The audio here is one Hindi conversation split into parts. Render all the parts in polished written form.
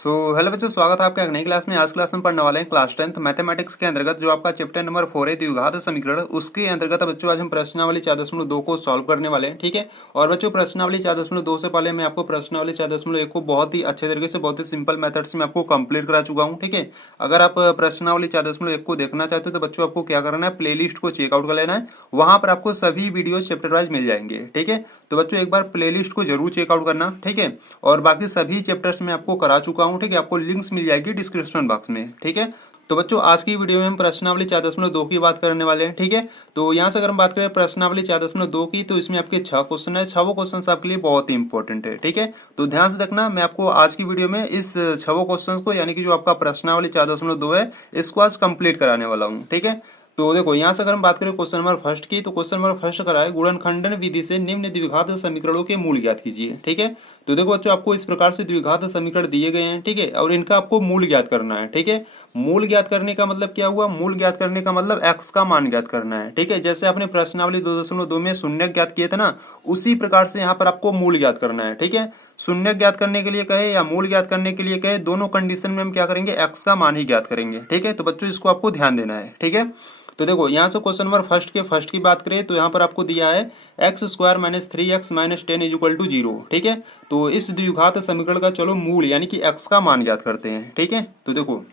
हेलो बच्चों, स्वागत है आपका एक नई क्लास में। आज क्लास में पढ़ने वाले हैं क्लास 10th मैथमेटिक्स के अंतर्गत जो आपका चैप्टर नंबर 4 है द्विघात समीकरण, उसके अंतर्गत बच्चों आज हम प्रश्नावली 4.2 को सॉल्व करने वाले हैं। ठीक है। और बच्चों प्रश्नावली 4.2 से पहले मैं आपको प्रश्नावली 4.1 को बहुत ही अच्छे तरीके से, बहुत ही सिंपल मेथड से मैं आपको कंप्लीट करा चुका हूँ। ठीक है। अगर आप प्रश्नावली 4.1 को देखना चाहते हो तो बच्चों आपको क्या करना है, प्ले को चेकआउट कर लेना है। वहां पर आपको सभी वीडियो चैप्टर वाइज मिल जाएंगे। ठीक है। तो बच्चों एक बार प्लेलिस्ट को जरूर चेकआउट करना। ठीक है। और बाकी सभी चैप्टर्स में आपको करा चुका हूँ। ठीक है। आपको लिंक्स मिल जाएगी डिस्क्रिप्शन बॉक्स में। ठीक है। तो बच्चों आज की वीडियो में हम प्रश्नावली 4.2 की बात करने वाले हैं। ठीक है। तो यहाँ से अगर हम बात करें प्रश्नावली 4.2 की, तो इसमें आपके 6 क्वेश्चन है। 6 क्वेश्चन आपके लिए बहुत ही इंपॉर्टेंट है। ठीक है। तो ध्यान से देखना, मैं आपको आज की वीडियो में इस 6 क्वेश्चन को, यानी कि जो आपका प्रश्नावली 4.2 है, इसको आज कंप्लीट कराने वाला हूँ। ठीक है। तो देखो यहाँ से अगर हम बात करें क्वेश्चन नंबर फर्स्ट की, तो क्वेश्चन नंबर फर्स्ट करा है, गुणनखंडन विधि से निम्न द्विघात समीकरणों के मूल ज्ञात कीजिए। ठीक है। तो देखो बच्चों आपको इस प्रकार से द्विघात समीकरण दिए गए हैं। ठीक है। और इनका आपको मूल ज्ञात करना है। ठीक है। मूल ज्ञात करने का मतलब क्या हुआ? मूल ज्ञात करने का मतलब x का मान ज्ञात करना है। ठीक है। जैसे आपने प्रश्नावली 2.2 में शून्य ज्ञात किए थे ना, उसी प्रकार से यहाँ पर आपको मूल ज्ञात करना है। ठीक है। शून्य ज्ञात करने के लिए कहे या मूल ज्ञात करने के लिए कहे, दोनों कंडीशन में हम क्या करेंगे, x का मान ही ज्ञात करेंगे। ठीक है। तो बच्चों इसको आपको ध्यान देना है। ठीक है। तो देखो यहाँ से क्वेश्चन नंबर फर्स्ट की बात करें, तो यहाँ पर आपको दिया है x² - 3x - 10 = 0। ठीक है। तो इस द्विघात समीकरण का चलो मूल यानी कि x का मान ज्ञात करते हैं। ठीक है। तो देखो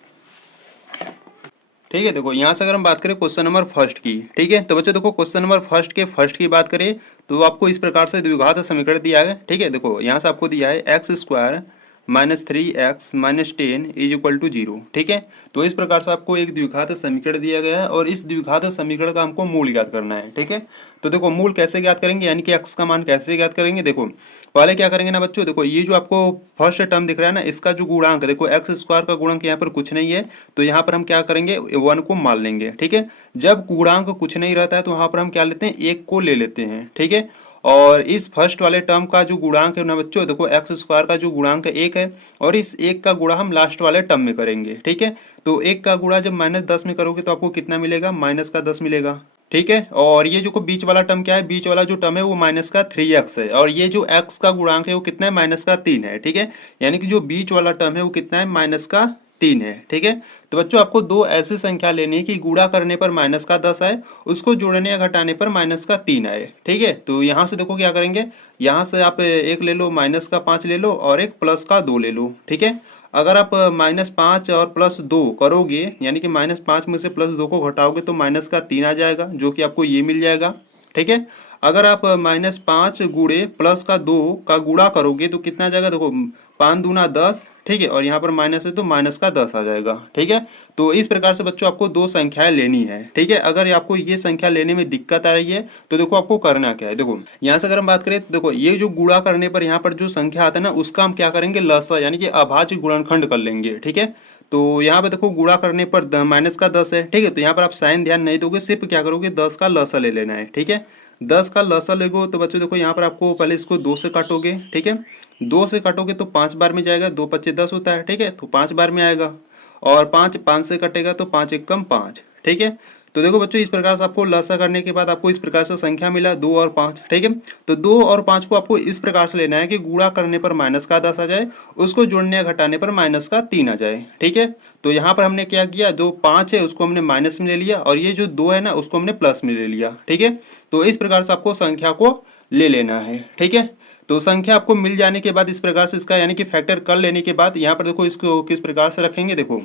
ठीक है, देखो यहाँ से अगर हम बात करें क्वेश्चन नंबर फर्स्ट की, ठीक है, तो बच्चों देखो क्वेश्चन नंबर फर्स्ट की बात करें तो आपको इस प्रकार से द्विघात समीकरण दिया है। ठीक है। देखो यहाँ से आपको दिया है x² - 3x - 10 = 0। ठीक है। तो इस प्रकार से आपको एक द्विघात समीकरण दिया गया है और इस द्विघात समीकरण का हमको मूल ज्ञात करना है। ठीक है। तो देखो मूल कैसे ज्ञात करेंगे, यानी कि x का मान कैसे ज्ञात करेंगे। देखो पहले क्या करेंगे ना बच्चों, देखो ये जो आपको फर्स्ट टर्म दिख रहा है ना, इसका जो गुणांक देखो x² का गुणांक यहाँ पर कुछ नहीं है, तो यहाँ पर हम क्या करेंगे, 1 को मान लेंगे। ठीक है। जब गुणांक कुछ नहीं रहता है तो वहां पर हम क्या लेते हैं, 1 को ले लेते हैं। ठीक है। और इस फर्स्ट वाले टर्म का जो गुणांक है ना बच्चों, देखो x² का जो गुणांक है 1 है, और इस 1 का गुणा हम लास्ट वाले टर्म में करेंगे। ठीक है। तो 1 का गुणा जब -10 में करोगे तो आपको कितना मिलेगा, -10 मिलेगा। ठीक है। और ये जो बीच वाला टर्म क्या है, बीच वाला जो टर्म है वो -3x है, और ये जो x का गुणांक है वो कितना है, -3 है। ठीक है। यानी कि जो बीच वाला टर्म है वो कितना है, -3 है। ठीक है। तो बच्चों आपको दो ऐसी संख्या लेनी है कि गुणा करने पर -10 आए, उसको जोड़ने या घटाने पर -3 आए। ठीक है। तो यहाँ से देखो क्या करेंगे, यहाँ से आप एक ले लो, -5 ले लो, और एक +2 ले लो। ठीक है। अगर आप -5 और +2 करोगे, यानी कि -5 में से +2 को घटाओगे तो -3 आ जाएगा, जो कि आपको ये मिल जाएगा। ठीक है। अगर आप -5 गुणे +2 का गुणा करोगे तो कितना आ जाएगा, देखो 5 दूना 10। ठीक है। और यहाँ पर माइनस है तो -10 आ जाएगा। ठीक है। तो इस प्रकार से बच्चों आपको दो संख्याएं लेनी है। ठीक है। अगर आपको ये संख्या लेने में दिक्कत आ रही है तो देखो आपको करना क्या है। देखो यहाँ से अगर हम बात करें तो देखो ये जो गुणा करने पर यहाँ पर जो संख्या आता है ना, उसका हम क्या करेंगे, लसा यानी कि अभाज्य गुणनखंड कर लेंगे। ठीक है। तो यहाँ पे देखो गुणा करने पर -10 है। ठीक है। तो यहाँ पर आप साइन ध्यान नहीं दोगे, सिर्फ क्या करोगे, 10 का लसा ले लेना है। ठीक है। 10 का लसा लेगो तो बच्चों देखो यहाँ पर आपको पहले इसको 2 से काटोगे। ठीक है। 2 से काटोगे तो 5 बार में जाएगा, 2 × 5 = 10 होता है। ठीक है। तो 5 बार में आएगा, और 5 से कटेगा तो 5 × 1 = 5। ठीक है। तो देखो बच्चों इस प्रकार से आपको लसा करने के बाद आपको इस प्रकार से संख्या मिला 2 और 5। ठीक है। तो 2 और 5 को आपको इस प्रकार से लेना है कि गुणा करने पर -10 आ जाए, उसको जोड़ने या घटाने पर -3 आ जाए। ठीक है। तो यहाँ पर हमने क्या किया, जो 5 है उसको हमने माइनस में ले लिया, और ये जो 2 है ना उसको हमने प्लस में ले लिया। ठीक है। तो इस प्रकार से आपको संख्या को ले लेना है। ठीक है। तो संख्या आपको मिल जाने के बाद इस प्रकार से इसका यानी कि फैक्टर कर लेने के बाद यहाँ पर देखो इसको किस प्रकार से रखेंगे। देखो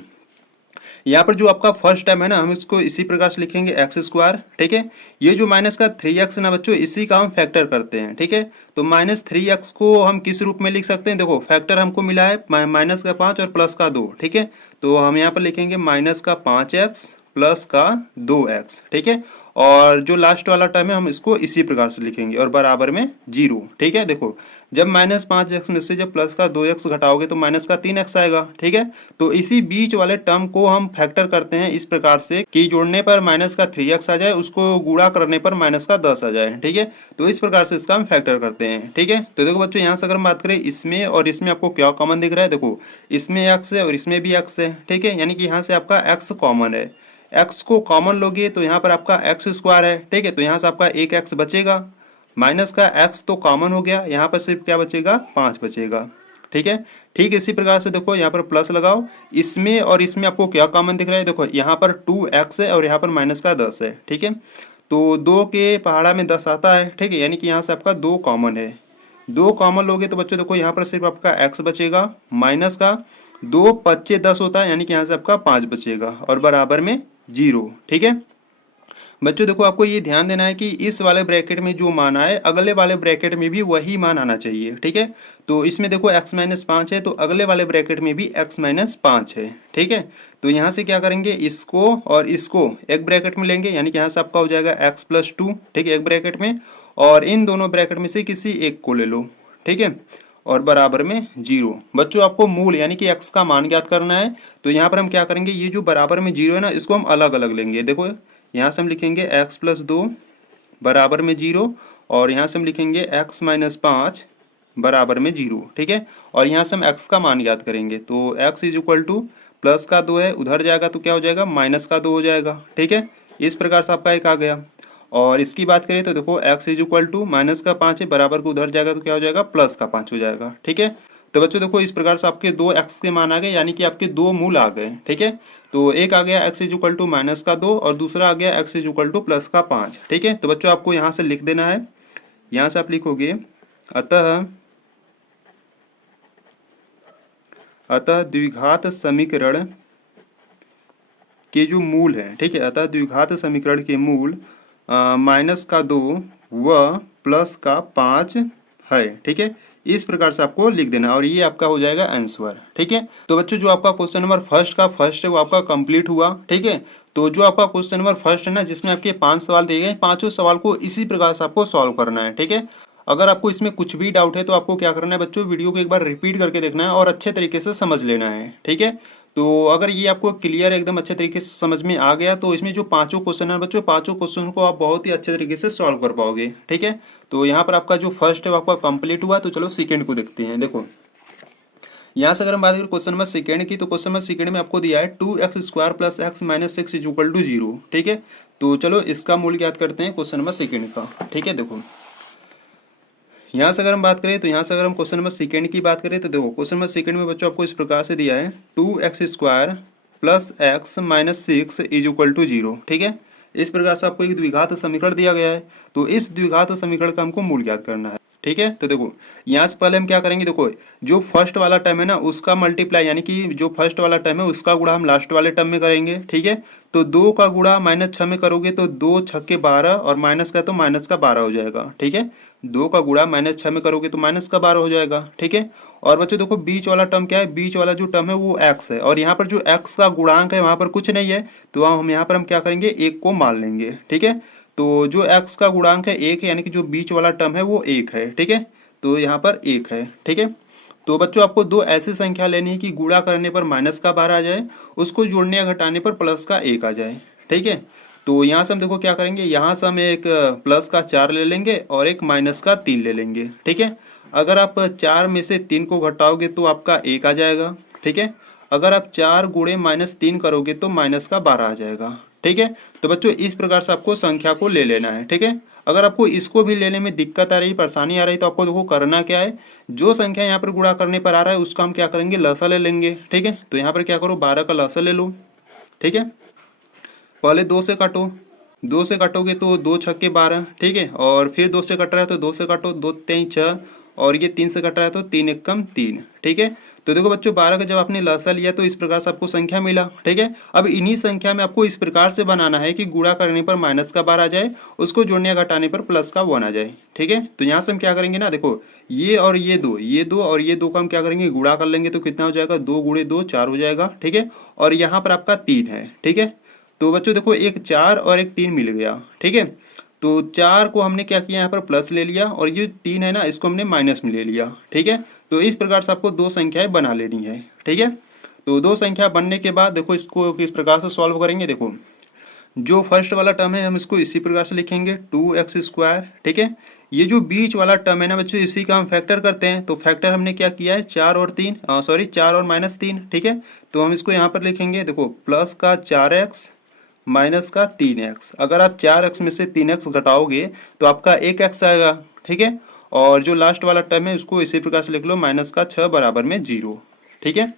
यहाँ पर जो आपका फर्स्ट टर्म है ना, हम इसको इसी प्रकार से लिखेंगे x²। ठीक है। ये जो -3x ना बच्चों, इसी का हम फैक्टर करते हैं। ठीक है। तो -3x को हम किस रूप में लिख सकते हैं, देखो फैक्टर हमको मिला है -5 और +2। ठीक है। तो हम यहाँ पर लिखेंगे -5x + 2x। ठीक है। और जो लास्ट वाला टर्म है हम इसको इसी प्रकार से लिखेंगे, और बराबर में 0। ठीक है। देखो जब -5x में से जब +2x घटाओगे तो -3x आएगा। ठीक है। तो इसी बीच वाले टर्म को हम फैक्टर करते हैं इस प्रकार से कि जोड़ने पर -3x आ जाए, उसको गुणा करने पर -10 आ जाए। ठीक है। तो इस प्रकार से इसका हम फैक्टर करते हैं। ठीक है। तो देखो बच्चों यहाँ से अगर हम बात करें इसमें और इसमें आपको क्या कॉमन दिख रहा है, देखो इसमें x है और इसमें भी x है। ठीक है। यानी कि यहाँ से आपका x कॉमन है, x को कॉमन लोगे तो यहाँ पर आपका x² है। ठीक है। तो यहाँ से आपका एक x बचेगा, माइनस का x तो कॉमन हो गया, यहाँ पर सिर्फ क्या बचेगा, 5 बचेगा। ठीक है। ठीक इसी प्रकार से देखो यहाँ पर प्लस लगाओ, इसमें और इसमें आपको क्या कॉमन दिख रहा है, देखो यहाँ पर 2x है और यहाँ पर माइनस का 10 है, ठीक है। तो 2 के पहाड़ा में 10 आता है, ठीक है, यानी कि यहाँ से आपका 2 कॉमन है। 2 कॉमन लोगे तो बच्चों देखो यहाँ पर सिर्फ आपका x बचेगा, माइनस का 2 पच्चे 10 होता है, यानी कि यहाँ से आपका 5 बचेगा और बराबर में 0, ठीक है। बच्चों देखो आपको ये ध्यान देना है कि इस वाले ब्रैकेट में जो मान आए अगले वाले ब्रैकेट में भी वही मान आना चाहिए, ठीक है। तो इसमें देखो x माइनस 5 है तो अगले वाले ब्रैकेट में भी x माइनस 5 है, ठीक है। तो यहाँ से क्या करेंगे, इसको और इसको एक ब्रैकेट में लेंगे, यानी कि यहाँ से आपका हो जाएगा x प्लस 2, ठीक है, एक ब्रैकेट में, और इन दोनों ब्रैकेट में से किसी एक को ले लो, ठीक है, और बराबर में 0। बच्चों आपको मूल यानी कि x का मान ज्ञात करना है, तो यहाँ पर हम क्या करेंगे, ये जो बराबर में 0 है ना, इसको हम अलग अलग लेंगे। देखो यहाँ से हम लिखेंगे x प्लस 2 बराबर में 0, और यहाँ से हम लिखेंगे x माइनस 5 बराबर में 0, ठीक है। और यहाँ से हम x का मान ज्ञात करेंगे, तो x is equal to plus का 2 है, उधर जाएगा तो क्या हो जाएगा, माइनस का 2 हो जाएगा, ठीक है। इस प्रकार से आपका एक आ गया। और इसकी बात करें तो देखो x is equal to minus का 5 है, बराबर को उधर जाएगा तो क्या हो जाएगा, प्लस का 5 हो जाएगा, ठीक है। तो बच्चों देखो इस प्रकार से आपके 2x के मान आ गए, यानी कि आपके 2 मूल आ गए, ठीक है। तो एक आ गया x is equal to minus का 2 और दूसरा आ गया x is equal to plus का 5, ठीक है। तो बच्चों आपको यहाँ से लिख देना है, यहाँ से आप लिखोगे अतः द्विघात समीकरण के जो मूल है, ठीक है, अतः द्विघात समीकरण के मूल माइनस का 2 व प्लस का 5 है, ठीक है। इस प्रकार से आपको लिख देना और ये आपका हो जाएगा आंसर, ठीक है। तो बच्चों जो आपका क्वेश्चन नंबर फर्स्ट है वो आपका कंप्लीट हुआ, ठीक है। तो जो आपका क्वेश्चन नंबर फर्स्ट है ना, जिसमें आपके 5 सवाल दिए गए, पांचों सवाल को इसी प्रकार से आपको सॉल्व करना है, ठीक है। अगर आपको इसमें कुछ भी डाउट है तो आपको क्या करना है बच्चों, वीडियो को एक बार रिपीट करके देखना है और अच्छे तरीके से समझ लेना है, ठीक है। तो अगर ये आपको क्लियर एकदम अच्छे तरीके से समझ में आ गया तो इसमें जो पांचों क्वेश्चन है बच्चों, पांचों क्वेश्चन को आप बहुत ही अच्छे तरीके से सॉल्व कर पाओगे, ठीक है। तो यहाँ पर आपका जो फर्स्ट है वो आपका कंप्लीट हुआ। तो चलो सेकंड को देखते हैं। देखो यहाँ से अगर हम बात करें क्वेश्चन नंबर सेकंड की, तो क्वेश्चन नंबर सेकंड में आपको दिया है 2x square plus x minus 6 is equal to 0, ठीक है। तो चलो इसका मूल ज्ञात करते हैं क्वेश्चन नंबर सेकंड का, ठीक है। देखो यहाँ से अगर हम बात करें तो यहाँ से अगर हम क्वेश्चन नंबर सेकंड की बात करें तो देखो क्वेश्चन नंबर सेकंड में बच्चों आपको इस प्रकार से दिया है 2x square plus x minus 6 is equal to 0, ठीक है। इस प्रकार से आपको एक द्विघात समीकरण दिया गया है, तो इस द्विघात समीकरण का हमको मूल ज्ञात करना है, ठीक है। तो देखो यहाँ से पहले हम क्या करेंगे, देखो जो फर्स्ट वाला टर्म है ना उसका मल्टीप्लाई, यानी कि जो फर्स्ट वाला टर्म है उसका गुणा हम लास्ट वाले टर्म में करेंगे, ठीक है। तो 2 का गुणा -6 में करोगे तो 2 छक्के 12 और माइनस का तो माइनस का 12 हो जाएगा, ठीक है। 2 का गुणा -6 में करोगे तो माइनस का 12 हो जाएगा, ठीक है। और बच्चों देखो बीच वाला टर्म क्या है, बीच वाला जो टर्म है वो x है, और यहाँ पर जो x का गुणांक है वहाँ पर कुछ नहीं है, तो हम यहाँ पर हम क्या करेंगे, 1 को मान लेंगे, ठीक है। तो जो x का गुणांक है 1 है, यानी कि जो बीच वाला टर्म है वो 1 है, ठीक है। तो यहाँ पर 1 है, ठीक है। तो बच्चों आपको दो ऐसी संख्या लेनी है कि गुणा करने पर माइनस का 12 आ जाए, उसको जोड़ने या घटाने पर प्लस का 1 आ जाए, ठीक है। तो यहाँ से हम देखो क्या करेंगे, यहाँ से हम एक प्लस का 4 ले लेंगे और एक माइनस का 3 ले लेंगे, ठीक है। अगर आप 4 में से 3 को घटाओगे तो आपका 1 आ जाएगा, ठीक है। अगर आप 4 गुणे -3 करोगे तो माइनस का 12 आ जाएगा, ठीक है। तो बच्चों इस प्रकार से आपको संख्या को ले लेना है, ठीक है। अगर आपको इसको भी लेने में दिक्कत आ रही, परेशानी आ रही, तो आपको देखो करना क्या है, जो संख्या यहाँ पर गुणा करने पर आ रहा है उसका हम क्या करेंगे, लसा ले लेंगे, ठीक है। तो यहाँ पर क्या करो, 12 का लसा ले लो, ठीक है। पहले 2 से काटो, 2 से काटोगे तो 2 छक्के 12, ठीक है। और फिर 2 से कट रहा है तो 2 से काटो, 2 3 6, और ये 3 से कट रहा है तो 3 एकम 3, ठीक है। तो देखो बच्चों 12 का जब आपने लसा लिया तो इस प्रकार से आपको संख्या मिला, ठीक है। अब इन्हीं संख्या में आपको इस प्रकार से बनाना है कि गुणा करने पर माइनस का 12 आ जाए, उसको जोड़ने या घटाने पर प्लस का 1 आ जाए, ठीक है। तो यहाँ से हम क्या करेंगे ना, देखो ये और ये दो और ये दो का हम क्या करेंगे, गुणा कर लेंगे तो कितना हो जाएगा, 2 गुणे 2 4 हो जाएगा, ठीक है। और यहाँ पर आपका 3 है, ठीक है। तो बच्चों देखो एक 4 और एक 3 मिल गया, ठीक है। तो 4 को हमने क्या किया, यहाँ पर प्लस ले लिया, और ये 3 है ना इसको हमने माइनस में ले लिया, ठीक है। तो इस प्रकार से आपको दो संख्याएं बना लेनी है, ठीक है। तो दो संख्या बनने के बाद देखो इसको किस प्रकार से सॉल्व करेंगे, देखो जो फर्स्ट वाला टर्म है हम इसको इसी प्रकार से लिखेंगे 2x स्क्वायर, ठीक है। ये जो बीच वाला टर्म है ना बच्चों, इसी का हम फैक्टर करते हैं, तो फैक्टर हमने क्या किया है, 4 और 3 सॉरी 4 और -3, ठीक है। तो हम इसको यहाँ पर लिखेंगे, देखो प्लस का 4x माइनस का 3x। अगर आप 4x में से 3x घटाओगे तो आपका 1x आएगा, ठीक है। और जो लास्ट वाला टर्म है उसको इसी प्रकार से लिख लो, माइनस का 6 बराबर में 0। ठीक है,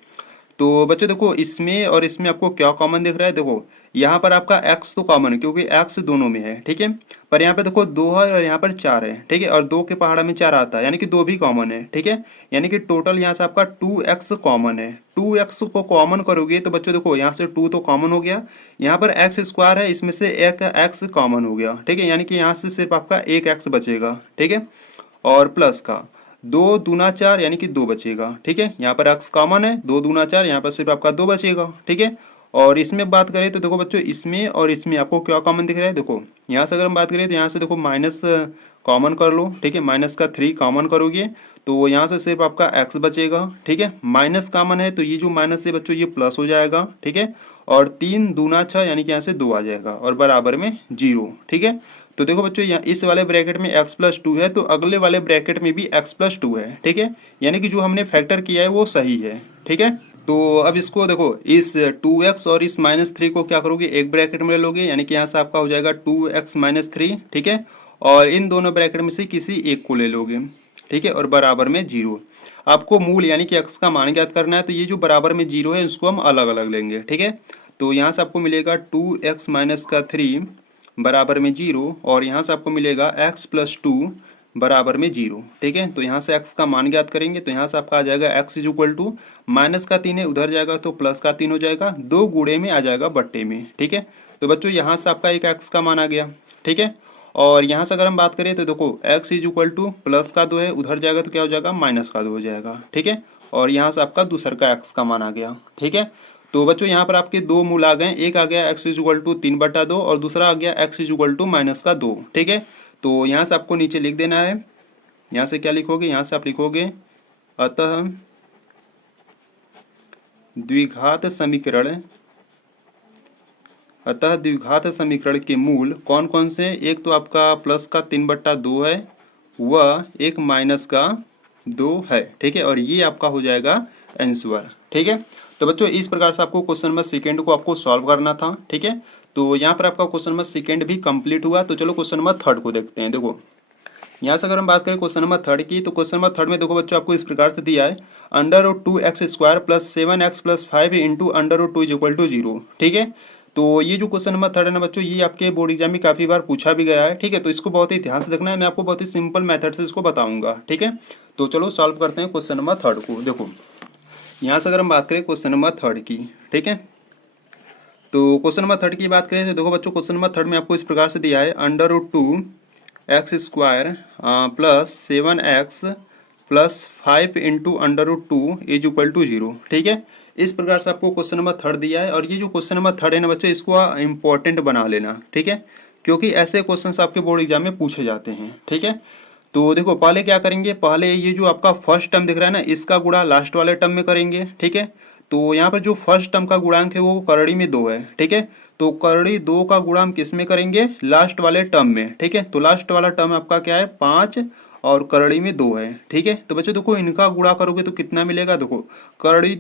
तो बच्चों देखो इसमें और इसमें आपको क्या कॉमन दिख रहा है, देखो यहाँ पर आपका x तो कॉमन है क्योंकि x दोनों में है। ठीक है, पर यहाँ पे देखो 2 है और यहाँ पर 4 है। ठीक है, और 2 के पहाड़ा में 4 आता है, यानी कि 2 भी कॉमन है। ठीक है, यानी कि टोटल यहाँ से आपका 2x कॉमन है। 2x को कॉमन करोगे तो बच्चों देखो यहाँ से 2 तो कॉमन हो गया, यहाँ पर x स्क्वायर है, इसमें से एक x कॉमन हो गया। ठीक है, यानी कि यहाँ से सिर्फ आपका एक x बचेगा। ठीक है, और प्लस का 2 दूना 4 यानी कि 2 बचेगा। ठीक है, यहाँ पर x कॉमन है, 2 दूना 4, यहाँ पर सिर्फ आपका 2 बचेगा। ठीक है, और इसमें बात करें तो देखो बच्चों इसमें और इसमें आपको क्या कॉमन दिख रहा है, देखो यहाँ से अगर हम बात करें तो यहाँ से देखो माइनस कॉमन कर लो। ठीक है, माइनस का 3 कॉमन करोगे तो यहाँ से सिर्फ आपका x बचेगा। ठीक है, माइनस कॉमन है तो ये जो माइनस है बच्चों ये प्लस हो जाएगा। ठीक है, और 3 दूना 6 यानी कि यहाँ से 2 आ जाएगा और बराबर में 0। ठीक है, तो देखो बच्चों यहाँ इस वाले ब्रैकेट में x प्लस 2 है तो अगले वाले ब्रैकेट में भी x प्लस 2 है। ठीक है, यानी कि जो हमने फैक्टर किया है वो सही है। ठीक है, तो अब इसको देखो इस 2x और इस -3 को क्या करोगे, एक ब्रैकेट में ले लोगे, यानी कि यहाँ से आपका हो जाएगा 2x माइनस 3। ठीक है, और इन दोनों ब्रैकेट में से किसी एक को ले लोगे। ठीक है, और बराबर में 0। आपको मूल यानी कि x का मान ज्ञात करना है, तो ये जो बराबर में 0 है उसको हम अलग अलग लेंगे। ठीक है, तो यहाँ से आपको मिलेगा 2x माइनस का 3 बराबर में 0, और यहाँ से आपको मिलेगा x प्लस 2 बराबर में 0। ठीक है, तो यहाँ से x का मान ज्ञात करेंगे तो यहाँ से आपका आ जाएगा x is equal to minus का 3 है, उधर जाएगा तो प्लस का 3 हो जाएगा, 2 गुणे में आ जाएगा बट्टे में। ठीक है, तो बच्चों यहाँ से आपका एक x का मान आ गया। ठीक है, और यहाँ से अगर हम बात करें तो देखो x is equal to plus का 2 है, उधर जाएगा तो क्या हो जाएगा, माइनस का 2 हो जाएगा। ठीक है, और यहाँ से आपका दूसर का x का मान आ गया। ठीक है, तो बच्चों यहाँ पर आपके दो मूल आ गए, एक आ गया x इज इक्वल टू 3/2 और दूसरा आ गया x is equal to minus का 2। ठीक है, तो यहाँ से आपको नीचे लिख देना है, यहाँ से क्या लिखोगे, यहाँ से आप लिखोगे अतः द्विघात समीकरण, अतः द्विघात समीकरण के मूल कौन कौन से, एक तो आपका प्लस का 3/2 है, वह एक माइनस का 2 है। ठीक है, और ये आपका हो जाएगा आंसर। ठीक है, तो बच्चों इस प्रकार से आपको क्वेश्चन नंबर सेकेंड को आपको सॉल्व करना था। ठीक है, तो यहाँ पर आपका क्वेश्चन नंबर सेकेंड भी कंप्लीट हुआ। तो चलो क्वेश्चन नंबर थर्ड को देखते हैं। देखो यहाँ से अगर हम बात करें क्वेश्चन नंबर थर्ड की, तो क्वेश्चन नंबर थर्ड में देखो बच्चों आपको इस प्रकार से दिया है, √2x² plus 7x plus 5 into √2 is equal to 0। ठीक है, तो ये जो क्वेश्चन नंबर थर्ड है ना बच्चों, ये आपके बोर्ड एग्जाम में काफी बार पूछा भी गया है। ठीक है, तो इसको बहुत ही ध्यान से देखना है, मैं आपको बहुत ही सिंपल मेथड से इसको बताऊंगा। ठीक है, तो चलो सॉल्व करते हैं क्वेश्चन नंबर थर्ड को। देखो यहाँ से अगर हम बात करें क्वेश्चन नंबर थर्ड की, ठीक है, तो क्वेश्चन नंबर थर्ड की बात करें तो देखो बच्चों क्वेश्चन नंबर थर्ड में आपको इस प्रकार से दिया है, √2x² plus 7x plus 5 into √2 is equal to 0। ठीक है, इस प्रकार से आपको क्वेश्चन नंबर थर्ड दिया है, और ये जो क्वेश्चन नंबर थर्ड है ना बच्चों, इसको इंपॉर्टेंट बना लेना। ठीक है, क्योंकि ऐसे क्वेश्चंस आपके बोर्ड एग्जाम में पूछे जाते हैं। ठीक है, तो देखो पहले क्या करेंगे, पहले ये जो आपका फर्स्ट टर्म दिख रहा है ना, इसका गुणा लास्ट वाले टर्म में करेंगे। ठीक है, तो यहाँ पर जो फर्स्ट टर्म का गुणांक है वो करड़ी में 2 है। ठीक है, तो करड़ी 2 का गुणा हम किस में करेंगे, लास्ट वाले टर्म में। ठीक है, तो लास्ट वाला टर्म आपका क्या है, 5 और करड़ी में 2 है। ठीक है, तो बच्चों देखो इनका गुणा करोगे तो कितना मिलेगा, देखो करड़ी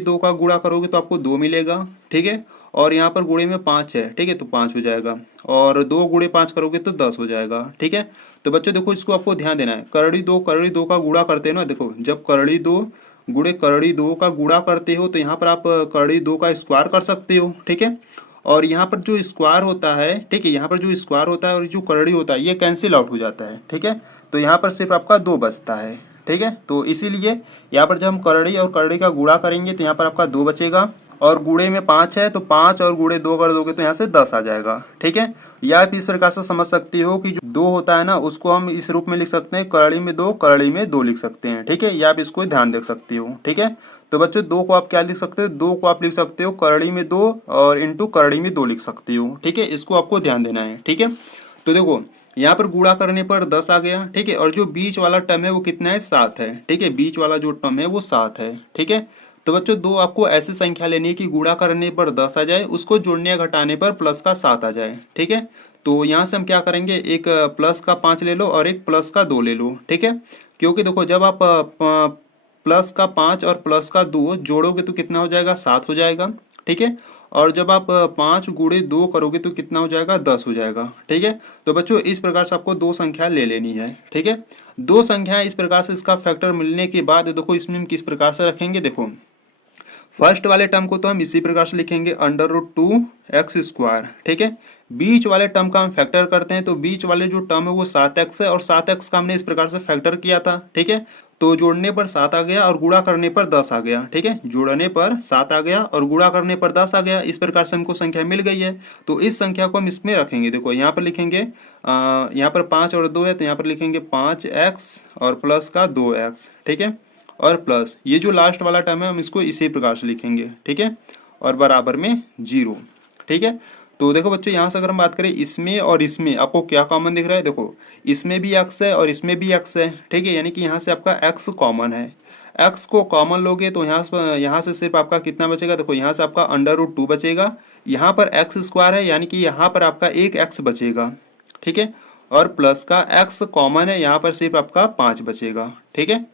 दो का गुणा करोगे तो आपको 2 मिलेगा। ठीक है, और यहाँ पर गुणे में 5 है। ठीक है, तो 5 हो जाएगा, और 2 गुणे 5 करोगे तो 10 हो जाएगा। ठीक है, तो बच्चों देखो इसको आपको ध्यान देना है, करड़ी दो का गुणा करते हैं ना, देखो जब करड़ी 2 गुणे करड़ी 2 का गुणा करते हो तो यहाँ पर आप करड़ी 2 का स्क्वायर कर सकते हो। ठीक है, और यहाँ पर जो स्क्वायर होता है, ठीक है, यहाँ पर जो स्क्वायर होता है और जो करड़ी होता है ये कैंसिल आउट हो जाता है। ठीक है, तो यहाँ पर सिर्फ आपका 2 बचता है। ठीक है, तो इसीलिए यहाँ पर जब हम करड़ी और करड़ी का गुणा करेंगे तो यहाँ पर आपका 2 बचेगा, और गुणे में 5 है तो 5 और गुणे 2 कर दोगे तो यहाँ से 10 आ जाएगा। ठीक है, या आप इस प्रकार से समझ सकती हो कि जो 2 होता है ना उसको हम इस रूप में लिख सकते हैं, करड़ी में 2 करड़ी में 2 लिख सकते हैं। ठीक है, या आप इसको ध्यान देख सकती हो। ठीक है, तो बच्चों 2 को आप क्या लिख सकते हो, 2 को आप लिख सकते हो करड़ी में 2 और इंटू करड़ी में 2 लिख सकती हो। ठीक है, इसको आपको ध्यान देना है। ठीक है, तो देखो यहाँ पर गुणा करने पर 10 आ गया। ठीक है, और जो बीच वाला टर्म है वो कितना है, 7 है। ठीक है, बीच वाला जो टर्म है वो 7 है। ठीक है, तो बच्चों दो आपको ऐसी संख्या लेनी है कि गुणा करने पर 10 आ जाए, उसको जोड़ने या घटाने पर प्लस का 7 आ जाए। ठीक है, तो यहाँ से हम क्या करेंगे, एक प्लस का 5 ले लो और एक प्लस का 2 ले लो। ठीक है, क्योंकि देखो जब आप प्लस का 5 और प्लस का 2 जोड़ोगे तो कितना हो जाएगा, 7 हो जाएगा। ठीक है, और जब आप 5 गुणे 2 करोगे तो कितना हो जाएगा, 10 हो जाएगा। ठीक है, तो बच्चों इस प्रकार से आपको दो संख्या ले लेनी है। ठीक है, दो संख्याएं इस प्रकार से इसका फैक्टर मिलने के बाद देखो इसमें हम किस प्रकार से रखेंगे। देखो फर्स्ट वाले टर्म को तो हम इसी प्रकार से लिखेंगे under root two x square, ठीक है। बीच वाले टर्म का हम फैक्टर करते हैं, तो बीच वाले जो टर्म है वो 7x है और 7x का हमने इस प्रकार से फैक्टर किया था, ठीक है। तो जोड़ने पर 7 आ गया और गुणा करने पर 10 आ गया, ठीक है। जोड़ने पर 7 आ गया और गुणा करने पर 10 आ गया। इस प्रकार से हमको संख्या मिल गई है। तो इस संख्या को हम इसमें रखेंगे। देखो यहाँ पर लिखेंगे यहाँ पर 5 और 2 है, तो यहाँ पर लिखेंगे 5x और प्लस का 2x, ठीक है। और प्लस ये जो लास्ट वाला टर्म है हम इसको इसी प्रकार से लिखेंगे, ठीक है। और बराबर में 0, ठीक है। तो देखो बच्चों यहाँ से अगर हम बात करें इसमें और इसमें आपको क्या कॉमन दिख रहा है। देखो इसमें भी x है और इसमें भी x है, ठीक है। यानी कि यहाँ से आपका x कॉमन है। x को कॉमन लोगे तो यहाँ से सिर्फ आपका कितना बचेगा। देखो यहाँ से आपका अंडर रूट 2 बचेगा, यहाँ पर एक्स स्क्वायर है यानी कि यहाँ पर आपका एक x बचेगा, ठीक है। और प्लस का x कॉमन है, यहाँ पर सिर्फ आपका 5 बचेगा, ठीक है।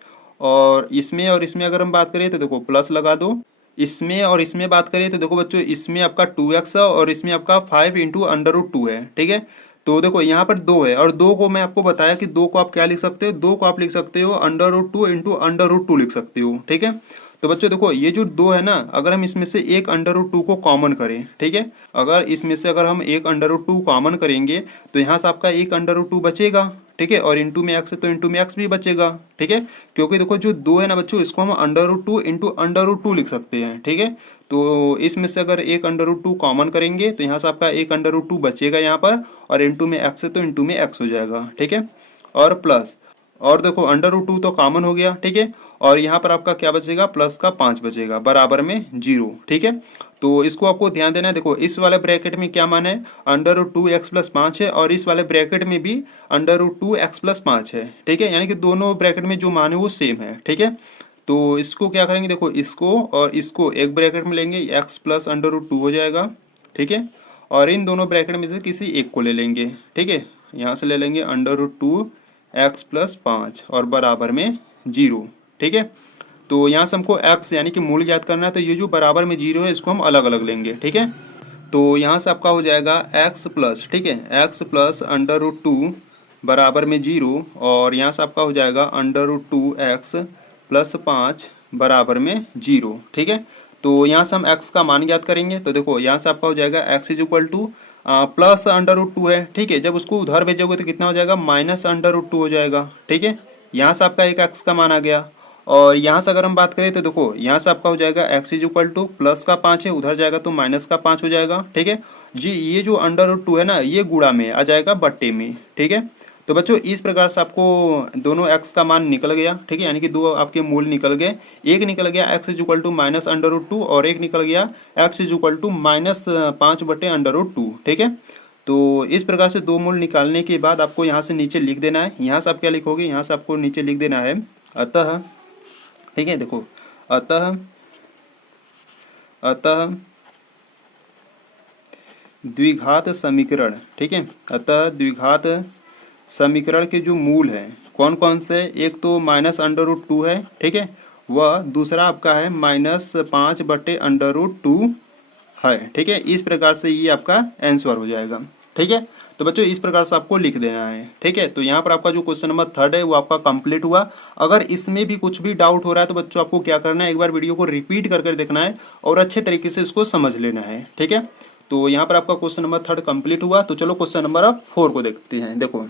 और इसमें अगर हम बात करें तो देखो प्लस लगा दो। इसमें और इसमें बात करें तो देखो बच्चों इसमें आपका 2x है और इसमें आपका 5 इंटू अंडर रूट 2 है, ठीक है। तो देखो यहाँ पर 2 है और 2 को मैं आपको बताया कि 2 को आप क्या लिख सकते हो, 2 को आप लिख सकते हो under root 2 into under root 2 लिख सकते हो, ठीक है। तो बच्चों देखो ये जो 2 है ना, अगर हम इसमें से एक अंडर रूट 2 को कॉमन करें, ठीक है। अगर इसमें से अगर हम एक अंडर रूट 2 कॉमन करेंगे तो यहाँ से आपका एक अंडर रूट 2 बचेगा, ठीक है। और इंटू में एक्स है तो इंटू में एक्स भी बचेगा, ठीक है। क्योंकि देखो जो 2 है ना बच्चों इसको हम under root 2 into under root 2 लिख सकते हैं, ठीक है। तो इसमें से अगर एक अंडर रूट 2 कॉमन करेंगे तो यहाँ से आपका एक अंडर रूट 2 बचेगा यहाँ पर, और इंटू में एक्स है तो इंटू में एक्स हो जाएगा, ठीक है। और प्लस, और देखो अंडर रूट 2 तो कॉमन हो गया, ठीक है। और यहाँ पर आपका क्या बचेगा, प्लस का 5 बचेगा बराबर में 0, ठीक है। तो इसको आपको ध्यान देना है। देखो इस वाले ब्रैकेट में क्या मान है, अंडर रूट 2 एक्स प्लस 5 है, और इस वाले ब्रैकेट में भी अंडर रूट 2 एक्स प्लस 5 है, ठीक है। यानी कि दोनों ब्रैकेट में जो मान है वो सेम है, ठीक है। तो इसको क्या करेंगे, देखो इसको और इसको एक ब्रैकेट में लेंगे, एक्स प्लस अंडर रूट 2 हो जाएगा, ठीक है। और इन दोनों ब्रैकेट में से किसी एक को ले लेंगे, ठीक है। यहाँ से ले लेंगे अंडर रूट 2 एक्स प्लस 5 और बराबर में 0, ठीक है। तो यहाँ से हमको x यानी कि मूल ज्ञात करना है, तो ये जो बराबर में 0 है इसको हम अलग अलग लेंगे, ठीक है। तो यहाँ से आपका हो जाएगा x प्लस, ठीक है, x प्लस अंडर रूट 2 बराबर में 0, और यहाँ से आपका हो जाएगा अंडर रूट 2 एक्स प्लस 5 बराबर में 0, ठीक है। तो यहाँ से हम x का मान ज्ञात करेंगे। तो देखो यहाँ से आपका हो जाएगा x is equal to plus under root 2 है, ठीक है। जब उसको उधर भेजोगे तो कितना हो जाएगा, माइनस अंडर रूट 2 हो जाएगा, ठीक है। यहाँ से आपका एक x का मान आ गया। और यहाँ से अगर हम बात करें तो देखो यहाँ से आपका हो जाएगा x is equal to plus का 5 है, उधर जाएगा तो माइनस का 5 हो जाएगा, ठीक है जी। ये जो अंडर रूट 2 है ना ये गुणा में आ जाएगा बट्टे में, ठीक है। तो बच्चों इस प्रकार से आपको दोनों x का मान निकल गया, ठीक है। यानी कि दो आपके मूल निकल गए। एक निकल गया x is equal to minus under root 2 और एक निकल गया x is equal to minus 5 बटे अंडर रूट 2, ठीक है। तो इस प्रकार से दो मूल निकालने के बाद आपको यहाँ से नीचे लिख देना है। यहाँ से आप क्या लिखोगे, यहाँ से आपको नीचे लिख देना है अतः, ठीक है। देखो अतः द्विघात समीकरण, ठीक है। अतः द्विघात समीकरण के जो मूल हैं कौन कौन से, एक तो माइनस अंडर रूट 2 है, ठीक है। वह दूसरा आपका है माइनस 5 बटे अंडर रूट 2 है, ठीक है। इस प्रकार से ये आपका आंसर हो जाएगा, ठीक है। तो बच्चों इस प्रकार से आपको लिख देना है, ठीक है। तो यहाँ पर आपका जो क्वेश्चन नंबर 3 है वो आपका कंप्लीट हुआ। अगर इसमें भी कुछ भी डाउट हो रहा है तो बच्चों आपको क्या करना है, एक बार वीडियो को रिपीट करके देखना है और अच्छे तरीके से इसको समझ लेना है, ठीक है। तो यहाँ पर आपका क्वेश्चन नंबर 3 कंप्लीट हुआ। तो चलो क्वेश्चन नंबर 4 को देखते हैं। देखो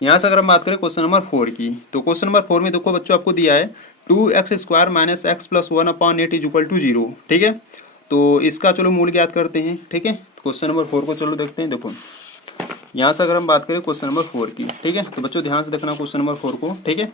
यहाँ से अगर हम बात करें क्वेश्चन नंबर 4 की, तो क्वेश्चन नंबर 4 में देखो बच्चों आपको दिया है 2x square minus x plus 1/8 is equal to 0, ठीक है। तो इसका चलो मूल ज्ञात करते हैं, ठीक है। क्वेश्चन नंबर 4 को चलो देखते हैं। देखो यहाँ से अगर हम बात करें क्वेश्चन नंबर 4 की, ठीक है। तो बच्चों ध्यान से देखना क्वेश्चन नंबर 4 को, ठीक है।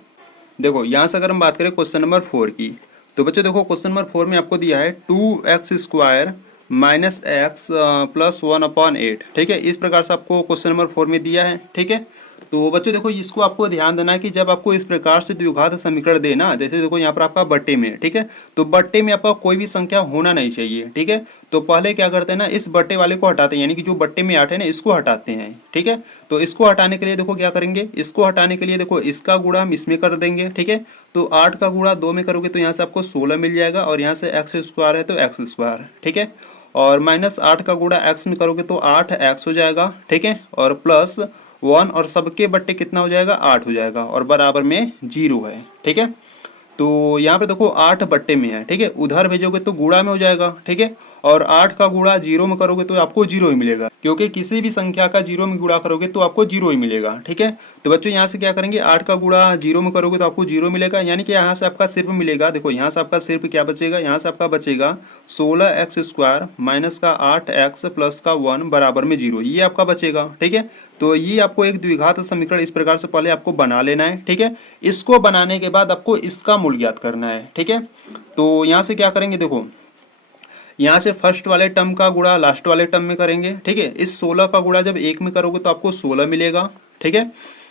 देखो यहाँ से अगर हम बात करें क्वेश्चन नंबर 4 की, तो बच्चों देखो क्वेश्चन नंबर 4 में आपको दिया है 2x square minus x plus 1/8, ठीक है। इस प्रकार से आपको क्वेश्चन नंबर 4 में दिया है, ठीक है। तो बच्चों देखो इसको आपको ध्यान देना है कि जब आपको इस प्रकार से द्विघात समीकरण देना, जैसे देखो यहाँ पर आपका बट्टे में, ठीक है। तो बट्टे में आपका कोई भी संख्या होना नहीं चाहिए, ठीक है। तो पहले क्या करते हैं ना, इस बट्टे वाले को हटाते हैं, यानी कि जो बट्टे में 8 है ना इसको हटाते हैं, ठीक है। तो इसको हटाने के लिए देखो क्या करेंगे, इसको हटाने के लिए देखो इसका गुणा हम इसमें कर देंगे, ठीक है। तो 8 का गुणा 2 में करोगे तो यहाँ से आपको 16 मिल जाएगा, और यहाँ से एक्स स्क्वायर है तो एक्स स्क्वायर, ठीक है। और माइनस 8 का गुणा एक्स में करोगे तो 8x हो जाएगा, ठीक है। और प्लस 1 और सबके बट्टे कितना हो जाएगा 8 हो जाएगा और बराबर में 0 है। ठीक है, तो यहाँ पे देखो 8 बट्टे में है। ठीक है, उधर भेजोगे तो गुणा में हो जाएगा। ठीक है, और 8 का गुणा 0 में करोगे तो आपको 0 ही मिलेगा, क्योंकि किसी भी संख्या का 0 में गुणा करोगे तो आपको 0 ही मिलेगा। ठीक है, तो बच्चों यहाँ से क्या करेंगे, 8 का गुणा 0 में करोगे तो आपको 0 मिलेगा, यानी कि यहाँ से आपका सिर्फ मिलेगा, देखो यहाँ से आपका सिर्फ क्या बचेगा, यहाँ से आपका बचेगा 16x² माइनस का 8x प्लस का 1 बराबर में 0, ये आपका बचेगा। ठीक है, तो ये आपको एक द्विघात समीकरण इस प्रकार से पहले आपको बना लेना है। ठीक है, इसको बनाने के बाद आपको इसका मूल ज्ञात करना है। ठीक है, तो यहाँ से क्या करेंगे, देखो यहाँ से फर्स्ट वाले टर्म का गुणा लास्ट वाले टर्म में करेंगे। ठीक है, इस 16 का गुणा जब 1 में करोगे तो आपको 16 मिलेगा। ठीक है,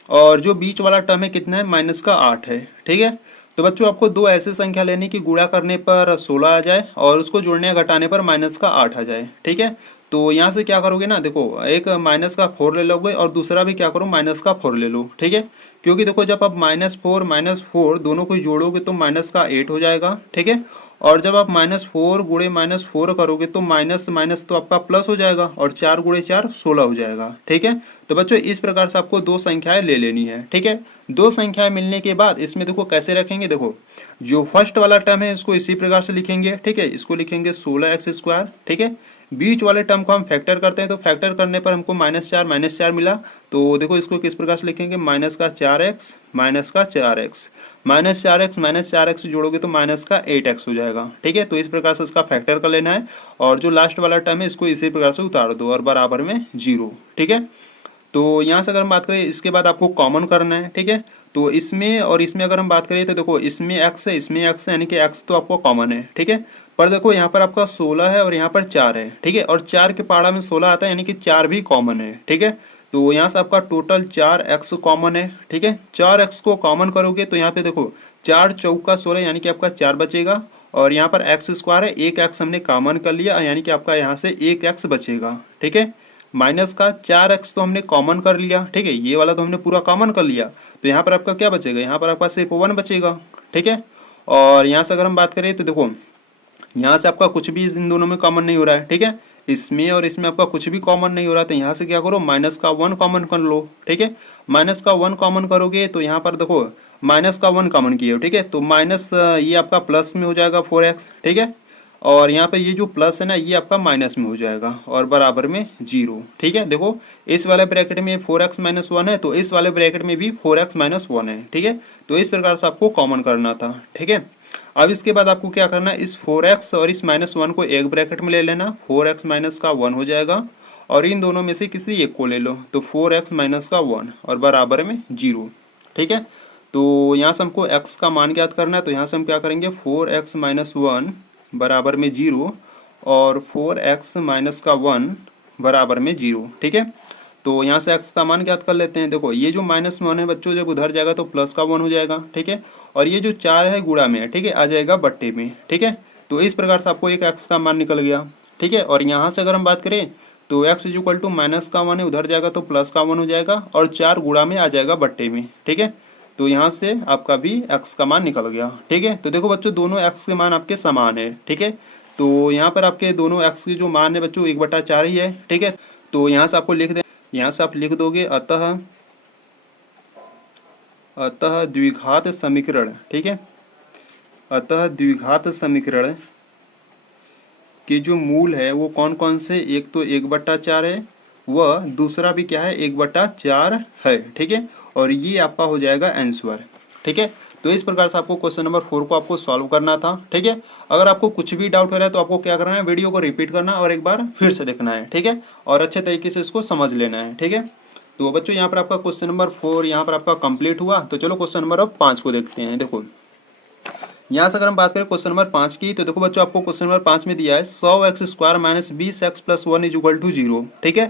और जो बीच वाला टर्म है कितना है, माइनस का 8 है। ठीक है, तो बच्चों आपको दो ऐसे संख्या लेनी कि गुणा करने पर 16 आ जाए और उसको जोड़ने या घटाने पर माइनस का 8 आ जाए। ठीक है, तो यहाँ से क्या करोगे ना, देखो एक माइनस का 4 ले लोगे और दूसरा भी क्या करो, माइनस का 4 ले लो। ठीक है, क्योंकि देखो जब आप -4 दोनों को जोड़ोगे तो माइनस का 8 हो जाएगा। ठीक है, और जब आप -4 गुणे -4 करोगे तो माइनस माइनस तो आपका प्लस हो जाएगा और 4 गुणे 4 16 हो जाएगा। ठीक है, तो बच्चों इस प्रकार से आपको दो संख्याएं ले लेनी है। ठीक है, दो संख्याएं मिलने के बाद इसमें देखो कैसे रखेंगे, देखो जो फर्स्ट वाला टर्म है इसको इसी प्रकार से लिखेंगे। ठीक है, इसको लिखेंगे 16x²। ठीक है, बीच वाले टर्म को हम फैक्टर करते हैं तो फैक्टर करने पर हमको -4 मिला, तो देखो इसको किस प्रकार से लिखेंगे, माइनस का 4x माइनस का 4x, -4x जोड़ोगे तो माइनस का 8x हो जाएगा। ठीक है, तो इस प्रकार से इसका फैक्टर कर लेना है और जो लास्ट वाला टर्म है इसको इसी प्रकार से उतार दो और बराबर में 0। ठीक है, तो यहाँ से अगर हम बात करें इसके बाद आपको कॉमन करना है। ठीक है, तो इसमें और इसमें अगर हम बात करें तो देखो इसमें x है, इसमें x है, यानी कि x तो आपको कॉमन है। ठीक है, पर देखो यहाँ पर आपका 16 है और यहाँ पर 4 है। ठीक है, और 4 के पहाड़ा में 16 आता है, यानी कि 4 भी कॉमन है। ठीक है, तो यहाँ से आपका टोटल 4x कॉमन है। ठीक है, 4x को कॉमन करोगे तो यहाँ पे देखो 4 चौका 16 यानी कि आपका 4 बचेगा और यहाँ पर x² है, एक x हमने कॉमन कर लिया यानी कि आपका यहाँ से एक x बचेगा। ठीक है, माइनस का 4x तो हमने कॉमन कर लिया। ठीक है, ये वाला तो हमने पूरा कॉमन कर लिया, तो यहाँ पर आपका क्या बचेगा, यहाँ पर आपका सिर्फ 1 बचेगा। ठीक है, और यहाँ से अगर हम बात करें तो देखो यहाँ से आपका कुछ भी इन दोनों में कॉमन नहीं हो रहा है। ठीक है, इसमें और इसमें आपका कुछ भी कॉमन नहीं हो रहा, तो यहाँ से क्या करो, माइनस का 1 कॉमन कर लो। ठीक है, माइनस का 1 कॉमन करोगे तो यहाँ पर देखो माइनस का 1 कॉमन किए हो। ठीक है, तो माइनस ये आपका प्लस में हो जाएगा 4x। ठीक है, और यहाँ पे ये जो प्लस है ना ये आपका माइनस में हो जाएगा और बराबर में 0। ठीक है, देखो इस वाले ब्रैकेट में 4x - 1 है तो इस वाले ब्रैकेट में भी 4x - 1 है। ठीक है, तो इस प्रकार से आपको कॉमन करना था। ठीक है, अब इसके बाद आपको क्या करना है, इस 4x और इस -1 को एक ब्रैकेट में ले लेना, 4x माइनस का 1 हो जाएगा और इन दोनों में से किसी एक को ले लो तो 4x माइनस का 1 और बराबर में 0। ठीक है, तो यहाँ से हमको x का मान ज्ञात करना है, तो यहाँ से हम क्या करेंगे, 4x - 1 बराबर में 0 और 4x माइनस का 1 बराबर में 0। ठीक है, तो यहाँ से x का मान ज्ञात कर लेते हैं। देखो ये जो -1 है बच्चों जब उधर जाएगा तो प्लस का 1 हो जाएगा। ठीक है, और ये जो 4 है गुणा में है। ठीक है, आ जाएगा बट्टे में। ठीक है, तो इस प्रकार से आपको एक x का मान निकल गया। ठीक है, और यहाँ से अगर हम बात करें तो x = माइनस का 1 है, उधर जाएगा तो प्लस का 1 हो जाएगा और 4 गुणा में आ जाएगा बट्टे में। ठीक है, तो यहाँ से आपका भी x का मान निकल गया। ठीक है, तो देखो बच्चों दोनों x के मान आपके समान है। ठीक है, तो यहाँ पर आपके दोनों x के जो मान है बच्चों 1/4 ही है। ठीक है, तो यहाँ से आपको लिख दे, यहाँ से आप लिख दोगे अतः द्विघात समीकरण। ठीक है, अतः द्विघात समीकरण के जो मूल है वो कौन कौन से, एक तो 1/4 है, वह दूसरा भी क्या है 1/4 है। ठीक है, और ये आपका हो जाएगा आंसर। ठीक है, तो इस प्रकार से आपको क्वेश्चन नंबर 4 को आपको सॉल्व करना था। ठीक है, अगर आपको कुछ भी डाउट हो रहा है तो आपको क्या करना है, वीडियो को रिपीट करना और एक बार फिर से देखना है। ठीक है, और अच्छे तरीके से इसको समझ लेना है। ठीक है, तो बच्चों यहाँ पर आपका क्वेश्चन नंबर 4 यहाँ पर आपका कंप्लीट हुआ। तो चलो क्वेश्चन नंबर अब 5 को देखते हैं। देखो यहाँ से अगर हम बात करें क्वेश्चन नंबर 5 की, तो देखो बच्चों आपको क्वेश्चन नंबर 5 में दिया है 100x² माइनस 20x प्लस 1 = 0। ठीक है,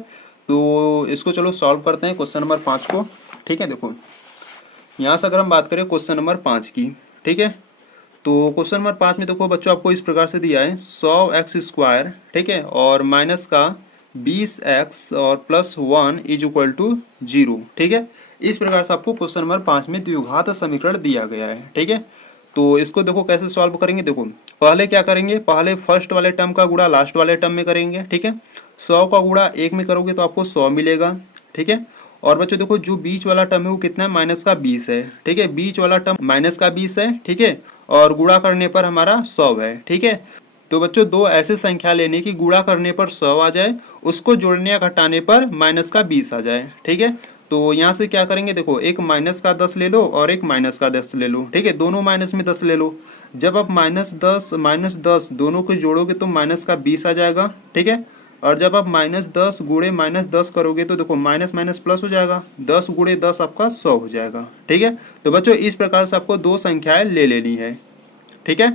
तो इसको चलो सॉल्व करते हैं क्वेश्चन नंबर 5 को। ठीक है, देखो यहाँ से अगर हम बात करें क्वेश्चन नंबर 5 की, ठीक है, तो क्वेश्चन नंबर 5 में देखो बच्चों आपको इस प्रकार से दिया है 100x²। ठीक है, और माइनस का 20x और प्लस 1 = 0। ठीक है, इस प्रकार से आपको क्वेश्चन नंबर 5 में द्विघात समीकरण दिया गया है। ठीक है, तो इसको देखो कैसे सॉल्व करेंगे। देखो पहले क्या करेंगे, पहले फर्स्ट वाले टर्म का गुणा लास्ट वाले टर्म में करेंगे। ठीक है, 100 का गुणा 1 में करोगे तो आपको 100 मिलेगा। ठीक है, और बच्चों देखो जो बीच वाला टर्म है वो कितना है, माइनस का 20 है, ठीक है, बीच वाला टर्म माइनस का 20 है, ठीक है, और गुणा करने पर हमारा 100 है, ठीक है। तो बच्चों दो ऐसे संख्या लेने की गुणा करने पर 100 आ जाए, उसको जोड़ने या घटाने पर माइनस का 20 आ जाए, ठीक है। तो यहाँ से क्या करेंगे, देखो एक माइनस का 10 ले लो और एक माइनस का 10 ले लो, ठीक है, दोनों माइनस में 10 ले लो। जब आप माइनस दस दोनों को जोड़ोगे तो माइनस का 20 आ जाएगा, ठीक है। और जब आप -10 गुणे -10 करोगे तो देखो माइनस माइनस प्लस हो जाएगा, 10 गुणे 10 आपका 100 हो जाएगा, ठीक है। तो बच्चों इस प्रकार से आपको दो संख्याएं ले लेनी है, ठीक है।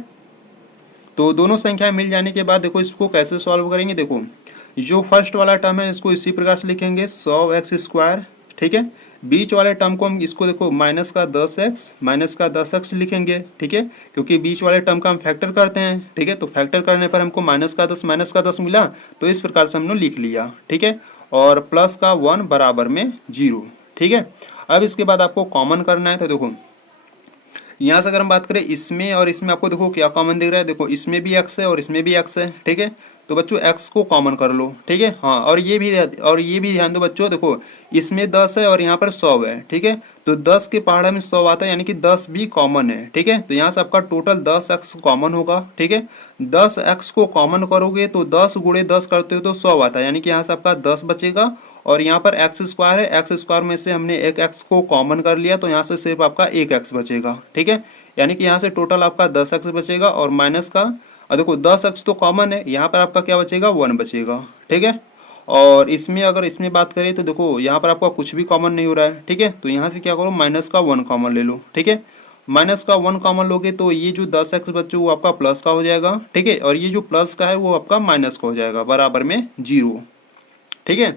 तो दोनों संख्याएं मिल जाने के बाद देखो इसको कैसे सॉल्व करेंगे, देखो जो फर्स्ट वाला टर्म है इसको इसी प्रकार से लिखेंगे 100x², ठीक है। बीच वाले टर्म को हम इसको देखो माइनस का 10x लिखेंगे, ठीक है, क्योंकि बीच वाले टर्म का हम फैक्टर करते हैं, ठीक है। तो फैक्टर करने पर हमको माइनस का 10 मिला, तो इस प्रकार से हमने लिख लिया, ठीक है। और प्लस का 1 बराबर में 0, ठीक है। अब इसके बाद आपको कॉमन करना है, तो देखो यहाँ से अगर हम बात करें इसमें और इसमें, आपको देखो क्या कॉमन दिख रहा है, देखो इसमें भी x है और इसमें भी x है, ठीक है। तो बच्चों x को कॉमन कर लो, ठीक है। हाँ, और ये भी ध्यान दो बच्चों, देखो इसमें 10 है और यहाँ पर 100 है, ठीक है। तो 10 के पहाड़ा में 100 आता है, यानी कि 10 भी कॉमन है, ठीक है। तो यहाँ से आपका टोटल 10x कॉमन होगा, ठीक है। 10x को कॉमन करोगे तो 10 गुणे 10 करते हो तो 100 आता है, यानी कि यहाँ से आपका 10 बचेगा। और यहाँ पर x² है, x² में से हमने एक x को कॉमन कर लिया, तो यहाँ से सिर्फ आपका एक x बचेगा, ठीक है। यानी कि यहाँ से टोटल आपका 10x बचेगा और माइनस का, देखो 10x तो कॉमन है, यहाँ पर आपका क्या बचेगा, 1 बचेगा, ठीक है। और इसमें अगर इसमें बात करें तो देखो यहाँ पर आपका कुछ भी कॉमन नहीं हो रहा है, ठीक है। तो यहाँ से क्या करो, माइनस का 1 कॉमन ले लो, ठीक है। माइनस का 1 कॉमन लोगे तो ये जो 10x बच्चों वो आपका प्लस का हो जाएगा, ठीक है। और ये जो प्लस का है वो आपका माइनस का हो जाएगा, बराबर में 0, ठीक है।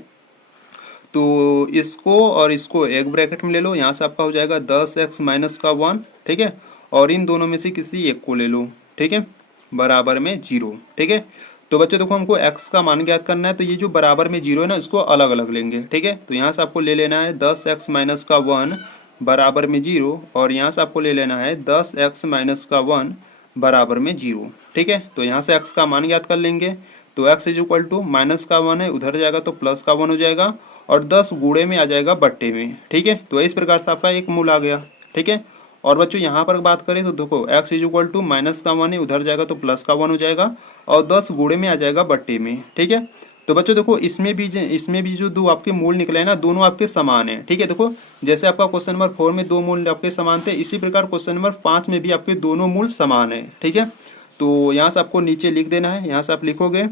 तो इसको और इसको एक ब्रैकेट में ले लो, यहाँ से आपका हो जाएगा 10x माइनस का 1, ठीक है। और इन दोनों में से किसी एक को ले लो, ठीक है, बराबर में 0, ठीक है। तो बच्चों देखो हमको x का मान ज्ञात करना है, तो ये जो बराबर में 0 है ना, इसको अलग अलग लेंगे, ठीक है। तो यहाँ से आपको ले लेना है 10x माइनस का 1 बराबर में 0, और यहाँ से आपको ले लेना है 10x माइनस का 1 बराबर में 0, ठीक है। तो यहाँ से x का मान ज्ञात कर लेंगे, तो x is equal to minus का 1 है, उधर जाएगा तो प्लस का 1 हो जाएगा, और 10 गुणे में आ जाएगा बट्टे में, ठीक है। तो इस प्रकार से आपका एक मूल आ गया, ठीक है। और बच्चों यहाँ पर बात करें तो देखो x is equal to minus का 1 है, उधर जाएगा तो प्लस का 1 हो जाएगा, और 10 गुणे में आ जाएगा बट्टे में, ठीक है। तो बच्चों देखो इसमें भी जो दो आपके मूल निकले हैं ना, दोनों आपके समान है, ठीक है। देखो जैसे आपका क्वेश्चन नंबर 4 में दो मूल आपके समान थे, इसी प्रकार क्वेश्चन नंबर 5 में भी आपके दोनों मूल समान है, ठीक है। तो यहाँ से आपको नीचे लिख देना है, यहाँ से आप लिखोगे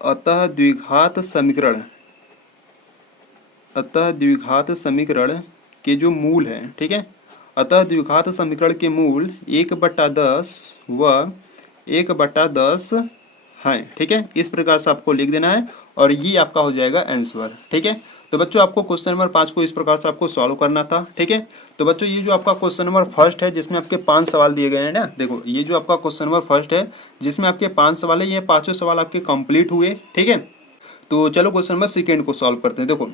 अतः द्विघात समीकरण के जो मूल हैं, ठीक है, अतः द्विघात समीकरण के मूल 1/10 व 1/10 हैं, ठीक है। इस प्रकार से आपको लिख देना है और ये आपका हो जाएगा आंसर, ठीक है। तो बच्चों आपको क्वेश्चन नंबर 5 को इस प्रकार से आपको सॉल्व करना था, ठीक है। तो बच्चों ये जो आपका क्वेश्चन नंबर फर्स्ट है जिसमें आपके 5 सवाल दिए गए हैं ना, देखो ये जो आपका क्वेश्चन नंबर फर्स्ट है जिसमें आपके 5 सवाल है, ये पांचों सवाल आपके कंप्लीट हुए, ठीक है। तो चलो क्वेश्चन नंबर सेकेंड को सॉल्व करते हैं। देखो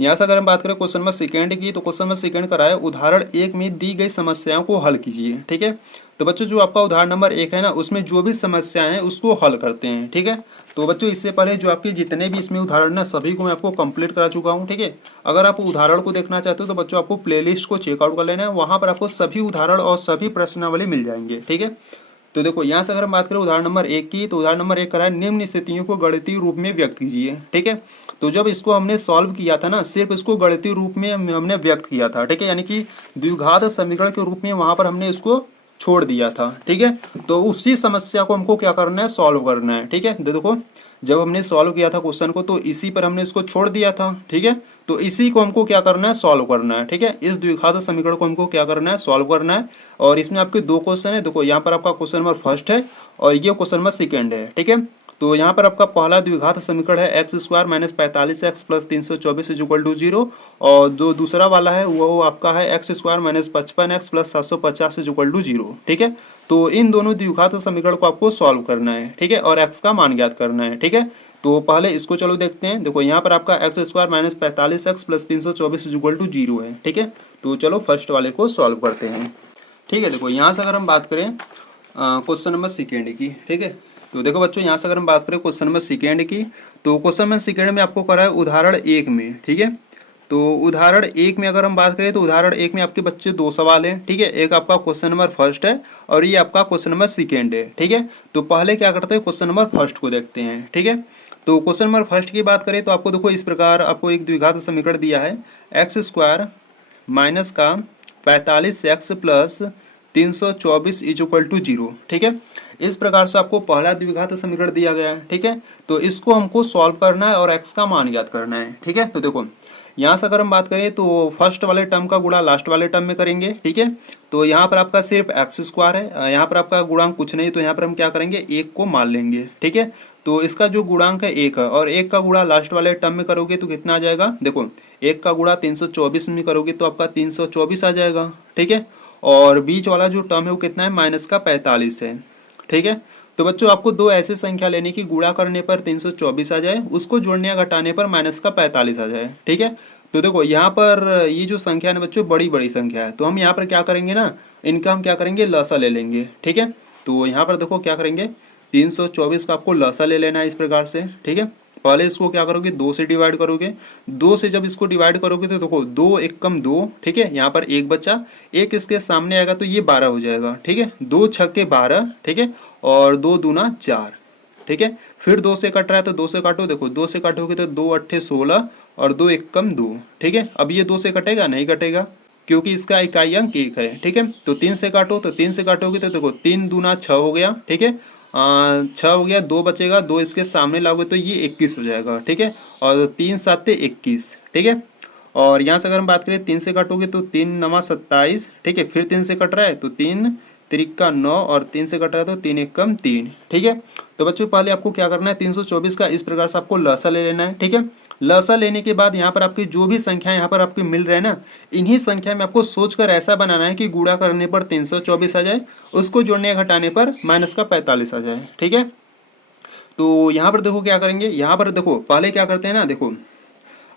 यहाँ से अगर हम बात करें क्वेश्चन नंबर सेकेंड की, तो क्वेश्चन नंबर सेकेंड का है उदाहरण 1 में दी गई समस्याओं को हल कीजिए, ठीक है। तो बच्चों जो आपका उदाहरण नंबर 1 है ना, उसमें जो भी समस्याएं हैं उसको हल करते हैं, ठीक है। तो बच्चों इससे पहले जो आपके जितने भी इसमें उदाहरण ना, सभी को मैं आपको कंप्लीट करा चुका हूँ, ठीक है। अगर आप उदाहरण को देखना चाहते हो तो बच्चों आपको प्लेलिस्ट को चेकआउट कर लेना है, वहाँ पर आपको सभी उदाहरण और सभी प्रश्नावली मिल जाएंगे, ठीक है। तो देखो यहाँ से अगर हम बात करें उदाहरण नंबर 1 की, तो उदाहरण नंबर 1 करा है निम्न स्थितियों को गणितीय रूप में व्यक्त कीजिए, ठीक है। तो जब इसको हमने सॉल्व किया था ना, सिर्फ इसको गणितीय रूप में हमने व्यक्त किया था, ठीक है, यानी कि द्विघात समीकरण के रूप में वहां पर हमने इसको छोड़ दिया था, ठीक है। तो उसी समस्या को हमको क्या करना है, सॉल्व करना है, ठीक है। देखो जब हमने सॉल्व किया था क्वेश्चन को तो इसी पर हमने इसको छोड़ दिया था, ठीक है। तो इसी को हमको क्या करना है, सॉल्व करना है, ठीक है। इस द्विघात समीकरण को हमको क्या करना है, सॉल्व करना है। और इसमें आपके दो क्वेश्चन है, देखो यहाँ पर आपका क्वेश्चन नंबर फर्स्ट है और ये क्वेश्चन नंबर सेकेंड है, ठीक है। तो यहाँ पर आपका पहला द्विघात समीकरण है x² minus 45x plus 324 is equal to 0, और जो दूसरा वाला है वो आपका है x² minus 55x plus 750 is equal to 0, ठीक है। तो इन दोनों द्विघात समीकरण को आपको सॉल्व करना है, ठीक है, और x का मान ज्ञात करना है, ठीक है। तो पहले इसको चलो देखते हैं। देखो यहाँ पर आपका x² minus 45x plus 324 is equal to 0 है, ठीक है। तो चलो फर्स्ट वाले को सॉल्व करते हैं, ठीक है। देखो यहाँ से अगर हम बात करें क्वेश्चन नंबर सेकेंड की, ठीक है। तो देखो बच्चों, यहाँ से अगर हम बात करें क्वेश्चन नंबर सेकेंड की, तो क्वेश्चन नंबर सेकेंड में आपको करा है उदाहरण एक में, ठीक है। तो उदाहरण एक में अगर हम बात करें तो उदाहरण एक में आपके बच्चे दो सवाल हैं, ठीक है। एक आपका क्वेश्चन नंबर फर्स्ट है और ये आपका क्वेश्चन नंबर सेकेंड है, ठीक है। तो पहले क्या करते हैं, क्वेश्चन नंबर फर्स्ट को देखते हैं, ठीक है। तो क्वेश्चन नंबर फर्स्ट की बात करें तो आपको देखो इस प्रकार आपको एक द्विघात समीकरण दिया है, एक्स स्क्वायर माइनस का 45x plus 324 is equal to 0, ठीक है। इस प्रकार से आपको पहला द्विघात समीकरण दिया गया है, ठीक है। तो इसको हमको सॉल्व करना है और x का मान ज्ञात करना है, ठीक है। तो देखो यहाँ से अगर हम बात करें तो फर्स्ट वाले टर्म का गुणा लास्ट वाले टर्म में करेंगे, ठीक है। तो यहाँ पर आपका सिर्फ एक्स स्क्वायर है, यहाँ पर आपका गुणांक कुछ नहीं, तो यहाँ पर हम क्या करेंगे, एक को मान लेंगे, ठीक है। तो इसका जो गुणांक है एक है और एक का गुणा लास्ट वाले टर्म में करोगे तो कितना आ जाएगा, देखो एक का गुणा 324 में करोगे तो आपका 324 आ जाएगा, ठीक है। और बीच वाला जो टर्म है वो कितना है, माइनस का 45 है, ठीक है। तो बच्चों आपको दो ऐसे संख्या लेने की, गुणा करने पर 324 आ जाए, उसको जोड़ने या घटाने पर माइनस का 45 आ जाए, ठीक है। तो देखो यहाँ पर ये जो संख्या है बच्चों बड़ी बड़ी संख्या है, तो हम यहाँ पर क्या करेंगे ना, इनका हम क्या करेंगे, लसा ले लेंगे, ठीक है। तो यहाँ पर देखो क्या करेंगे, 324 का आपको लसा ले लेना है इस प्रकार से, ठीक है। पहले इसको क्या करोगे, दो से डिवाइड करोगे, दो से जब इसको डिवाइड करोगे तो देखो दो एक कम दो, ठीक है। यहाँ पर एक बच्चा, एक इसके सामने आएगा तो ये 12 हो जाएगा, ठीक है। दो छक्के 12, ठीक है। और दो दूना 4, ठीक है। फिर दो से कट रहा है तो दो से काटो, देखो दो से काटोगे तो दो अट्ठे 16 और दो एक कम दो, ठीक है। अब ये दो से कटेगा, नहीं कटेगा क्योंकि इसका इकाई अंक एक है, ठीक है। तो तीन से काटो, तो तीन से काटोगे तो देखो तीन दूना 6 हो गया, ठीक है। 6 हो गया, दो बचेगा, दो इसके सामने लाओगे तो ये 21 हो जाएगा, ठीक है। और तीन सात 21, ठीक है। और यहाँ से अगर हम बात करें तीन से काटोगे तो तीन नवा 27, ठीक है। फिर तीन से कट रहा है तो तीन तिरिक्का 9 और तीन से कट रहा है तो तीन एक कम 3, ठीक है। तो बच्चों पहले आपको क्या करना है, 324 का इस प्रकार से आपको लसा ले लेना है, ठीक है। लसा लेने के बाद यहाँ पर आपकी जो भी संख्या यहाँ पर आपकी मिल रहे हैं ना, इन्हीं संख्या में आपको सोचकर ऐसा बनाना है कि गुणा करने पर 324 आ जाए, उसको जोड़ने या घटाने पर माइनस का 45 आ जाए, ठीक है। तो यहाँ पर देखो क्या करेंगे, यहाँ पर देखो पहले क्या करते हैं ना, देखो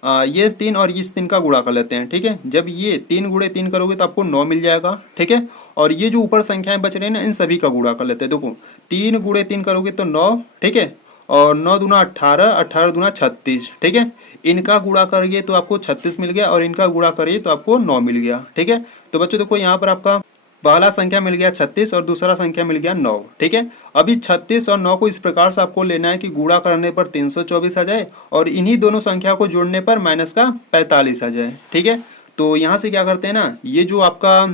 ये तीन और इस तीन का गुणा कर लेते हैं, ठीक है। जब ये तीन गुणे तीन करोगे तो आपको 9 मिल जाएगा, ठीक है। और ये जो ऊपर संख्याएं बच रही हैं ना, इन सभी का गुणा कर लेते हैं, देखो तीन गुणे तीन करोगे तो 9, ठीक है। और 9 दूना 18, 18 दूना 36, ठीक है। इनका गुणा करिए तो आपको 36 मिल गया और इनका गुणा करिए तो आपको 9 मिल गया, ठीक है। तो बच्चों देखो यहाँ पर आपका पहला संख्या मिल गया 36 और दूसरा संख्या मिल गया 9, ठीक है। अभी 36 और 9 को इस प्रकार से आपको लेना है कि गुणा करने पर 324 आ जाए और इन्हीं दोनों संख्या को जोड़ने पर माइनस का 45 आ जाए, ठीक है। तो यहाँ से क्या करते हैं ना, ये जो आपका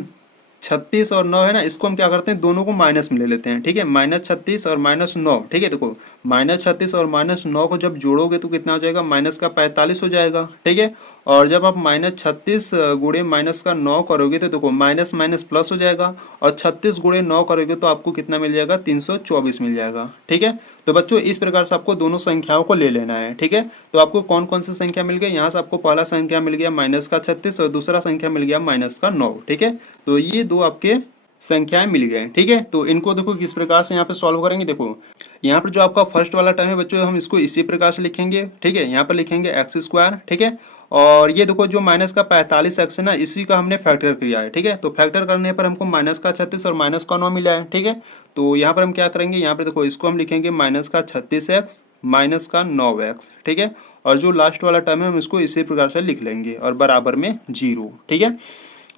36 और 9 है ना, इसको हम क्या करते हैं, दोनों को माइनस में ले लेते हैं, ठीक है। -36 और -9, ठीक है। देखो -36 और -9 को जब जोड़ोगे तो कितना हो जाएगा, माइनस का 45 हो जाएगा, ठीक है। और जब आप -36 गुणे माइनस का 9 करोगे तो देखो माइनस माइनस प्लस हो जाएगा और 36 गुणे 9 करोगे तो आपको कितना मिल जाएगा, 324 मिल जाएगा, ठीक है। तो बच्चों इस प्रकार से आपको दोनों संख्याओं को ले लेना है, ठीक है। तो आपको कौन कौन सी संख्या मिल गई, यहाँ से आपको पहला संख्या मिल गया माइनस का 36 और दूसरा संख्या मिल गया माइनस का 9, ठीक है। तो ये दो आपके संख्याएं मिल गए, ठीक है। तो इनको देखो किस प्रकार से यहाँ पे सॉल्व करेंगे, देखो यहाँ पर जो आपका फर्स्ट वाला टर्म है बच्चों, हम इसको इसी प्रकार से लिखेंगे, ठीक है। यहाँ पर लिखेंगे एक्स स्क्वायर, ठीक है। और ये देखो जो माइनस का 45x है ना, इसी का हमने फैक्टर किया है, ठीक है। तो फैक्टर करने पर हमको माइनस का 36 और माइनस का 9 मिला है, ठीक है। तो यहाँ पर हम क्या करेंगे, यहाँ पर देखो इसको हम लिखेंगे माइनस का 36x माइनस का 9x, ठीक है। और जो लास्ट वाला टर्म है हम इसको इसी प्रकार से लिख लेंगे और बराबर में 0, ठीक है।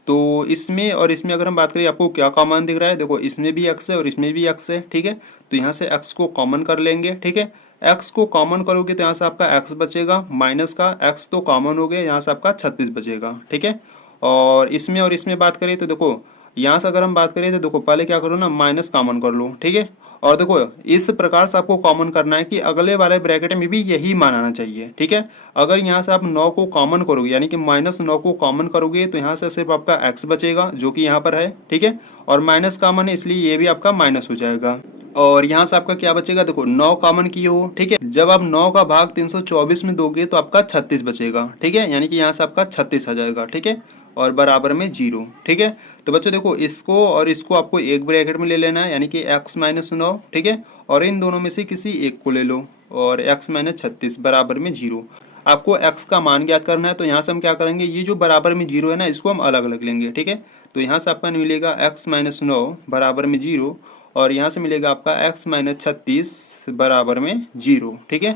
तो इसमें और इसमें अगर हम बात करें आपको क्या कॉमन दिख रहा है, देखो इसमें भी x है और इसमें भी x है, ठीक है। तो यहाँ से x को कॉमन कर लेंगे, ठीक है। x को कॉमन करोगे तो यहाँ से आपका x बचेगा, माइनस का x तो कॉमन हो गया, यहाँ से आपका 36 बचेगा, ठीक है। और इसमें बात करें तो देखो यहाँ से अगर हम बात करें तो देखो पहले क्या करो ना, माइनस कॉमन कर लो, ठीक है। और देखो इस प्रकार से आपको कॉमन करना है कि अगले वाले ब्रैकेट में भी यही मान आना चाहिए, ठीक है। अगर यहाँ से आप 9 को कॉमन करोगे यानी कि -9 को कॉमन करोगे तो यहाँ से सिर्फ आपका x बचेगा जो कि यहाँ पर है, ठीक है। और माइनस कॉमन है इसलिए ये भी आपका माइनस हो जाएगा। और यहाँ से आपका क्या बचेगा, देखो 9 कॉमन किए हो, ठीक है। जब आप 9 का भाग 324 में दोगे तो आपका 36 बचेगा, ठीक है। यानी कि यहाँ से आपका 36 आ जाएगा, ठीक है। और बराबर में 0, ठीक है। तो बच्चों देखो इसको और इसको आपको एक ब्रैकेट में ले लेना है यानी कि x - 9, ठीक है। और इन दोनों में से किसी एक को ले लो और x - 36 बराबर में 0। आपको x का मान ज्ञात करना है तो यहाँ से हम क्या करेंगे, ये जो बराबर में 0 है ना, इसको हम अलग अलग लेंगे, ठीक है। तो यहाँ से आपका मिलेगा x - 9 बराबर में 0 और यहाँ से मिलेगा आपका x माइनस 36 बराबर में 0। ठीक है,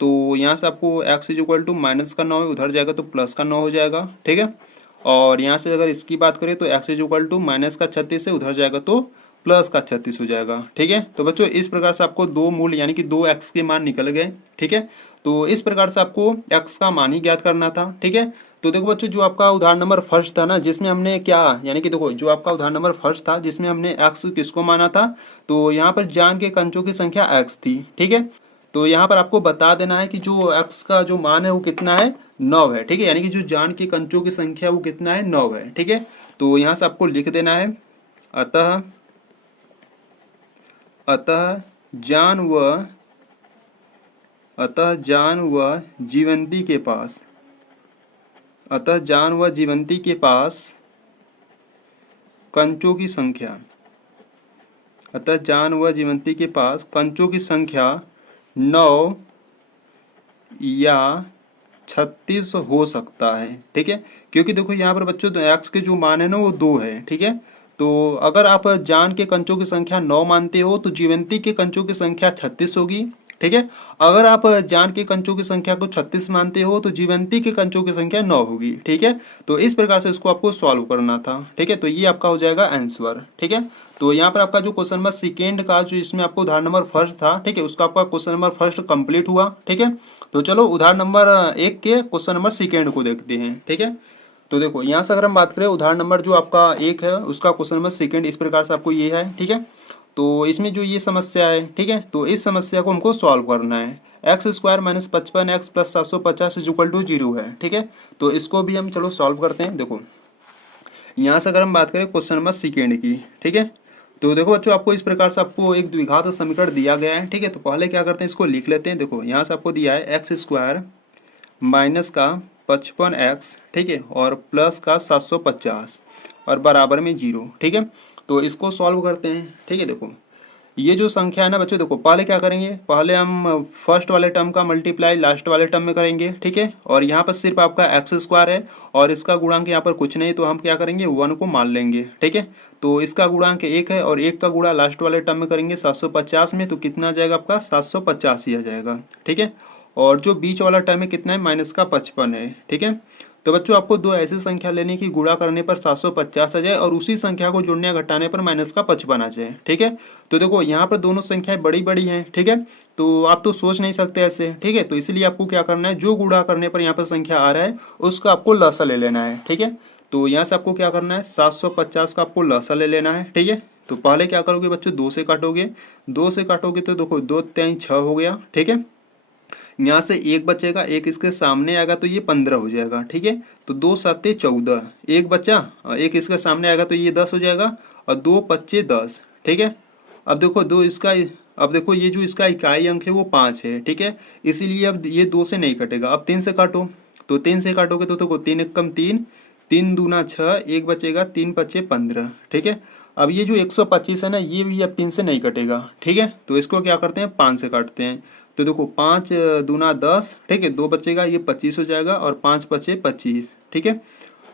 तो यहाँ से आपको x is equal to minus का 9 उधर जाएगा तो प्लस का 9 हो जाएगा। ठीक है, और यहाँ से अगर इसकी बात करें तो x is equal to minus का 36 से उधर जाएगा तो प्लस का 36 हो जाएगा। ठीक है, तो बच्चों इस प्रकार से आपको दो मूल यानी कि दो x के मान निकल गए। ठीक है, तो इस प्रकार से आपको x का मान ही ज्ञात करना था। ठीक है, तो देखो बच्चों जो आपका उदाहरण नंबर फर्स्ट था ना, जिसमें हमने क्या यानी कि देखो जो आपका उदाहरण नंबर फर्स्ट था जिसमें हमने x किसको माना था, तो यहाँ पर जान के कंचों की संख्या x थी। ठीक है, तो यहाँ पर आपको बता देना है कि जो x का जो मान है वो कितना है, 9 है। ठीक है, यानी कि जो जान के कंचों की संख्या वो कितना है, 9 है। ठीक है, तो यहाँ से आपको लिख देना है अतः अतः जान व जीवंती के पास कंचों की संख्या कंचों की संख्या 9 या 36 हो सकता है। ठीक है, क्योंकि देखो यहाँ पर बच्चों तो x के जो मान है ना वो 2 है। ठीक है, तो अगर आप जान के कंचों की संख्या 9 मानते हो तो जीवंती के कंचों की संख्या 36 होगी। ठीक है, अगर आप जान के कंचों की संख्या को 36 मानते हो तो जीवंती के कंचों की संख्या 9 होगी। ठीक है, तो इस प्रकार से इसको आपको सॉल्व करना था। ठीक है, तो ये आपका हो जाएगा आंसर। ठीक है, तो यहाँ पर आपका जो क्वेश्चन नंबर सेकेंड का जो इसमें आपको उदाहरण नंबर फर्स्ट था, ठीक है, उसका आपका क्वेश्चन नंबर फर्स्ट कंप्लीट हुआ। ठीक है, तो चलो उदाहरण नंबर 1 के क्वेश्चन नंबर सेकेंड को देखते हैं। ठीक है, तो देखो यहाँ से अगर हम बात करें उदाहरण नंबर जो आपका 1 है उसका क्वेश्चन नंबर सेकेंड इस प्रकार से आपको ये है। ठीक है, तो इसमें जो ये समस्या है, ठीक है, तो इस समस्या को हमको सॉल्व करना है। X square minus 55 x plus 750 is equal to 0 है। ठीक है, तो इसको भी हम चलो सॉल्व करते हैं। देखो यहाँ से अगर हम बात करें क्वेश्चन नंबर सेकेंड की, ठीक है, तो देखो बच्चों आपको इस प्रकार से आपको एक द्विघात समीकरण दिया गया है। ठीक है, तो पहले क्या करते हैं इसको लिख लेते हैं। देखो यहाँ से आपको दिया है एक्स स्क्वायर माइनस का 55x, ठीक है, और प्लस का 750 और बराबर में 0। ठीक है, तो इसको सॉल्व करते हैं। ठीक है, देखो ये जो संख्या है ना बच्चों, देखो पहले क्या करेंगे, पहले हम फर्स्ट वाले टर्म का मल्टीप्लाई लास्ट वाले टर्म में करेंगे। ठीक है, और यहाँ पर सिर्फ आपका एक्स स्क्वायर है और इसका गुणांक यहाँ पर कुछ नहीं, तो हम क्या करेंगे 1 को मान लेंगे। ठीक है, तो इसका गुणांक 1 है और 1 का गुणा लास्ट वाले टर्म में करेंगे 750 में, तो कितना आ जाएगा आपका 750 ही आ जाएगा। ठीक है, और जो बीच वाला टर्म है कितना है, माइनस का 55 है। ठीक है, तो बच्चों आपको दो ऐसी संख्या लेने की गुणा करने पर 750 आ जाए और उसी संख्या को जोड़ने या घटाने पर माइनस का 55 आ जाए। ठीक है, तो देखो यहाँ पर दोनों संख्याएं बड़ी बड़ी हैं। ठीक है, तो आप तो सोच नहीं सकते ऐसे। ठीक है, तो इसलिए आपको क्या करना है, जो गुणा करने पर यहाँ पर संख्या आ रहा है उसका आपको लसा ले लेना है। ठीक है, तो यहाँ से आपको क्या करना है, 750 का आपको लसा ले लेना है। ठीक है, तो पहले क्या करोगे बच्चों, 2 से काटोगे, 2 से काटोगे तो देखो 2 3 6 हो गया। ठीक है, यहाँ से एक बचेगा, एक इसके सामने आएगा तो ये 15 हो जाएगा। ठीक है, तो 2 7 14, एक बचा, एक इसके सामने आएगा तो ये 10 हो जाएगा और 2 5 10। ठीक है, अब देखो अब देखो ये जो इसका इकाई अंक है वो 5 है। ठीक है, इसीलिए अब ये 2 से नहीं कटेगा, अब 3 से काटो, तो 3 से काटोगे तो देखो 3 एक कम 3, 3 दूना 6, एक बचेगा, 3 5 15। ठीक है, अब ये जो 125 है ना ये भी अब 3 से नहीं कटेगा। ठीक है, तो इसको क्या करते हैं 5 से काटते हैं, तो देखो 5 दूना 10, ठीक है, 2 बचेगा, ये 25 हो जाएगा और 5 5 25। ठीक है,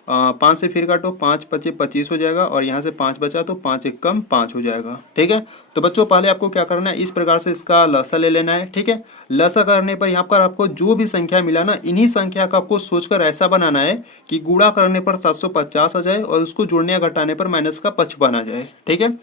5 से फिर काटो, 5 5 25 हो जाएगा और यहाँ से 5 बचा तो 5 एक कम 5 हो जाएगा। ठीक है, तो बच्चों पहले आपको क्या करना है, इस प्रकार से इसका लसा ले लेना है। ठीक है, लसा करने पर यहाँ पर आपको जो भी संख्या मिला ना, इन्हीं संख्या का आपको सोचकर ऐसा बनाना है कि गुणा करने पर 750 आ जाए और उसको जोड़ने या घटाने पर माइनस का 55 आ जाए। ठीक है,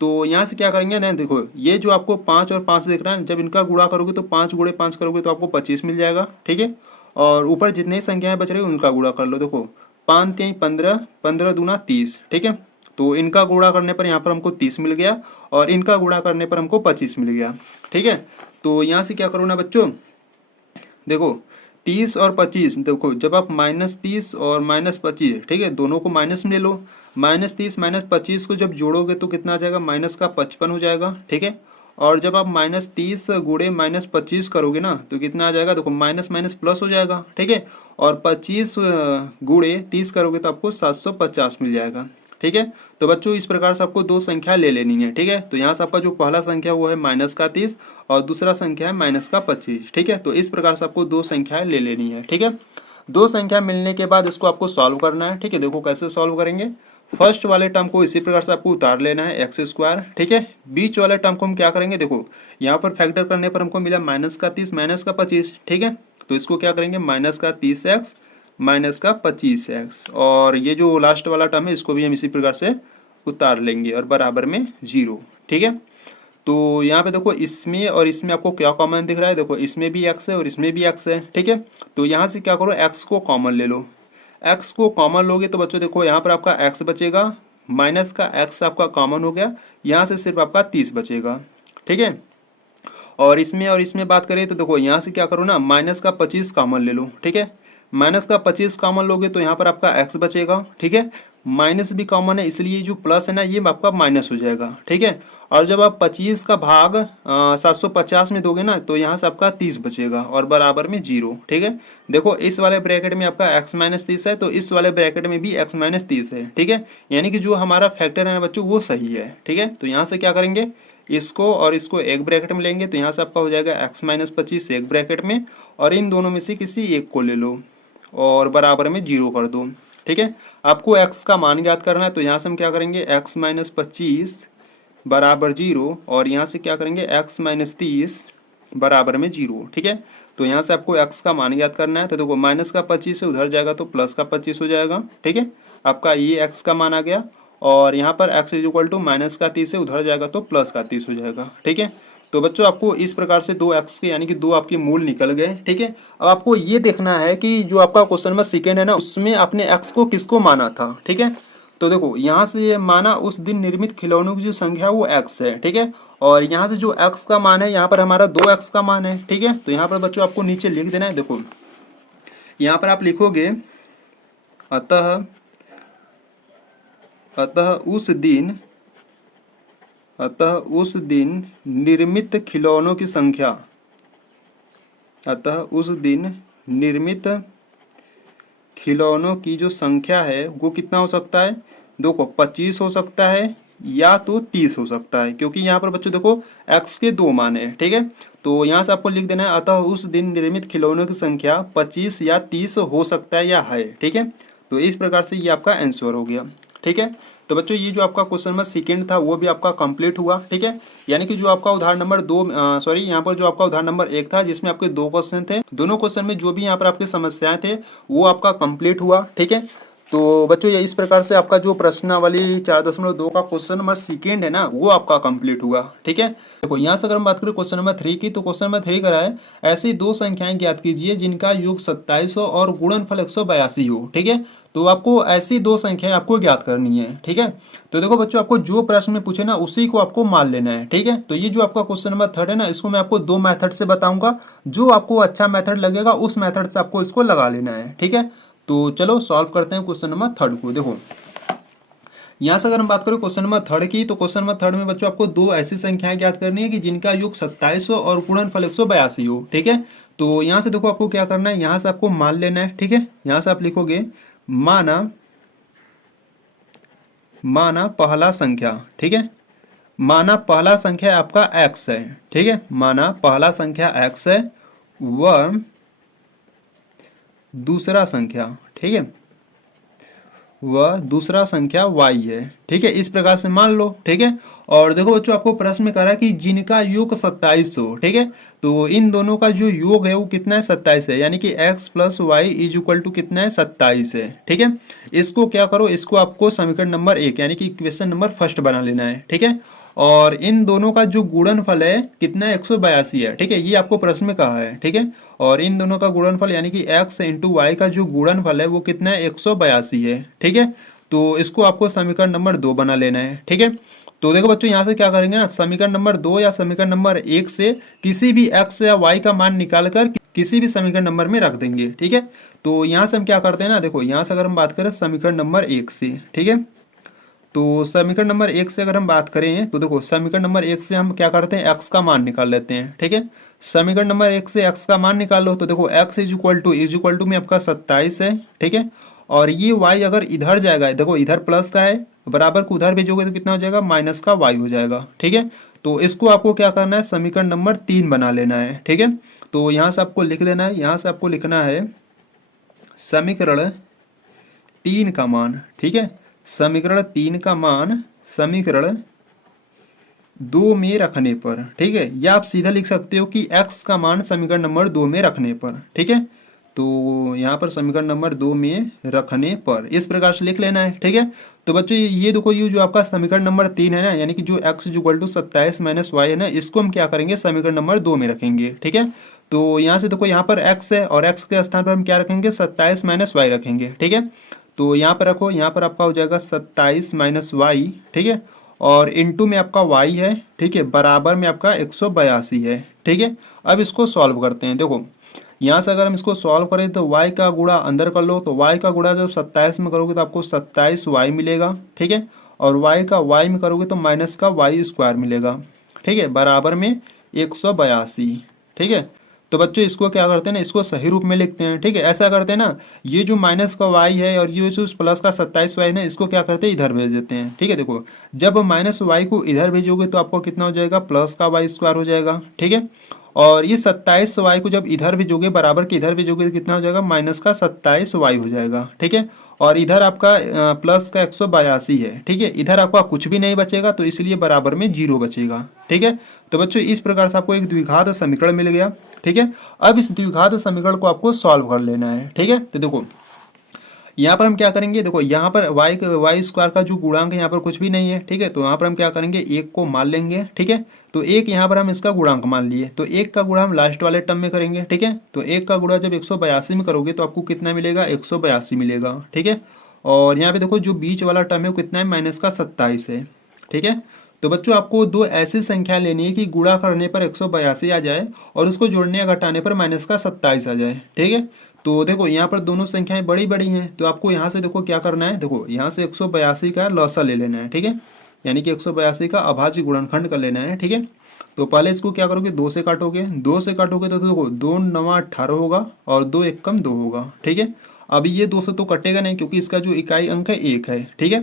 तो यहाँ से क्या करेंगे ना, देखो ये जो आपको 5 और 5 दिख रहा है, जब इनका गुणा करोगे तो 5 गुणे 5 करोगे तो आपको 25 मिल जाएगा। ठीक है, और ऊपर जितनी संख्याएं बच रही है उनका गुणा कर लो। देखो 5 3 15, 15 दूना 30। ठीक है, तो इनका गुणा करने पर यहाँ पर हमको 30 मिल गया और इनका गुणा करने पर हमको 25 मिल गया। ठीक है, तो यहाँ से क्या करो ना बच्चों, देखो 30 और 25, देखो जब आप -30 और -25, ठीक है, दोनों को माइनस में ले लो, -30 -25 को जब जोड़ोगे तो कितना आ जाएगा, माइनस का 55 हो जाएगा। ठीक है, और जब आप -30 गुणे -25 करोगे ना तो कितना आ जाएगा, देखो माइनस माइनस प्लस हो जाएगा। ठीक है, और 25 गुणे 30 करोगे तो आपको 750 मिल जाएगा। ठीक है, तो बच्चों इस प्रकार से आपको दो संख्या ले लेनी है। ठीक है, तो यहाँ से आपका जो पहला संख्या वो है माइनस का 30 और दूसरा संख्या है माइनस का 25। ठीक है, तो इस प्रकार से आपको दो संख्याएं ले लेनी है। ठीक है, दो संख्या मिलने के बाद इसको आपको सॉल्व करना है। ठीक है, देखो कैसे सॉल्व करेंगे, फर्स्ट वाले टर्म को इसी प्रकार से आपको उतार लेना है एक्स स्क्वायर, ठीक है। बीच वाले टर्म को हम क्या करेंगे, देखो यहाँ पर फैक्टर करने पर हमको मिला -30 -25, ठीक है। तो इसको क्या करेंगे, -30x -25x, और ये जो लास्ट वाला टर्म है इसको भी हम इसी प्रकार से उतार लेंगे और बराबर में 0, ठीक है। तो यहाँ पे देखो इसमें और इसमें आपको क्या कॉमन दिख रहा है, देखो इसमें भी x है और इसमें भी x है, ठीक है। तो यहाँ से क्या करो, x को कॉमन ले लो। x को कॉमन लोगे तो बच्चों देखो यहाँ पर आपका x बचेगा, माइनस का x आपका कॉमन हो गया, यहाँ से सिर्फ आपका 30 बचेगा, ठीक है। और इसमें बात करें तो देखो यहाँ से क्या करो ना, -25 कॉमन ले लो, ठीक है। -25 कॉमन लोगे तो यहाँ पर आपका x बचेगा, ठीक है। माइनस भी कॉमन है इसलिए जो प्लस है ना ये आपका माइनस हो जाएगा, ठीक है। और जब आप 25 का भाग 750 में दोगे ना तो यहाँ से आपका 30 बचेगा और बराबर में 0, ठीक है। देखो इस वाले ब्रैकेट में आपका x - 30 है तो इस वाले ब्रैकेट में भी x - 30 है, ठीक है। यानी कि जो हमारा फैक्टर है ना बच्चों वो सही है, ठीक है। तो यहाँ से क्या करेंगे, इसको और इसको एक ब्रैकेट में लेंगे तो यहाँ से आपका हो जाएगा x - 25 एक ब्रैकेट में, और इन दोनों में से किसी एक को ले लो और बराबर में 0 कर दो, ठीक है। आपको x का मान ज्ञात करना है तो यहाँ से हम क्या करेंगे, x - 25 बराबर 0, और यहाँ से क्या करेंगे x - 30 बराबर में 0, ठीक है। तो यहाँ से आपको x का मान ज्ञात करना है तो देखो माइनस का 25 से उधर जाएगा तो प्लस का 25 हो जाएगा, ठीक है। आपका ये x का मान आ गया, और यहाँ पर x = माइनस का 30 से उधर जाएगा तो प्लस का 30 हो जाएगा, ठीक है। तो बच्चों आपको इस प्रकार से 2x के यानी कि 2 आपके मूल निकल गए, ठीक है। अब आपको ये देखना है कि जो आपका क्वेश्चन नंबर सेकेंड है ना उसमें आपने x को किसको माना था, ठीक है। तो देखो यहाँ से ये माना उस दिन निर्मित खिलौनों की जो संख्या है वो x है, ठीक है। और यहाँ से जो x का मान है यहाँ पर हमारा 2x का मान है, ठीक है। तो यहाँ पर बच्चों आपको नीचे लिख देना है, देखो यहाँ पर आप लिखोगे अतः उस दिन निर्मित खिलौनों की संख्या, अतः उस दिन निर्मित खिलौनों की जो संख्या है वो कितना हो सकता है, देखो 25 हो सकता है या तो 30 हो सकता है, क्योंकि यहाँ पर बच्चों देखो x के 2 मान है, ठीक है। तो यहाँ से आपको लिख देना है अतः उस दिन निर्मित खिलौनों की संख्या 25 या 30 हो सकता है या है, ठीक है। तो इस प्रकार से ये आपका आंसर हो गया, ठीक है। तो बच्चों ये जो आपका क्वेश्चन नंबर सेकेंड था वो भी आपका कंप्लीट हुआ, ठीक है। यानी कि जो आपका उदाहरण नंबर 2 सॉरी यहाँ पर जो आपका उदाहरण नंबर 1 था जिसमें आपके 2 क्वेश्चन थे, दोनों क्वेश्चन में जो भी यहाँ पर आपके समस्याएं थे वो आपका कंप्लीट हुआ, ठीक है। तो बच्चों ये इस प्रकार से आपका जो प्रश्नावली 4.2 का क्वेश्चन नंबर सेकेंड है ना वो आपका कंप्लीट हुआ, ठीक है। देखो यहाँ से अगर हम बात करें क्वेश्चन नंबर 3 की, तो क्वेश्चन नंबर 3 करा है ऐसी दो संख्याएं ज्ञात कीजिए जिनका योग 27 हो और गुणनफल 182 हो, ठीक है। तो आपको ऐसी दो संख्याएं आपको ज्ञात करनी है, ठीक है। तो देखो बच्चों आपको जो प्रश्न में पूछे ना उसी को आपको मान लेना है, ठीक है। तो ये जो आपका क्वेश्चन नंबर 3 है ना इसको मैं आपको 2 मेथड से बताऊंगा, जो आपको अच्छा मेथड लगेगा उस मेथड से आपको इसको लगा लेना है, ठीक है। तो चलो सॉल्व करते हैं क्वेश्चन नंबर 3 को। देखो यहाँ से अगर हम बात करें क्वेश्चन नंबर 3 की, तो क्वेश्चन नंबर 3 में बच्चों आपको दो ऐसी संख्याएं ज्ञात करनी है कि जिनका योग 27 हो और गुणनफल 182 हो, ठीक है। तो यहाँ से देखो आपको क्या करना है, यहाँ से आपको मान लेना है, ठीक है। यहाँ से आप लिखोगे माना पहला संख्या, ठीक है। माना पहला संख्या आपका x है, ठीक है। माना पहला संख्या x है व दूसरा संख्या, ठीक है, वह दूसरा संख्या y है, ठीक है। इस प्रकार से मान लो, ठीक है। और देखो बच्चों आपको प्रश्न में कह रहा है कि जिनका योग 27 हो, ठीक है। तो इन दोनों का जो योग है वो कितना है, 27 है, यानी कि x + y = कितना है, 27 है, ठीक है। इसको क्या करो, इसको आपको समीकरण नंबर 1 यानी कि इक्वेशन नंबर फर्स्ट बना लेना है, ठीक है। और इन दोनों का जो गुणनफल है कितना है, 182 है, ठीक है। ये आपको प्रश्न में कहा है, ठीक है। और इन दोनों का गुणनफल यानी कि x × y का जो गुणनफल है वो कितना है, 182 है, ठीक है। तो इसको आपको समीकरण नंबर 2 बना लेना है, ठीक है। तो देखो बच्चों यहाँ से क्या करेंगे ना, समीकरण नंबर 2 या समीकरण नंबर 1 से किसी भी x या y का मान निकाल कर किसी भी समीकरण नंबर में रख देंगे, ठीक है। तो यहाँ से हम क्या करते हैं ना, देखो यहाँ से अगर हम बात करें समीकरण नंबर 1 से, ठीक है। तो समीकरण नंबर 1 से अगर हम बात करें तो देखो समीकरण नंबर 1 से हम क्या करते हैं, x का मान निकाल लेते हैं, ठीक है। समीकरण नंबर 1 से x का मान निकाल लो तो देखो x = में आपका 27 है, ठीक है। और ये y अगर इधर जाएगा, देखो इधर प्लस का है, बराबर को उधर भेजोगे तो कितना हो जाएगा, माइनस का y हो जाएगा, ठीक है। तो इसको आपको क्या करना है, समीकरण नंबर 3 बना लेना है, ठीक है। तो यहाँ से आपको लिख देना है, यहाँ से आपको लिखना है समीकरण 3 का मान, ठीक है। समीकरण 3 का मान समीकरण 2 में रखने पर, ठीक है, या आप सीधा लिख सकते हो कि x का मान समीकरण नंबर 2 में रखने पर, ठीक है। तो यहाँ पर समीकरण नंबर 2 में रखने पर इस प्रकार से लिख लेना है, ठीक है। तो बच्चों ये देखो, ये जो आपका समीकरण नंबर 3 है ना, यानी कि जो x equal to 27 minus y है ना, इसको हम क्या करेंगे, समीकरण नंबर 2 में रखेंगे, ठीक है। तो यहाँ से देखो, यहाँ पर x है और x के स्थान पर हम क्या रखेंगे, 27 माइनस वाई रखेंगे, ठीक है। तो यहाँ पर रखो, यहाँ पर आपका हो जाएगा 27 माइनस वाई, ठीक है, और इनटू में आपका y है, ठीक है, बराबर में आपका 182 है, ठीक है। अब इसको सॉल्व करते हैं। देखो यहाँ से अगर हम इसको सॉल्व करें तो y का गुणा अंदर कर लो, तो y का गुणा जब 27 में करोगे तो आपको 27y मिलेगा, ठीक है, और y का y में करोगे तो माइनस का y स्क्वायर मिलेगा, ठीक है, बराबर में 182, ठीक है। तो बच्चों इसको क्या करते हैं ना, इसको सही रूप में लिखते हैं, ठीक है। ऐसा करते हैं ना, ये जो माइनस का y है और ये जो प्लस का 27y है ना, इसको क्या करते हैं, इधर भेज देते हैं, ठीक है। देखो जब माइनस y को इधर भेजोगे तो आपको कितना हो जाएगा, प्लस का y स्क्वायर हो जाएगा, ठीक है। और ये 27y को जब इधर भेजोगे, बराबर के इधर भेजोगे तो कितना हो जाएगा, माइनस का 27y हो जाएगा, ठीक है। और इधर आपका प्लस का 182 है, ठीक है। इधर आपका कुछ भी नहीं बचेगा, तो इसलिए बराबर में 0 बचेगा, ठीक है। तो बच्चों इस प्रकार से आपको एक द्विघात समीकरण मिल गया, ठीक है। अब इस द्विघात समीकरण को आपको सॉल्व कर लेना है, ठीक है। तो देखो यहाँ पर हम क्या करेंगे, देखो यहाँ पर वाई स्क्वायर का जो गुणांक है यहाँ पर कुछ भी नहीं है, ठीक है। तो यहाँ पर हम क्या करेंगे, एक को मान लेंगे, ठीक है। तो एक यहाँ पर हम इसका गुणांक मान लिए, तो एक का गुणा हम लास्ट वाले टर्म में करेंगे, ठीक है। तो एक का गुणा जब 182 में करोगे तो आपको कितना मिलेगा, 182 मिलेगा, ठीक है। और यहाँ पे देखो जो बीच वाला टर्म है वो कितना है, माइनस का 27 है, ठीक है। तो बच्चों आपको दो ऐसी संख्या लेनी है कि गुणा करने पर 182 आ जाए और उसको जोड़ने या घटाने पर माइनस का 27 आ जाए, ठीक है। तो देखो यहाँ पर दोनों संख्याएं बड़ी बड़ी हैं, तो आपको यहाँ से देखो क्या करना है, देखो यहाँ से 182 का लसा ले लेना है, ठीक है, यानी कि 182 का अभाज्य गुणनखंड कर लेना है, ठीक है। तो पहले इसको क्या करोगे, 2 से काटोगे, 2 से काटोगे तो देखो 2 9 18 होगा और 2 1 कम 2 होगा, ठीक है। अभी ये 2 से तो कटेगा नहीं क्योंकि इसका जो इकाई अंक है 1 है, ठीक है।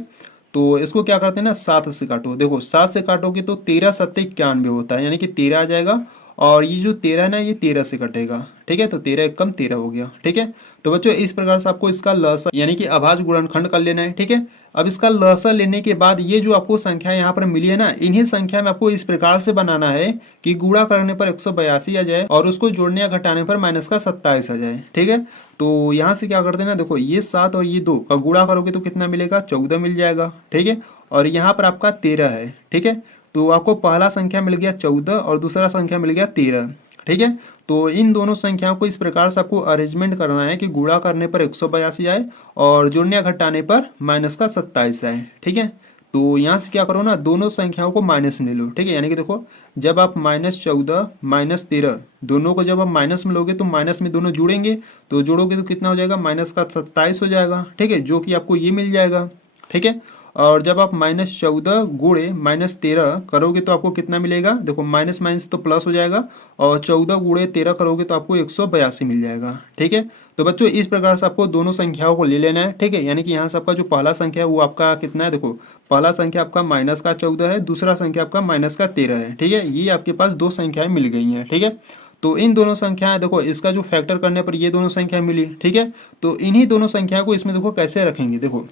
तो इसको क्या करते हैं ना, 7 से काटो, देखो 7 से काटोगे तो 13 7 91 होता है, यानी कि 13 आ जाएगा। और ये जो 13 है ना, ये 13 से कटेगा, ठीक है। तो 13 एक कम 13 हो गया, ठीक है। तो बच्चों इस प्रकार से आपको इसका लसा यानी कि अभाज्य गुणनखंड कर लेना है, ठीक है। अब इसका लसा लेने के बाद ये जो आपको संख्या यहाँ पर मिली है ना, इन्हीं संख्या में आपको इस प्रकार से बनाना है कि गुणा करने पर 182 आ जाए और उसको जोड़ने या घटाने पर माइनस का 27 आ जाए, ठीक है। तो यहाँ से क्या करते हैं ना, देखो ये 7 और ये 2 का गुणा करोगे तो कितना मिलेगा, 14 मिल जाएगा, ठीक है। और यहाँ पर आपका 13 है, ठीक है। तो आपको पहला संख्या मिल गया 14 और दूसरा संख्या मिल गया 13, ठीक है। तो इन दोनों संख्याओं को इस प्रकार से आपको अरेंजमेंट करना है कि गुणा करने पर 182 आए और जोड़ने या घटाने पर माइनस का 27 आए, ठीक है। तो यहाँ से क्या करो ना, दोनों संख्याओं को माइनस में लो, ठीक है। यानी कि देखो जब आप -14 -13 दोनों को जब आप माइनस में लोगे तो माइनस में दोनों जुड़ेंगे, तो जोड़ोगे तो कितना हो जाएगा, माइनस का 27 हो जाएगा, ठीक है, जो कि आपको ये मिल जाएगा, ठीक है। और जब आप -14 गुणे -13 करोगे तो आपको कितना मिलेगा, देखो माइनस माइनस तो प्लस हो जाएगा और 14 गुणे 13 करोगे तो आपको 182 मिल जाएगा, ठीक है। तो बच्चों इस प्रकार से आपको दोनों संख्याओं को ले लेना है, ठीक है। यानी कि यहाँ से आपका जो पहला संख्या है वो आपका कितना है, देखो पहला संख्या आपका माइनस का 14 है, दूसरा संख्या आपका माइनस का 13 है, ठीक है। ये आपके पास दो संख्याएं मिल गई हैं, ठीक है। तो इन दोनों संख्याएं देखो, इसका जो फैक्टर करने पर ये दोनों संख्या मिली, ठीक है। तो इन्हीं दोनों संख्या को इसमें देखो कैसे रखेंगे, देखो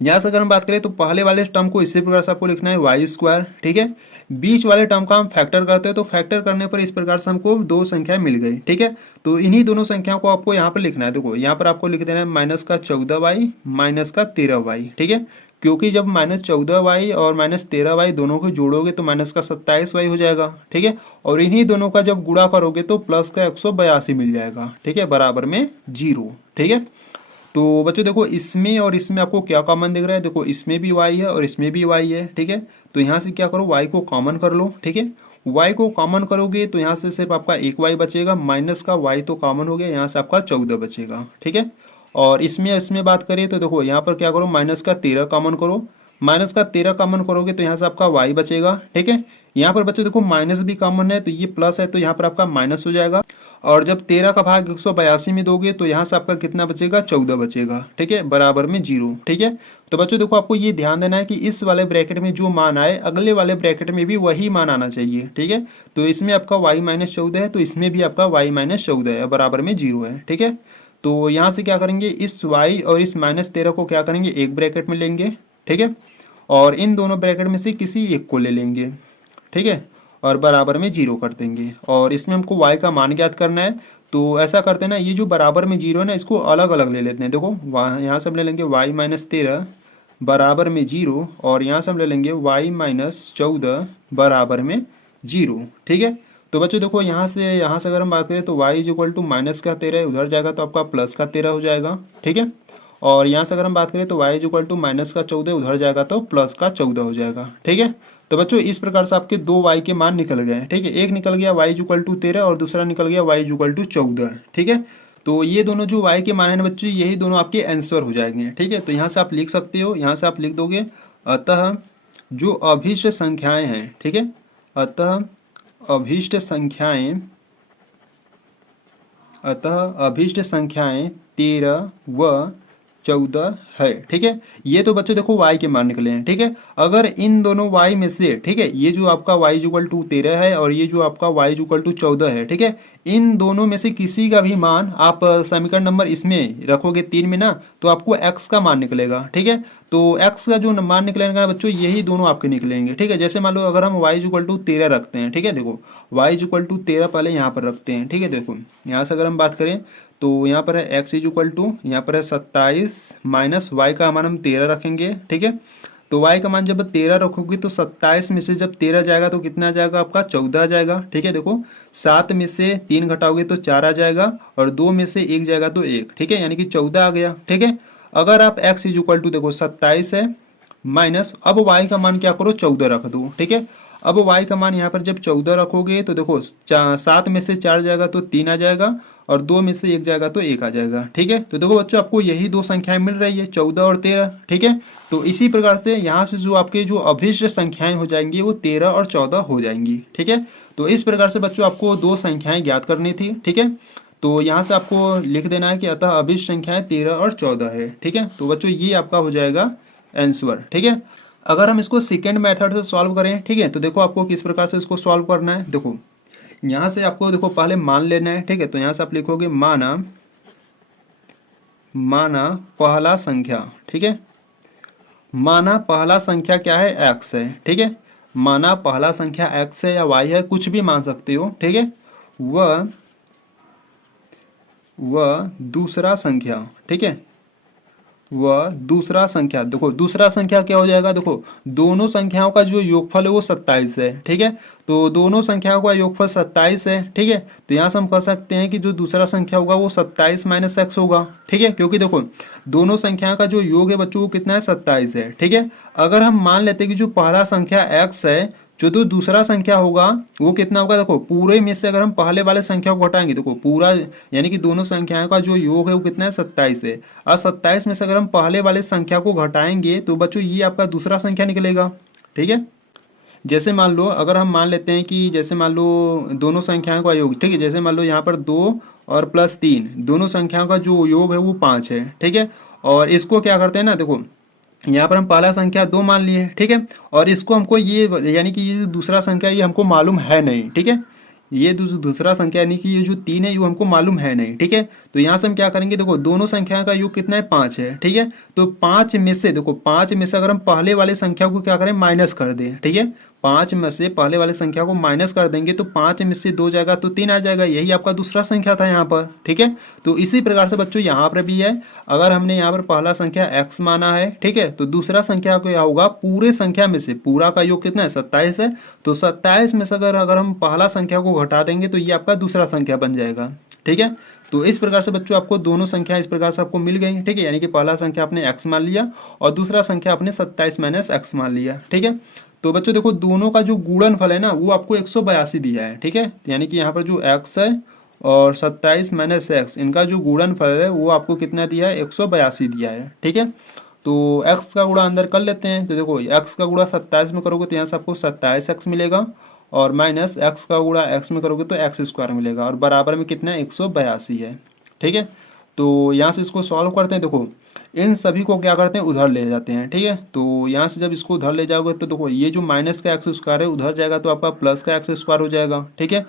यहाँ से अगर हम बात करें तो पहले वाले टर्म को इसी प्रकार से आपको लिखना है वाई स्क्वायर, ठीक है। बीच वाले टर्म का हम फैक्टर करते हैं, तो फैक्टर करने पर इस प्रकार से हमको दो संख्या मिल गई, ठीक है। तो इन्हीं दोनों संख्याओं को आपको यहाँ पर लिखना है, देखो यहाँ पर आपको लिख देना है माइनस का 14y माइनस का 13y, ठीक है। क्योंकि जब -14y और -13y दोनों को जोड़ोगे तो माइनस का 27y हो जाएगा, ठीक है। और इन्हीं दोनों का जब गुणा करोगे तो प्लस का 182 मिल जाएगा, ठीक है, बराबर में 0, ठीक है। तो बच्चों देखो इसमें और इसमें आपको क्या कॉमन दिख रहा है, देखो इसमें भी y है और इसमें भी y है, ठीक है। तो यहाँ से क्या करो, y को कॉमन कर लो, ठीक है। y को कॉमन करोगे तो यहाँ से सिर्फ आपका एक y बचेगा, माइनस का y तो कॉमन हो गया, यहाँ से आपका 14 बचेगा, ठीक है। और इसमें बात करिए तो देखो यहाँ पर क्या करो, माइनस का 13 कॉमन करो, माइनस का 13 कॉमन करोगे तो यहाँ से आपका y बचेगा, ठीक है। यहाँ पर बच्चों देखो माइनस भी कॉमन है तो ये प्लस है, तो यहाँ पर आपका माइनस हो जाएगा। और जब 13 का भाग 182 में दोगे तो यहाँ से आपका कितना बचेगा, 14 बचेगा, ठीक है, बराबर में 0, ठीक है। तो बच्चों देखो आपको ये ध्यान देना है कि इस वाले ब्रैकेट में जो मान आए अगले वाले ब्रैकेट में भी वही मान आना चाहिए, ठीक है। तो इसमें आपका y -14 है तो इसमें भी आपका y -14 है, बराबर में 0 है, ठीक है। तो यहाँ से क्या करेंगे, इस y और इस -13 को क्या करेंगे, एक ब्रैकेट में लेंगे, ठीक है, और इन दोनों ब्रैकेट में से किसी एक को ले लेंगे, ठीक है, और बराबर में 0 कर देंगे। और इसमें हमको y का मान ज्ञात करना है, तो ऐसा करते हैं ना, ये जो बराबर में 0 है ना, इसको अलग अलग ले लेते हैं। देखो यहाँ से हम ले लेंगे y - 13 बराबर में 0, और यहाँ से हम ले लेंगे y - 14 बराबर में 0, ठीक है। तो बच्चों देखो यहाँ से अगर हम बात करें तो y = -13 उधर जाएगा तो आपका +13 हो जाएगा, ठीक है। और यहाँ से अगर हम बात करें तो y = -14 उधर जाएगा तो +14 हो जाएगा, ठीक है। तो बच्चों इस प्रकार से आपके दो y के मान निकल गए हैं, ठीक है। एक निकल गया y = 13 और दूसरा निकल गया y = 14, ठीक है। तो ये दोनों जो y के मान है ना बच्चों, यही दोनों आपके आंसर हो जाएंगे, ठीक है। तो यहाँ से आप लिख सकते हो, यहाँ से आप लिख दोगे, अतः जो अभीष्ट संख्याएं हैं, ठीक है, अतः अभीष्ट संख्याएं 13 व 14 है, ठीक है। ये तो बच्चों देखो y के मान निकले हैं, ठीक है। अगर इन दोनों y में से, ठीक है, ये जो आपका y = 13 है और ये जो आपका y = 14 है, ठीक है, इन दोनों में से किसी का भी मान आप समीकरण नंबर इसमें रखोगे 3 में ना, तो आपको x का मान निकलेगा, ठीक है। तो x का जो मान निकलेगा बच्चों, यही दोनों आपके निकलेंगे, ठीक है। जैसे मान लो अगर हम y = 13 रखते हैं, ठीक है, देखो y = 13 पहले यहाँ पर रखते हैं, ठीक है। देखो यहाँ से अगर हम बात करें तो यहाँ पर है x = यहाँ पर है 27 माइनस y का मान हम 13 रखेंगे, ठीक है। तो y का मान जब 13 रखोगे तो 27 में से जब 13 जाएगा तो कितना आ जाएगा आपका, 14 आ जाएगा, ठीक है। देखो 7 में से 3 घटाओगे तो 4 आ जाएगा, और 2 में से 1 जाएगा तो 1, ठीक है, यानी कि 14 आ गया, ठीक है। अगर आप x = देखो 27 है माइनस, अब y का मान क्या करो, 14 रख दो, ठीक है। अब y का मान यहाँ पर जब 14 रखोगे तो देखो 7 में से 4 जाएगा तो 3 आ जाएगा, और 2 में से 1 जाएगा तो 1 आ जाएगा, ठीक है। तो देखो बच्चों आपको यही दो संख्याएं मिल रही है, 14 और 13, ठीक है। तो इसी प्रकार से यहाँ से जो आपके जो अभीष्ट संख्याएं हो जाएंगी वो 13 और 14 हो जाएंगी, ठीक है। तो इस प्रकार से बच्चों आपको दो संख्याएं ज्ञात करनी थी, ठीक है। तो यहाँ से आपको लिख देना है कि अतः अभीष्ट संख्याएं 13 और 14 है, ठीक है। तो बच्चों ये आपका हो जाएगा आंसर, ठीक है। अगर हम इसको सेकेंड मेथड से सॉल्व करें, ठीक है, तो देखो आपको किस प्रकार से इसको सॉल्व करना है। देखो यहाँ से आपको देखो पहले मान लेना है, ठीक है। तो यहाँ से आप लिखोगे माना पहला संख्या, ठीक है, माना पहला संख्या क्या है, x है, ठीक है। माना पहला संख्या x है या y है, कुछ भी मान सकते हो, ठीक है। वह दूसरा संख्या, ठीक है, वह दूसरा संख्या, देखो दूसरा संख्या क्या हो जाएगा, देखो दोनों संख्याओं का जो योगफल है वो 27 है, ठीक है। तो दोनों संख्याओं का योगफल 27 है, ठीक है। तो यहाँ से हम कह सकते हैं कि जो दूसरा संख्या होगा वो 27 - x होगा, ठीक है, क्योंकि देखो दोनों संख्याओं का जो योग है बच्चों वो कितना है, 27 है, ठीक है। अगर हम मान लेते हैं कि जो पहला संख्या x है, जो दूसरा संख्या होगा वो कितना होगा, देखो पूरे में से अगर हम पहले वाले संख्या को घटाएंगे, देखो पूरा यानी कि दोनों संख्याओं का जो योग है वो कितना है, 27 है। और 27 में से अगर हम पहले वाले संख्या को घटाएंगे तो बच्चों ये आपका दूसरा संख्या निकलेगा, ठीक है। जैसे मान लो अगर हम मान लेते हैं कि जैसे मान लो दोनों संख्याओं का योग, ठीक है, जैसे मान लो यहाँ पर 2 और +3 दोनों संख्याओं का जो योग है वो 5 है, ठीक है। और इसको क्या करते हैं ना, देखो यहाँ पर हम पहला संख्या 2 मान लिए, ठीक है, और इसको हमको ये यानी कि ये जो दूसरा संख्या ये हमको मालूम है नहीं, ठीक है। ये दूसरा संख्या यानी कि ये जो 3 है ये हमको मालूम है नहीं, ठीक है। तो यहाँ से हम क्या करेंगे, देखो दोनों संख्या का योग कितना है, 5 है, ठीक है। तो 5 में से देखो 5 में से अगर हम पहले वाले संख्या को क्या करें, माइनस कर दें, ठीक है। 5 में से पहले वाले संख्या को माइनस कर देंगे तो 5 में से 2 जाएगा तो 3 आ जाएगा, यही आपका दूसरा संख्या था यहाँ पर, ठीक है। तो इसी प्रकार से बच्चों यहाँ पर भी है, अगर हमने यहाँ पर पहला संख्या x माना है, ठीक है, तो दूसरा संख्या क्या होगा, पूरे संख्या में से पूरा का योग कितना है, 27 है। तो 27 में से अगर हम पहला संख्या को घटा देंगे तो ये आपका दूसरा संख्या बन जाएगा, ठीक है। तो इस प्रकार से बच्चों आपको दोनों संख्या इस प्रकार से आपको मिल गई, ठीक है, यानी कि पहला संख्या आपने x मान लिया और दूसरा संख्या आपने 27 - x मान लिया, ठीक है। तो बच्चों देखो दोनों का जो गुणनफल है ना वो आपको 182 दिया है, ठीक है। यानी कि यहाँ पर जो x है और 27 - x इनका जो गुणनफल है वो आपको कितना दिया है, 182 दिया है, ठीक है। तो x का गुणा अंदर कर लेते हैं, तो देखो x का गुणा 27 में करोगे तो यहाँ से आपको 27x मिलेगा, और माइनस x का गुणा x में करोगे तो x² मिलेगा, और बराबर में कितना है, 182 है, ठीक है। तो यहाँ से इसको सॉल्व करते हैं, देखो इन सभी को क्या करते हैं, उधर ले जाते हैं, ठीक है। तो यहाँ से जब इसको उधर ले जाओगे तो देखो ये जो माइनस का x² है उधर जाएगा तो आपका प्लस का x² हो जाएगा, ठीक है।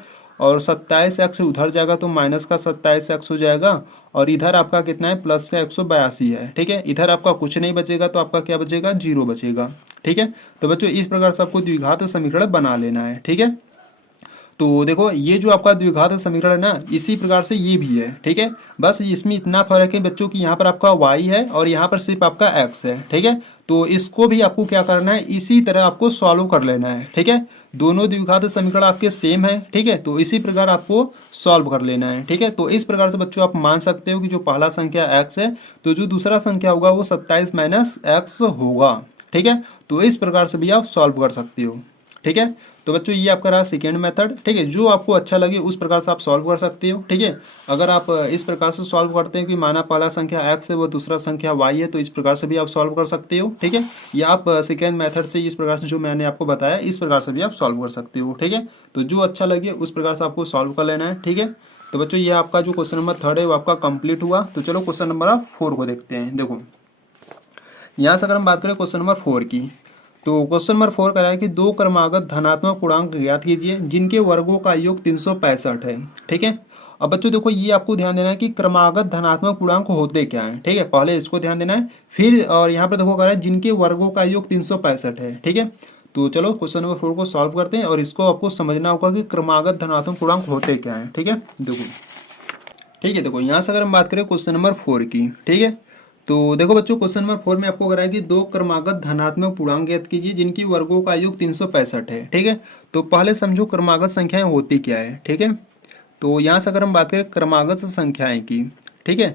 और 27x उधर जाएगा तो माइनस का 27x हो जाएगा, और इधर आपका कितना है, प्लस का 182 है। ठीक है, इधर आपका कुछ नहीं बचेगा तो आपका क्या बचेगा, 0 बचेगा। ठीक है, तो बच्चों इस प्रकार से आपको द्विघात समीकरण बना लेना है। ठीक है, तो देखो ये जो आपका द्विघात समीकरण है ना, इसी प्रकार से ये भी है। ठीक है, बस इसमें इतना फर्क है बच्चों कि यहाँ पर आपका y है और यहाँ पर सिर्फ आपका x है। ठीक है, तो इसको भी आपको क्या करना है, इसी तरह आपको सॉल्व कर लेना है। ठीक है, दोनों द्विघात समीकरण आपके सेम है। ठीक है, तो इसी प्रकार आपको सॉल्व कर लेना है। ठीक है, तो इस प्रकार से बच्चों आप मान सकते हो कि जो पहला संख्या x है तो जो दूसरा संख्या होगा वो 27 माइनस x होगा। ठीक है, तो इस प्रकार से भी आप सॉल्व कर सकते हो। ठीक है, तो बच्चों ये आपका रहा सेकेंड मेथड। ठीक है, जो आपको अच्छा लगे उस प्रकार से आप सॉल्व कर सकते हो। ठीक है, अगर आप इस प्रकार से सॉल्व करते हैं कि माना पहला संख्या x है वो दूसरा संख्या y है, तो इस प्रकार से भी आप सॉल्व कर सकते हो। ठीक है, या आप सेकेंड मेथड से इस प्रकार से जो मैंने आपको बताया इस प्रकार से भी आप सॉल्व कर सकते हो। ठीक है, तो जो अच्छा लगे उस प्रकार से आपको सॉल्व कर लेना है। ठीक है, तो बच्चों ये आपका जो क्वेश्चन नंबर 3 है वो आपका कंप्लीट हुआ। तो चलो क्वेश्चन नंबर 4 को देखते हैं। देखो यहाँ से अगर हम बात करें क्वेश्चन नंबर 4 की, तो क्वेश्चन नंबर 4 कह रहा है कि दो क्रमागत धनात्मक पूर्णांक ज्ञात कीजिए जिनके वर्गों का योग 365 है। ठीक है, अब बच्चों देखो ये आपको ध्यान देना है कि क्रमागत धनात्मक पूर्णांक होते क्या है। ठीक है, पहले इसको ध्यान देना है, फिर और यहाँ पर देखो कह रहा है जिनके वर्गों का योग 365 है। ठीक है, तो चलो क्वेश्चन नंबर 4 को सॉल्व करते हैं और इसको आपको समझना होगा कि क्रमागत धनात्मक पूर्णांक होते क्या है। ठीक है, देखो ठीक है, देखो यहाँ से अगर हम बात करें क्वेश्चन नंबर 4 की, ठीक है, तो देखो बच्चों क्वेश्चन नंबर 4 में आपको कह रहा है कि दो क्रमागत धनात्मक पूर्णांक ज्ञात कीजिए जिनकी वर्गों का योग 365 है। ठीक है, तो पहले समझो क्रमागत संख्याएं होती क्या है। ठीक है, तो यहाँ से अगर हम बात करें क्रमागत संख्याएं की, ठीक है,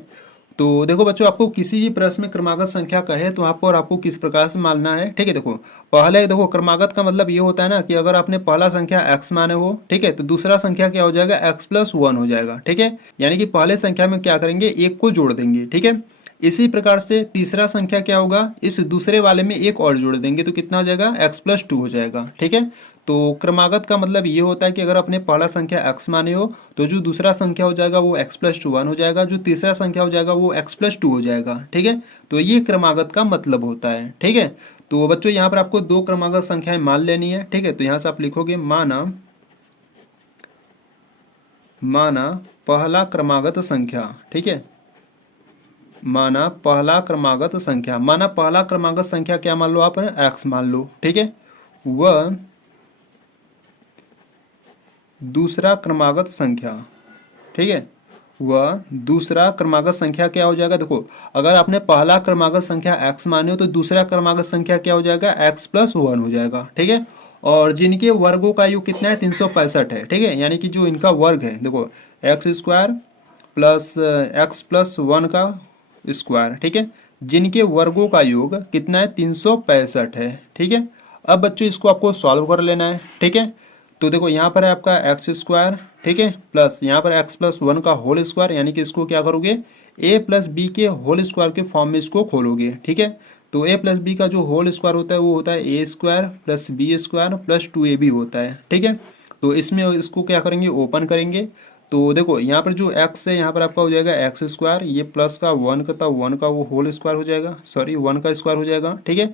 तो देखो बच्चों आपको किसी भी प्रश्न में क्रमागत संख्या कहे तो आपको किस प्रकार से मानना है। ठीक है, देखो पहले देखो क्रमागत का मतलब ये होता है ना कि अगर आपने पहला संख्या x माने हो, ठीक है, तो दूसरा संख्या क्या हो जाएगा, x+1 हो जाएगा। ठीक है, यानी कि पहले संख्या में क्या करेंगे, एक को जोड़ देंगे। ठीक है, इसी प्रकार से तीसरा संख्या क्या होगा, इस दूसरे वाले में एक और जोड़ देंगे तो कितना हो जाएगा, x+2 हो जाएगा। ठीक है, तो क्रमागत का मतलब ये होता है कि अगर आपने पहला संख्या x माने हो तो जो दूसरा संख्या हो जाएगा वो x+1 हो जाएगा, जो तीसरा संख्या हो जाएगा वो x+2 हो जाएगा। ठीक है, तो ये क्रमागत का मतलब होता है। ठीक है, तो बच्चों यहाँ पर आपको दो क्रमागत संख्याएं मान लेनी है। ठीक है, तो यहाँ से आप लिखोगे माना पहला क्रमागत संख्या। ठीक है, माना पहला क्रमागत संख्या, माना पहला क्रमागत संख्या क्या मान लो आप, x मान लो। ठीक है, वह दूसरा क्रमागत संख्या, ठीक है, वह दूसरा क्रमागत संख्या क्या हो जाएगा, देखो अगर आपने पहला क्रमागत संख्या x माने हो तो दूसरा क्रमागत संख्या क्या हो जाएगा, x+1 हो जाएगा। ठीक है, और जिनके वर्गों का योग कितना है, 365 है। ठीक है, यानी कि जो इनका वर्ग है देखो x² प्लस x+1 का स्क्वायर। ठीक है, जिनके वर्गों का योग कितना है, 365 है। ठीक है, अब बच्चों इसको आपको सॉल्व कर लेना है। ठीक है, तो देखो यहाँ पर है आपका x², ठीक है, प्लस यहाँ पर x+1 का होल स्क्वायर, यानी कि इसको क्या करोगे, a+b के होल स्क्वायर के फॉर्म में इसको खोलोगे। ठीक है, तो a+b का जो होल स्क्वायर होता है वो होता है a² plus b² plus 2ab होता है। ठीक है, तो इसमें इसको क्या करेंगे, ओपन करेंगे। तो देखो यहाँ पर जो x है यहाँ पर आपका हो जाएगा x², ये प्लस का 1 का था, 1 का वो होल स्क्वायर हो जाएगा, सॉरी 1 का स्क्वायर हो जाएगा। ठीक है,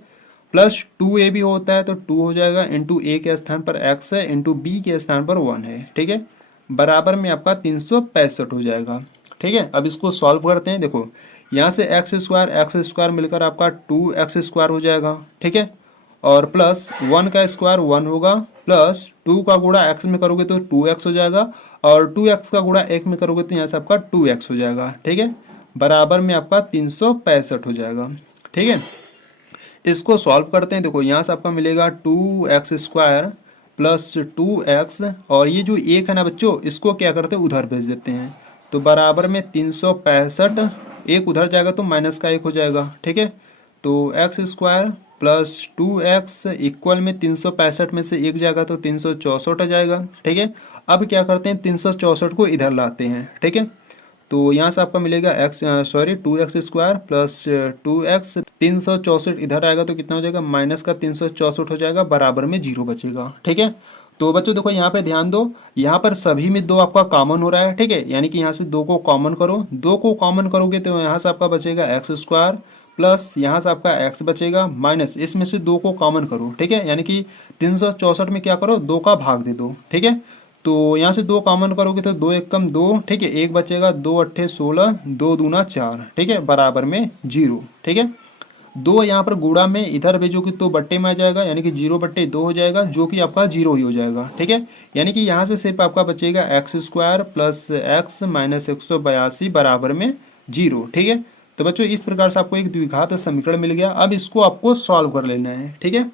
प्लस 2ab होता है तो 2 हो जाएगा, इंटू a के स्थान पर x है, इंटू b के स्थान पर 1 है। ठीक है, बराबर में आपका 365 हो जाएगा। ठीक है, अब इसको सॉल्व करते हैं। देखो यहाँ से x² मिलकर आपका 2x² हो जाएगा। ठीक है, और प्लस 1 का स्क्वायर 1 होगा, प्लस 2 का गुणा x में करोगे तो 2x हो जाएगा, और 2x का गुणा 1 में करोगे तो यहाँ से आपका 2x हो जाएगा। ठीक है, बराबर में आपका 365 हो जाएगा। ठीक है, इसको सॉल्व करते हैं। देखो यहाँ से आपका मिलेगा 2x² प्लस 2x, और ये जो एक है ना बच्चों इसको क्या करते हैं, उधर भेज देते हैं, तो बराबर में 365, एक उधर जाएगा तो माइनस का 1 हो जाएगा। ठीक है, तो x² प्लस 2x इक्वल में 365 में से एक जाएगा तो 364 आ जाएगा। ठीक है, अब क्या करते हैं, 364 को इधर लाते हैं। ठीक है, तो यहाँ से आपका मिलेगा 2x² प्लस 2x, 364 इधर आएगा तो कितना हो जाएगा, माइनस का 364 हो जाएगा, बराबर में 0 बचेगा। ठीक है, तो बच्चों देखो यहाँ पे ध्यान दो, यहाँ पर सभी में 2 आपका कॉमन हो रहा है। ठीक है, यानी कि यहाँ से 2 को कॉमन करो, 2 को कॉमन करोगे तो यहाँ से आपका बचेगा x² प्लस यहाँ से आपका x बचेगा, माइनस इसमें से 2 को कॉमन करो। ठीक है, यानी कि 364 में क्या करो, 2 का भाग दे दो। ठीक है, तो यहाँ से 2 कॉमन करोगे तो 2 एक कम 2, ठीक है, एक बचेगा, 2 अट्ठे 16, 2 दूना 4, ठीक है, बराबर में 0, ठीक है। 2 यहाँ पर गुणा में इधर भेजोगे तो बट्टे में आ जाएगा, यानी कि 0/2 हो जाएगा, जो कि आपका 0 ही हो जाएगा, ठीक है। यानी कि यहाँ से सिर्फ आपका बचेगा x² प्लस x माइनस 182 बराबर में 0, ठीक है। तो बच्चों इस प्रकार से आपको एक द्विघात समीकरण मिल गया। अब इसको आपको सॉल्व कर लेना है, ठीक है।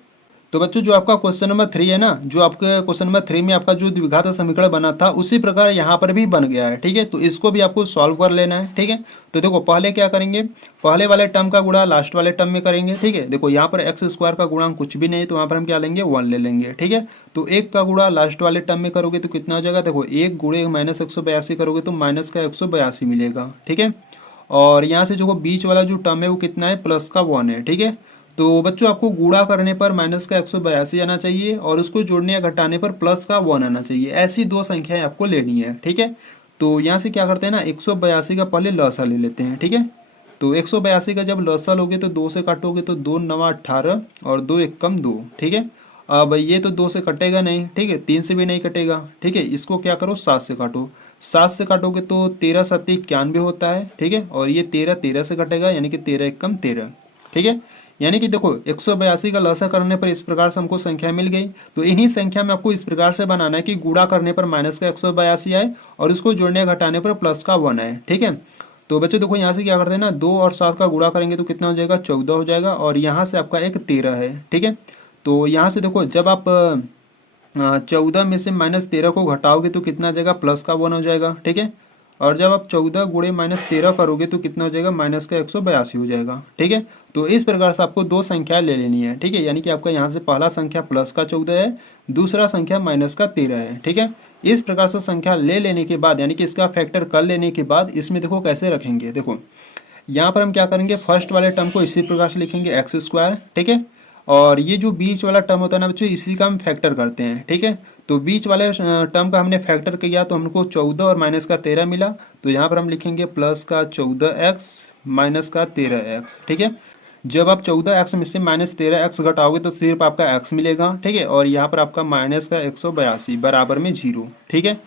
तो बच्चों जो आपका क्वेश्चन नंबर 3 है ना, जो आपके क्वेश्चन नंबर 3 में आपका जो द्विघात समीकरण बना था उसी प्रकार यहाँ पर भी बन गया है, ठीक है। तो इसको भी आपको सॉल्व कर लेना है, ठीक है। तो देखो पहले क्या करेंगे, पहले वाले टर्म का गुणा लास्ट वाले टर्म में करेंगे, ठीक है। देखो यहाँ पर x² का गुणांक कुछ भी नहीं, तो यहाँ पर हम क्या लेंगे 1 ले लेंगे, ठीक है। तो 1 का गुणा लास्ट वाले टर्म में करोगे तो कितना हो जाएगा, देखो 1 गुणे माइनस 182 करोगे तो माइनस का 182 मिलेगा, ठीक है। और यहाँ से जो बीच वाला जो टर्म है वो कितना है, प्लस का 1 है, ठीक है। तो बच्चों आपको गुणा करने पर माइनस का 182 आना चाहिए और उसको जोड़ने या घटाने पर प्लस का 1 आना चाहिए। ऐसी दो संख्याएं आपको लेनी है, ठीक है। तो यहाँ से क्या करते हैं ना, 182 का पहले लसा ले लेते हैं, ठीक है। तो 182 का जब लसा लोगे तो 2 से काटोगे तो 2 9 18 और 2 1 कम 2, ठीक है। अब ये तो 2 से कटेगा नहीं, ठीक है, 3 से भी नहीं कटेगा, ठीक है। इसको क्या करो 7 से काटो, 7 से काटोगे तो 13 7 91 होता है, ठीक है। और ये 13 से कटेगा, यानी कि 13 1 कम 13, ठीक है। यानी कि देखो 182 का लसा करने पर इस प्रकार से हमको संख्या मिल गई। तो इन्हीं संख्या में आपको इस प्रकार से बनाना है कि गुणा करने पर माइनस का 182 आए और उसको जोड़ने घटाने पर प्लस का 1 आए, ठीक है। तो बच्चों देखो यहाँ से क्या करते हैं ना, 2 और 7 का गुणा करेंगे तो कितना हो जाएगा, 14 हो जाएगा, और यहाँ से आपका एक 13 है, ठीक है। तो यहाँ से देखो जब आप 14 में से -13 को घटाओगे तो कितना आ जाएगा, प्लस का 1 हो जाएगा, ठीक है। और जब आप 14 गुणे -13 करोगे तो कितना हो जाएगा, माइनस का 182 हो जाएगा, ठीक है। तो इस प्रकार से आपको दो संख्या ले लेनी है, ठीक है। यानी कि आपका यहाँ से पहला संख्या प्लस का 14 है, दूसरा संख्या माइनस का 13 है, ठीक है। इस प्रकार से संख्या ले लेने के बाद, यानी कि इसका फैक्टर कर लेने के बाद इसमें देखो कैसे रखेंगे। देखो यहाँ पर हम क्या करेंगे, फर्स्ट वाले टर्म को इसी प्रकार से लिखेंगे x², ठीक है। और ये जो बीच वाला टर्म होता है ना बच्चों, इसी का हम फैक्टर करते हैं, ठीक है। तो बीच वाले टर्म का हमने फैक्टर किया तो हमको 14 और माइनस का 13 मिला। तो यहाँ पर हम लिखेंगे प्लस का 14x माइनस का 13x, ठीक है। जब आप 14x में से -13x घटाओगे तो सिर्फ आपका x मिलेगा, ठीक है। और यहाँ पर आपका माइनस का 182 बराबर में 0, ठीक है।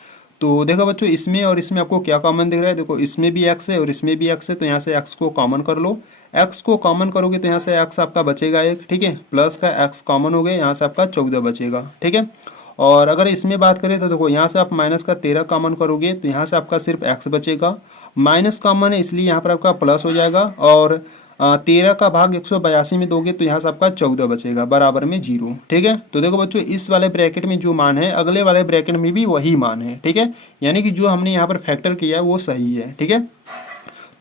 तो देखो बच्चों इसमें और इसमें आपको क्या कॉमन दिख रहा है, देखो इसमें भी x है और इसमें भी x है, तो यहाँ से x को कॉमन कर लो। x को कॉमन करोगे तो यहाँ से x आपका बचेगा एक, ठीक है, प्लस का x कॉमन हो गया, यहाँ से आपका 14 बचेगा, ठीक है। और अगर इसमें बात करें तो देखो यहाँ से आप माइनस का 13 कॉमन करोगे तो यहाँ से आपका सिर्फ x बचेगा, माइनस कॉमन है इसलिए यहाँ पर आपका प्लस हो जाएगा। और 13 का भाग 182 में दोगे तो यहाँ से आपका 14 बचेगा बराबर में 0, ठीक है। तो देखो बच्चों इस वाले ब्रैकेट में जो मान है अगले वाले ब्रैकेट में भी वही मान है, ठीक है। यानी कि जो हमने यहाँ पर फैक्टर किया है वो सही है, ठीक है।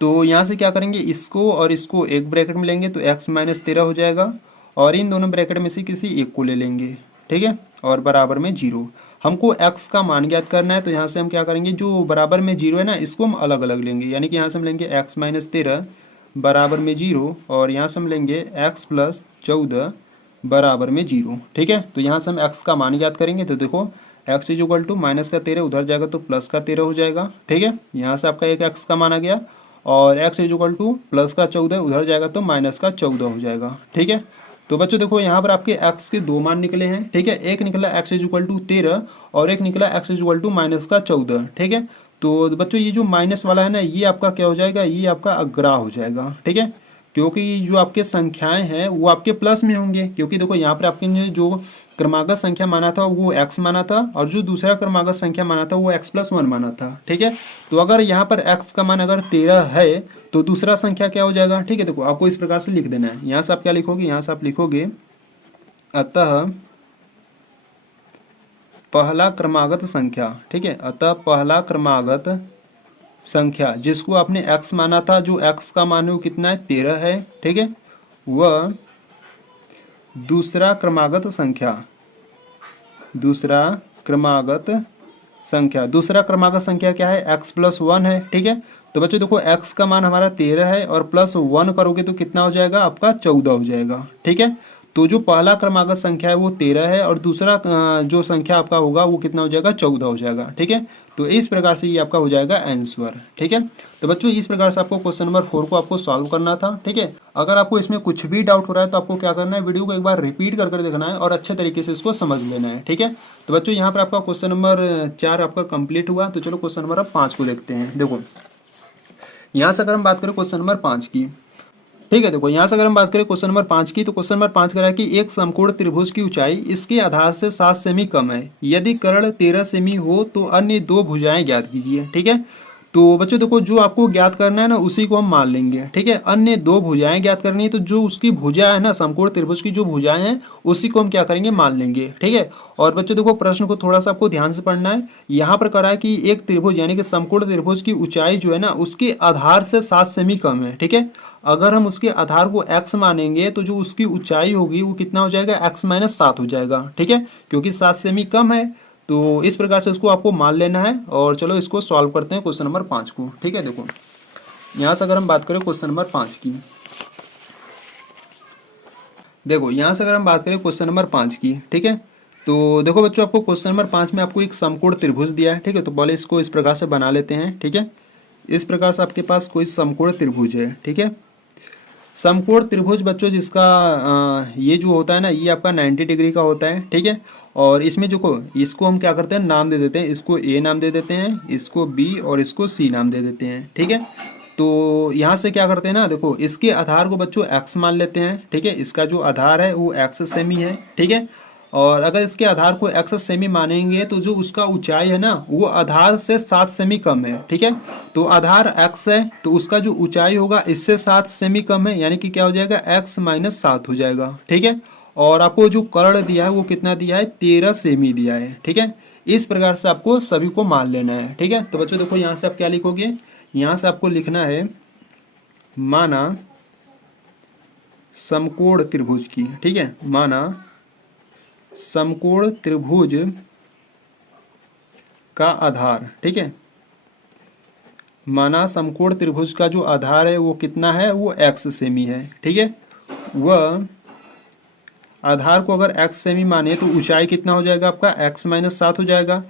तो यहाँ से क्या करेंगे, इसको और इसको एक ब्रैकेट में लेंगे तो x - 13 हो जाएगा, और इन दोनों ब्रैकेट में से किसी एक को ले लेंगे, ठीक है, और बराबर में 0। हमको x का मान ज्ञात करना है, तो यहाँ से हम क्या करेंगे, जो बराबर में 0 है ना इसको हम अलग अलग लेंगे। यानी कि यहाँ से हम लेंगे x - 13 बराबर में 0, और यहाँ से हम लेंगे x + 14 बराबर में 0, ठीक है। तो यहाँ से हम x का मान ज्ञात करेंगे, तो देखो x = माइनस का 13 उधर जाएगा तो प्लस का 13 हो जाएगा, ठीक है। यहाँ से आपका एक x का मान आ गया, और x = प्लस का 14 उधर जाएगा तो माइनस का 14 हो जाएगा, ठीक है। तो बच्चों देखो यहाँ पर आपके x के दो मान निकले हैं, ठीक है। एक निकला x = 13 और एक निकला x = माइनस का 14, ठीक है। तो बच्चों ये जो माइनस वाला है ना, ये आपका क्या हो जाएगा, ये आपका अग्रा हो जाएगा, ठीक है। क्योंकि जो आपके संख्याएं हैं वो आपके प्लस में होंगे, क्योंकि देखो यहाँ पर आपके ने जो क्रमागत संख्या माना था वो x माना था, और जो दूसरा क्रमागत संख्या माना था वो x + 1 माना था, ठीक है। तो अगर यहाँ पर x का मान अगर 13 है तो दूसरा संख्या क्या हो जाएगा, ठीक है। देखो आपको इस प्रकार से लिख देना है, यहाँ से आप क्या लिखोगे, यहाँ से आप लिखोगे अतः पहला क्रमागत संख्या, ठीक है, अतः पहला क्रमागत संख्या जिसको आपने x माना था, जो x का मान है वो कितना है, 13 है, ठीक है। वह दूसरा क्रमागत संख्या, दूसरा क्रमागत संख्या क्या है, x + 1 है, ठीक है। तो बच्चों देखो x का मान हमारा 13 है और +1 करोगे तो कितना हो जाएगा, आपका 14 हो जाएगा, ठीक है। तो जो पहला क्रमागत संख्या है वो 13 है और दूसरा जो संख्या आपका होगा वो कितना हो जाएगा, 14 हो जाएगा। ठीक है, तो इस प्रकार से ये आपका हो जाएगा आंसर। ठीक है, तो बच्चों इस प्रकार से आपको क्वेश्चन नंबर 4 को आपको सॉल्व करना था। ठीक है, अगर आपको इसमें कुछ भी डाउट हो रहा है तो आपको क्या करना है, वीडियो को एक बार रिपीट कर देखना है और अच्छे तरीके से इसको समझ लेना है। ठीक है, तो बच्चों यहाँ पर आपका क्वेश्चन नंबर 4 आपका कंप्लीट हुआ। तो चलो क्वेश्चन नंबर 5 को देखते हैं। देखो यहाँ से अगर हम बात करें क्वेश्चन नंबर 5 की, ठीक है, देखो यहाँ से अगर हम बात करें क्वेश्चन नंबर 5 की, तो क्वेश्चन नंबर 5 कह रहा है कि एक समकोण त्रिभुज की ऊंचाई इसके आधार से 7 सेमी कम है, यदि कर्ण 13 सेमी हो तो अन्य दो भुजाएं ज्ञात कीजिए। ठीक है, तो बच्चों देखो जो आपको ज्ञात करना है ना उसी को हम मान लेंगे। ठीक है, अन्य दो भुजाएं ज्ञात करनी है, तो जो उसकी भुजा है ना समकोण त्रिभुज की जो भुजाएं हैं उसी को हम क्या करेंगे, मान लेंगे। ठीक है, और बच्चों देखो प्रश्न को थोड़ा सा आपको ध्यान से पढ़ना है। यहाँ पर कह रहा है कि एक त्रिभुज यानी कि समकोण त्रिभुज की ऊंचाई जो है ना उसके आधार से 7 सेमी कम है। ठीक है, अगर हम उसके आधार को x मानेंगे तो जो उसकी ऊंचाई होगी वो कितना हो जाएगा, x-7 हो जाएगा। ठीक है, क्योंकि 7 सेमी कम है, तो इस प्रकार से उसको आपको मान लेना है। और चलो इसको सॉल्व करते हैं क्वेश्चन नंबर 5 को। ठीक है, देखो यहाँ से अगर हम बात करें क्वेश्चन नंबर 5 की, देखो यहाँ से अगर हम बात करें क्वेश्चन नंबर 5 की, ठीक है, तो देखो बच्चों आपको क्वेश्चन नंबर 5 में आपको एक समकोण त्रिभुज दिया है। ठीक है, तो पहले इसको इस प्रकार से बना लेते हैं। ठीक है, इस प्रकार से आपके पास कोई समकोण त्रिभुज है। ठीक है, समकोण त्रिभुज बच्चों जिसका ये जो होता है ना ये आपका 90 डिग्री का होता है। ठीक है, और इसमें जो इसको हम क्या करते हैं, नाम दे देते हैं। इसको ए नाम दे देते हैं, इसको बी और इसको सी नाम दे देते हैं। ठीक है, तो यहाँ से क्या करते हैं ना, देखो इसके आधार को बच्चों एक्स मान लेते हैं। ठीक है, इसका जो आधार है वो एक्स सेमी है। ठीक है, और अगर इसके आधार को एक्स सेमी मानेंगे तो जो उसका ऊंचाई है ना वो आधार से 7 सेमी कम है। ठीक है, तो आधार एक्स है तो उसका जो ऊंचाई होगा इससे 7 सेमी कम है, यानी कि क्या हो जाएगा, x-7 हो जाएगा। ठीक है, और आपको जो कर्ण दिया है वो कितना दिया है, 13 सेमी दिया है। ठीक है, इस प्रकार से आपको सभी को मान लेना है। ठीक है, तो बच्चों देखो यहाँ से आप क्या लिखोगे, यहाँ से आपको लिखना है माना समकोण त्रिभुज की। ठीक है, माना समकोण त्रिभुज का आधार। ठीक है, माना समकोण त्रिभुज का जो आधार है वो कितना है, वो x सेमी है। ठीक है, वह आधार को अगर x सेमी माने तो ऊंचाई कितना हो जाएगा आपका, x-7 हो जाएगा,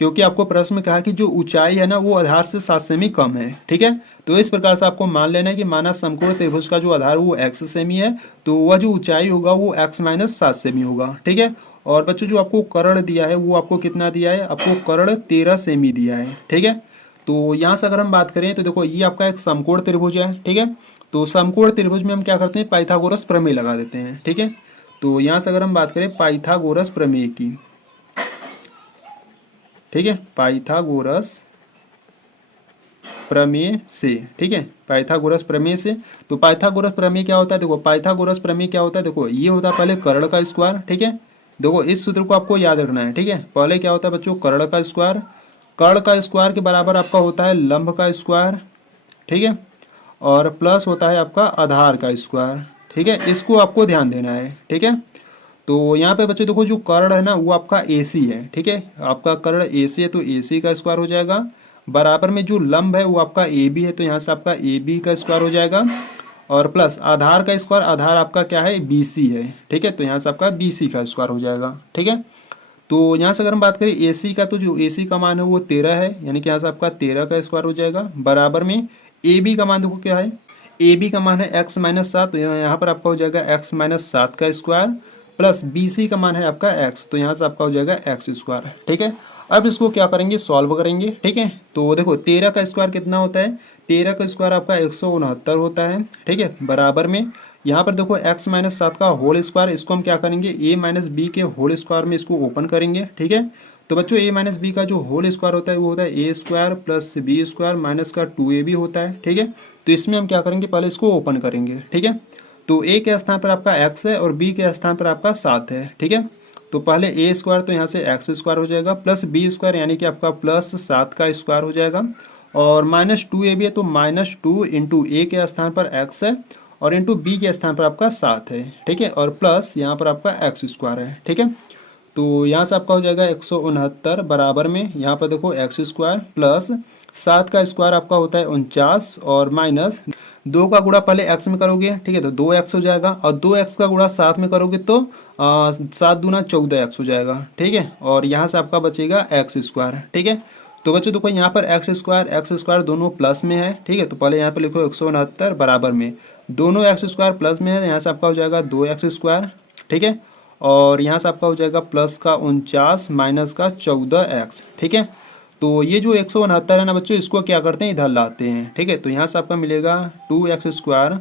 क्योंकि आपको प्रश्न में कहा कि जो ऊंचाई है ना वो आधार से 7 सेमी कम है। ठीक है, तो इस प्रकार से आपको मान लेना है कि माना समकोण त्रिभुज का जो आधार वो x सेमी है, तो वह जो ऊंचाई होगा वो x-7 सेमी होगा। ठीक है, और बच्चों जो आपको कर्ण दिया है वो आपको कितना दिया है, आपको कर्ण 13 सेमी दिया है। ठीक है, तो यहाँ से अगर हम बात करें तो देखो ये आपका एक समकोण त्रिभुज है। ठीक है, तो समकोण त्रिभुज में हम क्या करते हैं, पाइथागोरस प्रमेय लगा देते हैं। ठीक है, तो यहाँ से अगर हम बात करें पाइथागोरस प्रमेय की, ठीक है, पाइथागोरस प्रमेय से, ठीक है, पाइथागोरस प्रमेय से, तो पाइथागोरस प्रमेय क्या होता है, देखो पाइथागोरस प्रमेय क्या होता है, देखो ये होता है पहले कर्ण का स्क्वायर। ठीक है, देखो इस सूत्र को आपको याद रखना है। ठीक है, पहले क्या होता है बच्चों, कर्ण का स्क्वायर, कर्ण का स्क्वायर के बराबर आपका होता है लंब का स्क्वायर। ठीक है, और प्लस होता है आपका आधार का स्क्वायर। ठीक है, इसको आपको ध्यान देना है। ठीक है, तो यहाँ पे बच्चों देखो जो कर्ण है ना वो आपका AC है। ठीक है, आपका कर्ण AC है तो AC का स्क्वायर हो जाएगा, बराबर में जो लंब है वो आपका AB है तो यहाँ से आपका AB का स्क्वायर हो जाएगा, और प्लस आधार का स्क्वायर, आधार आपका क्या है, BC है। ठीक है, तो यहाँ से आपका BC का स्क्वायर हो जाएगा। ठीक है, तो यहाँ से अगर हम बात करें AC का, तो जो AC का मान है वो 13 है, यानी कि यहाँ से आपका 13 का स्क्वायर हो जाएगा, बराबर में AB का मान देखो क्या है, AB का मान है x-7, तो यहाँ पर आपका हो जाएगा x-7 का स्क्वायर, प्लस BC का मान है आपका x, तो यहाँ से आपका हो जाएगा x स्क्वायर। ठीक है, अब इसको क्या करेंगे, सॉल्व करेंगे। ठीक है, तो देखो 13 का स्क्वायर कितना होता है, 13 का स्क्वायर आपका 169 होता है। ठीक है, बराबर में यहाँ पर देखो x-7 का होल स्क्वायर, इसको हम क्या करेंगे, a-b के होल स्क्वायर में इसको ओपन करेंगे। ठीक है, तो बच्चों a-b का जो होल स्क्वायर होता है वो होता है a square plus b square minus का 2ab होता है। ठीक है, तो इसमें हम क्या करेंगे, पहले इसको ओपन करेंगे। ठीक है, तो a के स्थान पर आपका x है और b के स्थान पर आपका 7 है। ठीक है, तो पहले a स्क्वायर तो यहाँ से x स्क्वायर हो जाएगा, प्लस b स्क्वायर यानी कि आपका प्लस 7 का स्क्वायर हो जाएगा, और माइनस 2ab है तो -2 इंटू a के स्थान पर x है और इंटू b के स्थान पर आपका 7 है। ठीक है, और प्लस यहाँ पर आपका x स्क्वायर है। ठीक है, तो यहाँ से आपका हो जाएगा 169, बराबर में यहाँ पर देखो x स्क्वायर प्लस 7 का स्क्वायर आपका होता है 49, और माइनस 2 का गुणा पहले x में करोगे, ठीक है, तो 2x हो जाएगा, और 2x का गुणा 7 में करोगे तो 7 दूना 14x हो जाएगा, ठीक है, और यहाँ से आपका बचेगा एक्स स्क्वायर, ठीक है। तो बच्चों देखो यहाँ पर एक्स स्क्वायर दोनों प्लस में है, ठीक है, तो पहले यहाँ पर लिखो 169 बराबर में दोनों एक्स स्क्वायर प्लस में है, यहाँ से आपका हो जाएगा 2x स्क्वायर, ठीक है, और यहाँ से आपका हो जाएगा प्लस का 49 माइनस का 14x, ठीक है। तो ये जो 169 है ना बच्चों, इसको क्या करते हैं, इधर लाते हैं, ठीक है, तो यहाँ से आपका मिलेगा 2x स्क्वायर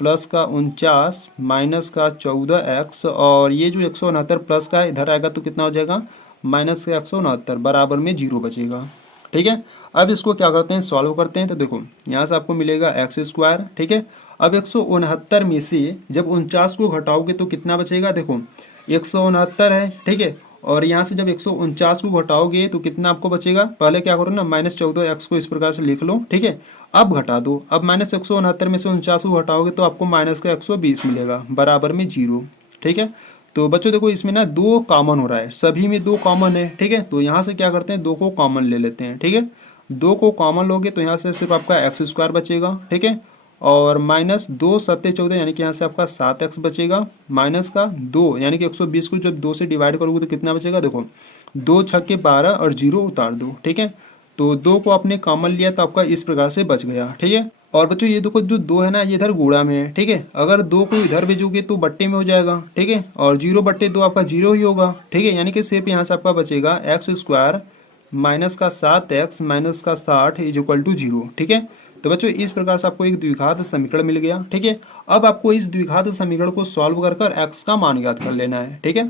प्लस का 49 माइनस का 14x, और ये जो 169 प्लस का है इधर आएगा तो कितना हो जाएगा, माइनस का 169 बराबर में 0 बचेगा, ठीक है। अब इसको क्या करते हैं, सॉल्व करते हैं, तो देखो यहाँ से आपको मिलेगा एक्स स्क्वायर, ठीक है। अब 169 में से जब 49 को घटाओगे तो कितना बचेगा, देखो 169 है, ठीक है, और यहाँ से जब 149 को घटाओगे तो कितना आपको बचेगा, पहले क्या करो ना, -14x को इस प्रकार से लिख लो, ठीक है। अब घटा दो, अब -169 में से 49 को घटाओगे तो आपको माइनस का 120 मिलेगा बराबर में 0, ठीक है। तो बच्चों देखो इसमें ना 2 कॉमन हो रहा है, सभी में 2 कॉमन है, ठीक है, तो यहाँ से क्या करते हैं 2 को कॉमन ले लेते हैं, ठीक है। 2 को कॉमन लोगे तो यहाँ से सिर्फ आपका एक्स स्क्वायर बचेगा, ठीक है, और माइनस 2 सत्ते 14 यानी कि यहाँ से आपका 7x बचेगा, माइनस का 2 यानी कि 120 को जब 2 से डिवाइड करोगे तो कितना बचेगा, देखो 2 छक्के 12 और 0 उतार दो, ठीक है। तो 2 को आपने कॉमन लिया तो आपका इस प्रकार से बच गया, ठीक है। और बच्चों ये देखो जो 2 है ना, ये इधर गुणा में है, ठीक है, अगर 2 को इधर भेजोगे तो बट्टे में हो जाएगा, ठीक है, और 0/2 आपका 0 ही होगा, ठीक है, यानी कि सिर्फ यहाँ से आपका बचेगा एक्स स्क्वायर माइनस का 7x माइनस का 60 इज इक्वल टू 0, ठीक है। तो बच्चों इस प्रकार से आपको एक द्विघात समीकरण मिल गया, ठीक है। अब आपको इस द्विघात समीकरण को सॉल्व कर कर x का मान ज्ञात कर लेना है, ठीक है।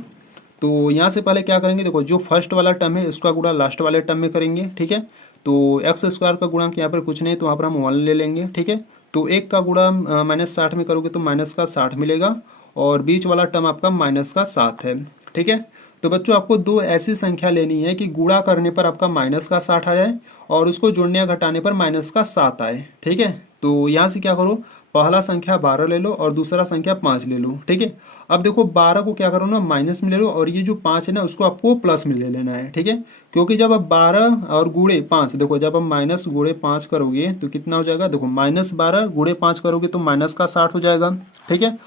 तो यहाँ से पहले क्या करेंगे, देखो जो फर्स्ट वाला टर्म है इसका गुणा लास्ट वाले टर्म में करेंगे, ठीक है। तो एक्स स्क्वायर का गुणांक यहाँ पर कुछ नहीं तो वहाँ पर हम 1 ले लेंगे, ठीक है। तो 1 का गुणा -60 में करोगे तो माइनस का 60 मिलेगा, और बीच वाला टर्म आपका माइनस का 7 है, ठीक है। तो बच्चों आपको 2 ऐसी संख्या लेनी है कि गुणा करने पर आपका माइनस का 60 आ जाए और उसको जोड़ने या घटाने पर माइनस का 7 आए, ठीक है। तो यहाँ से क्या करो, पहला संख्या 12 ले लो और दूसरा संख्या 5 ले लो, ठीक है। अब देखो 12 को क्या करो ना, माइनस में ले लो, और ये जो 5 है ना उसको आपको प्लस में ले लेना है, ठीक है। क्योंकि जब आप 12 और गुणे 5, देखो जब आप माइनस गुणे 5 करोगे तो कितना हो जाएगा, देखो -12 गुणे 5 करोगे तो माइनस का 60 हो जाएगा, ठीक है।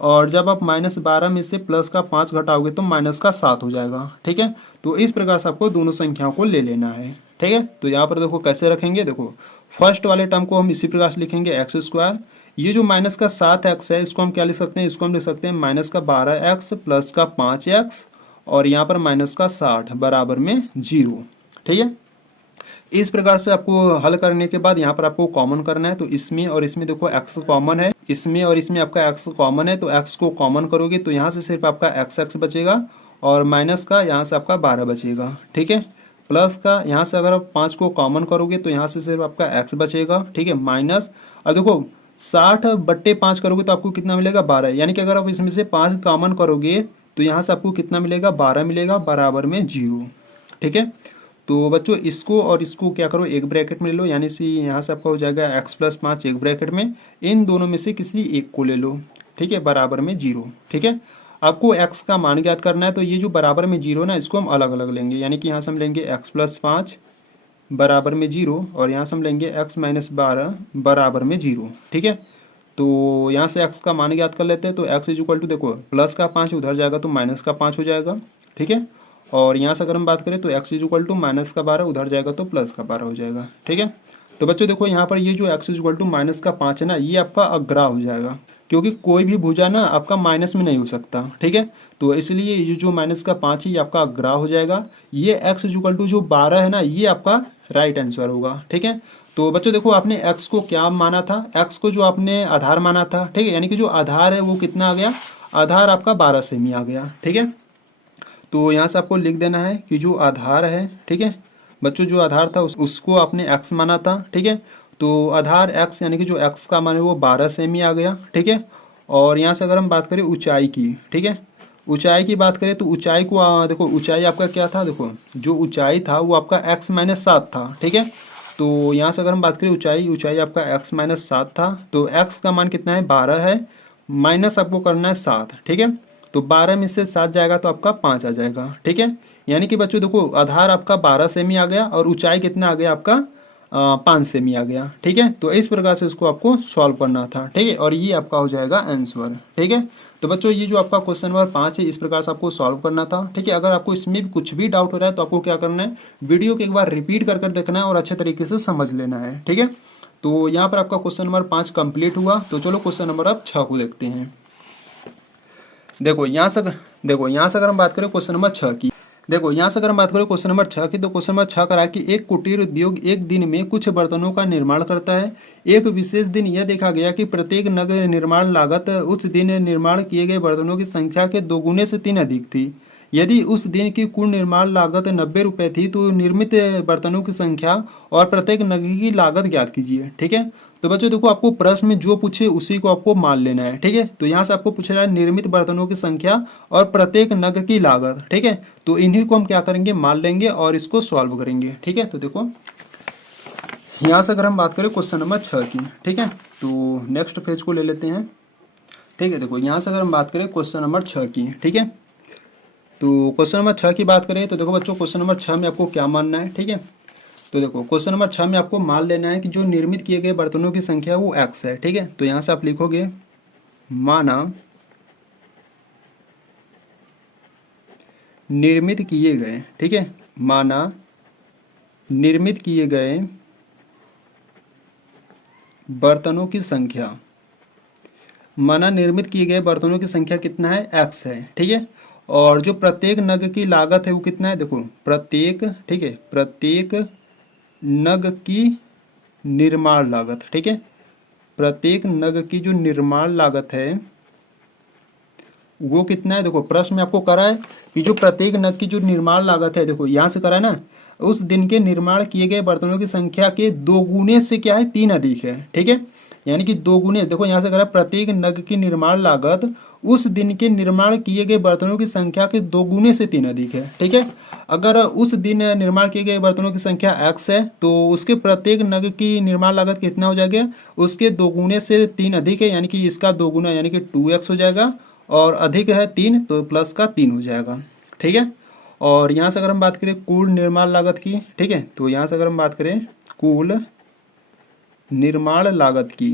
और जब आप -12 में से प्लस का 5 घटाओगे तो माइनस का 7 हो जाएगा, ठीक है। तो इस प्रकार से आपको दोनों संख्याओं को ले लेना है, ठीक है। तो यहाँ पर देखो कैसे रखेंगे, देखो फर्स्ट वाले टर्म को हम इसी प्रकार से लिखेंगे एक्स स्क्वायर, ये जो माइनस का 7x है इसको हम क्या लिख सकते हैं, इसको हम लिख सकते हैं माइनस का 12x प्लस का 5x, और यहाँ पर माइनस का 60 बराबर में 0, ठीक है। इस प्रकार से आपको हल करने के बाद यहाँ पर आपको कॉमन करना है, तो इसमें और इसमें देखो x कॉमन है, इसमें और इसमें आपका x कॉमन है, तो x को कॉमन करोगे तो यहाँ से सिर्फ आपका x बचेगा, और माइनस का यहाँ से आपका 12 बचेगा, ठीक है। प्लस का यहाँ से अगर आप 5 को कॉमन करोगे तो यहाँ से सिर्फ आपका x बचेगा, ठीक है, माइनस, अब देखो 60/5 करोगे तो आपको कितना मिलेगा, 12, यानी कि अगर आप इसमें से 5 कॉमन करोगे तो यहाँ से आपको कितना मिलेगा, 12 मिलेगा बराबर में 0, ठीक है। तो बच्चों इसको और इसको क्या करो, एक ब्रैकेट में ले लो, यानी से यहाँ से आपका हो जाएगा x + 5 एक ब्रैकेट में, इन दोनों में से किसी एक को ले लो, ठीक है, बराबर में 0, ठीक है। आपको x का मान ज्ञात करना है, तो ये जो बराबर में 0 ना इसको हम अलग अलग लेंगे, यानी कि यहाँ से हम लेंगे x + 5 बराबर में 0, और यहाँ से हम लेंगे x - 12 बराबर में 0, ठीक है। तो यहाँ से x का मान ज्ञात कर लेते हैं, तो x = देखो प्लस का 5 उधर जाएगा तो माइनस का 5 हो जाएगा, ठीक है। और यहाँ से अगर हम बात करें तो x = माइनस का 12 उधर जाएगा तो प्लस का 12 हो जाएगा, ठीक है। तो बच्चों देखो यहाँ पर ये जो x = माइनस का 5 है ना, ये आपका अग्रा हो जाएगा, क्योंकि कोई भी भुजा ना आपका माइनस में नहीं हो सकता, ठीक है। तो इसलिए ये जो माइनस का 5 है ये आपका अग्रा हो जाएगा, ये x = जो 12 है ना ये आपका राइट आंसर होगा, ठीक है। तो बच्चों देखो आपने x को क्या माना था, x को जो आपने आधार माना था, ठीक है, यानी कि जो आधार है वो कितना आ गया, आधार आपका 12 सेमी आ गया, ठीक है। तो यहाँ से आपको लिख देना है कि जो आधार है, ठीक है बच्चों, जो आधार था उसको आपने x माना था, ठीक है। तो आधार x यानी कि जो x का मान है वो 12 सेमी आ गया, ठीक है। और यहाँ से अगर हम बात करें ऊंचाई की, ठीक है, ऊंचाई की बात करें तो ऊंचाई को देखो ऊंचाई आपका क्या था, देखो जो ऊंचाई था वो आपका x - 7 था, ठीक है। तो यहाँ से अगर हम बात करें ऊंचाई आपका x - 7 था, तो x का मान कितना है, 12 है, माइनस आपको करना है 7, ठीक है। तो 12 में से 7 जाएगा तो आपका 5 आ जाएगा, ठीक है। यानी कि बच्चों देखो आधार आपका 12 सेमी आ गया और ऊंचाई कितना आ गया आपका 5 सेमी आ गया। ठीक है, तो इस प्रकार से इसको आपको सॉल्व करना था। ठीक है, और ये आपका हो जाएगा आंसर। ठीक है, तो बच्चों ये जो आपका क्वेश्चन नंबर 5 है इस प्रकार से आपको सॉल्व करना था। ठीक है, अगर आपको इसमें भी कुछ भी डाउट हो रहा है तो आपको क्या करना है, वीडियो को एक बार रिपीट कर कर देखना है और अच्छे तरीके से समझ लेना है। ठीक है, तो यहाँ पर आपका क्वेश्चन नंबर 5 कंप्लीट हुआ। तो चलो क्वेश्चन नंबर अब 6 को देखते हैं। देखो यहाँ से अगर हम बात करें क्वेश्चन नंबर 6 की, देखो यहाँ से अगर हम बात करें क्वेश्चन नंबर 6 की, तो क्वेश्चन नंबर 6 करा कि एक कुटीर उद्योग एक दिन में कुछ बर्तनों का निर्माण करता है। एक विशेष दिन यह देखा गया कि प्रत्येक नग निर्माण लागत उस दिन निर्माण किए गए बर्तनों की संख्या के 2 गुने से 3 अधिक थी। यदि उस दिन की कुल निर्माण लागत 90 रुपये थी तो निर्मित बर्तनों की संख्या और प्रत्येक नग की लागत ज्ञात कीजिए। ठीक है, तो बच्चों देखो आपको प्रश्न में जो पूछे उसी को आपको मान लेना है। ठीक है, तो यहाँ से आपको पूछ रहा है निर्मित बर्तनों की संख्या और प्रत्येक नग की लागत। ठीक है, तो इन्हीं को हम क्या करेंगे, मान लेंगे और इसको सॉल्व करेंगे। ठीक है, तो देखो यहाँ से अगर हम बात करें क्वेश्चन नंबर 6 की, ठीक है, तो नेक्स्ट पेज को ले लेते हैं। ठीक है, देखो यहाँ से अगर हम बात करें क्वेश्चन नंबर 6 की, ठीक है, तो क्वेश्चन नंबर 6 की बात करें तो देखो बच्चों क्वेश्चन नंबर 6 में आपको क्या मानना है। ठीक है, तो देखो क्वेश्चन नंबर 6 में आपको मान लेना है कि जो निर्मित किए गए बर्तनों की संख्या वो x है। ठीक है, तो यहाँ से आप लिखोगे माना निर्मित किए गए, ठीक है, माना निर्मित किए गए बर्तनों की संख्या, माना निर्मित किए गए बर्तनों की संख्या कितना है, x है। ठीक है, और जो प्रत्येक नग की लागत है वो कितना है, देखो प्रत्येक, ठीक है, प्रत्येक नग की निर्माण लागत। ठीक है, प्रत्येक नग की जो निर्माण लागत है वो कितना है, देखो प्रश्न में आपको करा है कि जो प्रत्येक नग की जो निर्माण लागत है, देखो यहाँ से करा है ना, उस दिन के निर्माण किए गए बर्तनों की संख्या के 2 गुने से क्या है, 3 अधिक है। ठीक है, यानी कि 2 गुने, देखो यहाँ से करा प्रत्येक नग की निर्माण लागत उस दिन के निर्माण किए गए बर्तनों की संख्या के 2 गुने से 3 अधिक है। ठीक है, अगर उस दिन निर्माण किए गए बर्तनों की संख्या x है तो उसके प्रत्येक नग की निर्माण लागत कितना हो जाएगा, उसके 2 गुने से 3 अधिक है, यानी कि इसका 2 गुना यानी कि 2x हो जाएगा, और अधिक है 3 तो प्लस का 3 हो जाएगा। ठीक है, और यहाँ से अगर हम बात करें कुल निर्माण लागत की, ठीक है, तो यहाँ से अगर हम बात करें कुल निर्माण लागत की,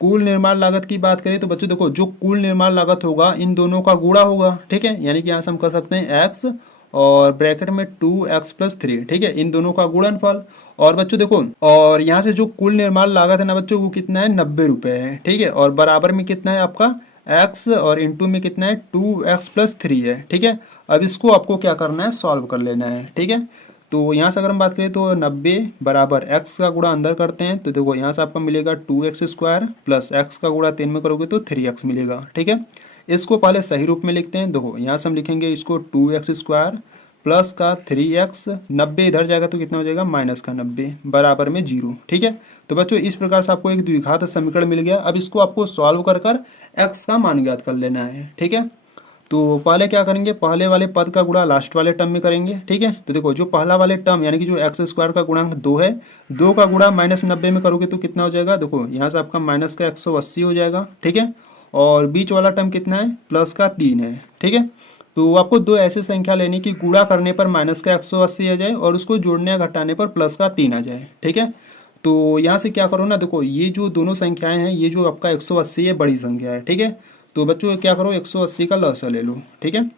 कुल निर्माण लागत की बात करें तो बच्चों देखो जो कुल निर्माण लागत होगा इन दोनों का गुणा होगा। ठीक है, यानी कि यहाँ से हम कर सकते हैं x और ब्रैकेट में 2x + 3। ठीक है, इन दोनों का गुणनफल। और बच्चों देखो, और यहाँ से जो कुल निर्माण लागत है ना बच्चों वो कितना है, 90 रुपये है। ठीक है, और बराबर में कितना है आपका x और इंटू में कितना है 2x + 3 है। ठीक है, अब इसको आपको क्या करना है, सॉल्व कर लेना है। ठीक है, तो यहाँ से अगर हम बात करें तो 90 बराबर x का गुणा अंदर करते हैं तो देखो यहाँ से आपको मिलेगा 2x² प्लस x का गुणा 3 में करोगे तो 3x मिलेगा। ठीक है, इसको पहले सही रूप में लिखते हैं। देखो यहाँ से हम लिखेंगे इसको 2x² प्लस का 3x, 90 इधर जाएगा तो कितना हो जाएगा माइनस का 90 बराबर में 0। ठीक है, तो बच्चों इस प्रकार से आपको एक द्विघात समीकरण मिल गया। अब इसको आपको सॉल्व कर कर x का मान ज्ञात कर लेना है। ठीक है, तो पहले क्या करेंगे, पहले वाले पद का गुणा लास्ट वाले टर्म में करेंगे। ठीक है, तो देखो जो पहला वाले टर्म यानी कि जो x² का गुणांक 2 है, 2 का गुणा -90 में करोगे तो कितना हो जाएगा, देखो यहाँ से आपका माइनस का 180 हो जाएगा। ठीक है, और बीच वाला टर्म कितना है, प्लस का 3 है। ठीक है, तो आपको दो ऐसी संख्या लेनी कि गुणा करने पर माइनस का 180 आ जाए और उसको जोड़ने या घटाने पर प्लस का 3 आ जाए। ठीक है, तो यहाँ से क्या करो ना, देखो ये जो दोनों संख्याएं हैं, ये जो आपका 180 है बड़ी संख्या है। ठीक है, तो बच्चों क्या करो 180 का लसा ले लो। ठीक है,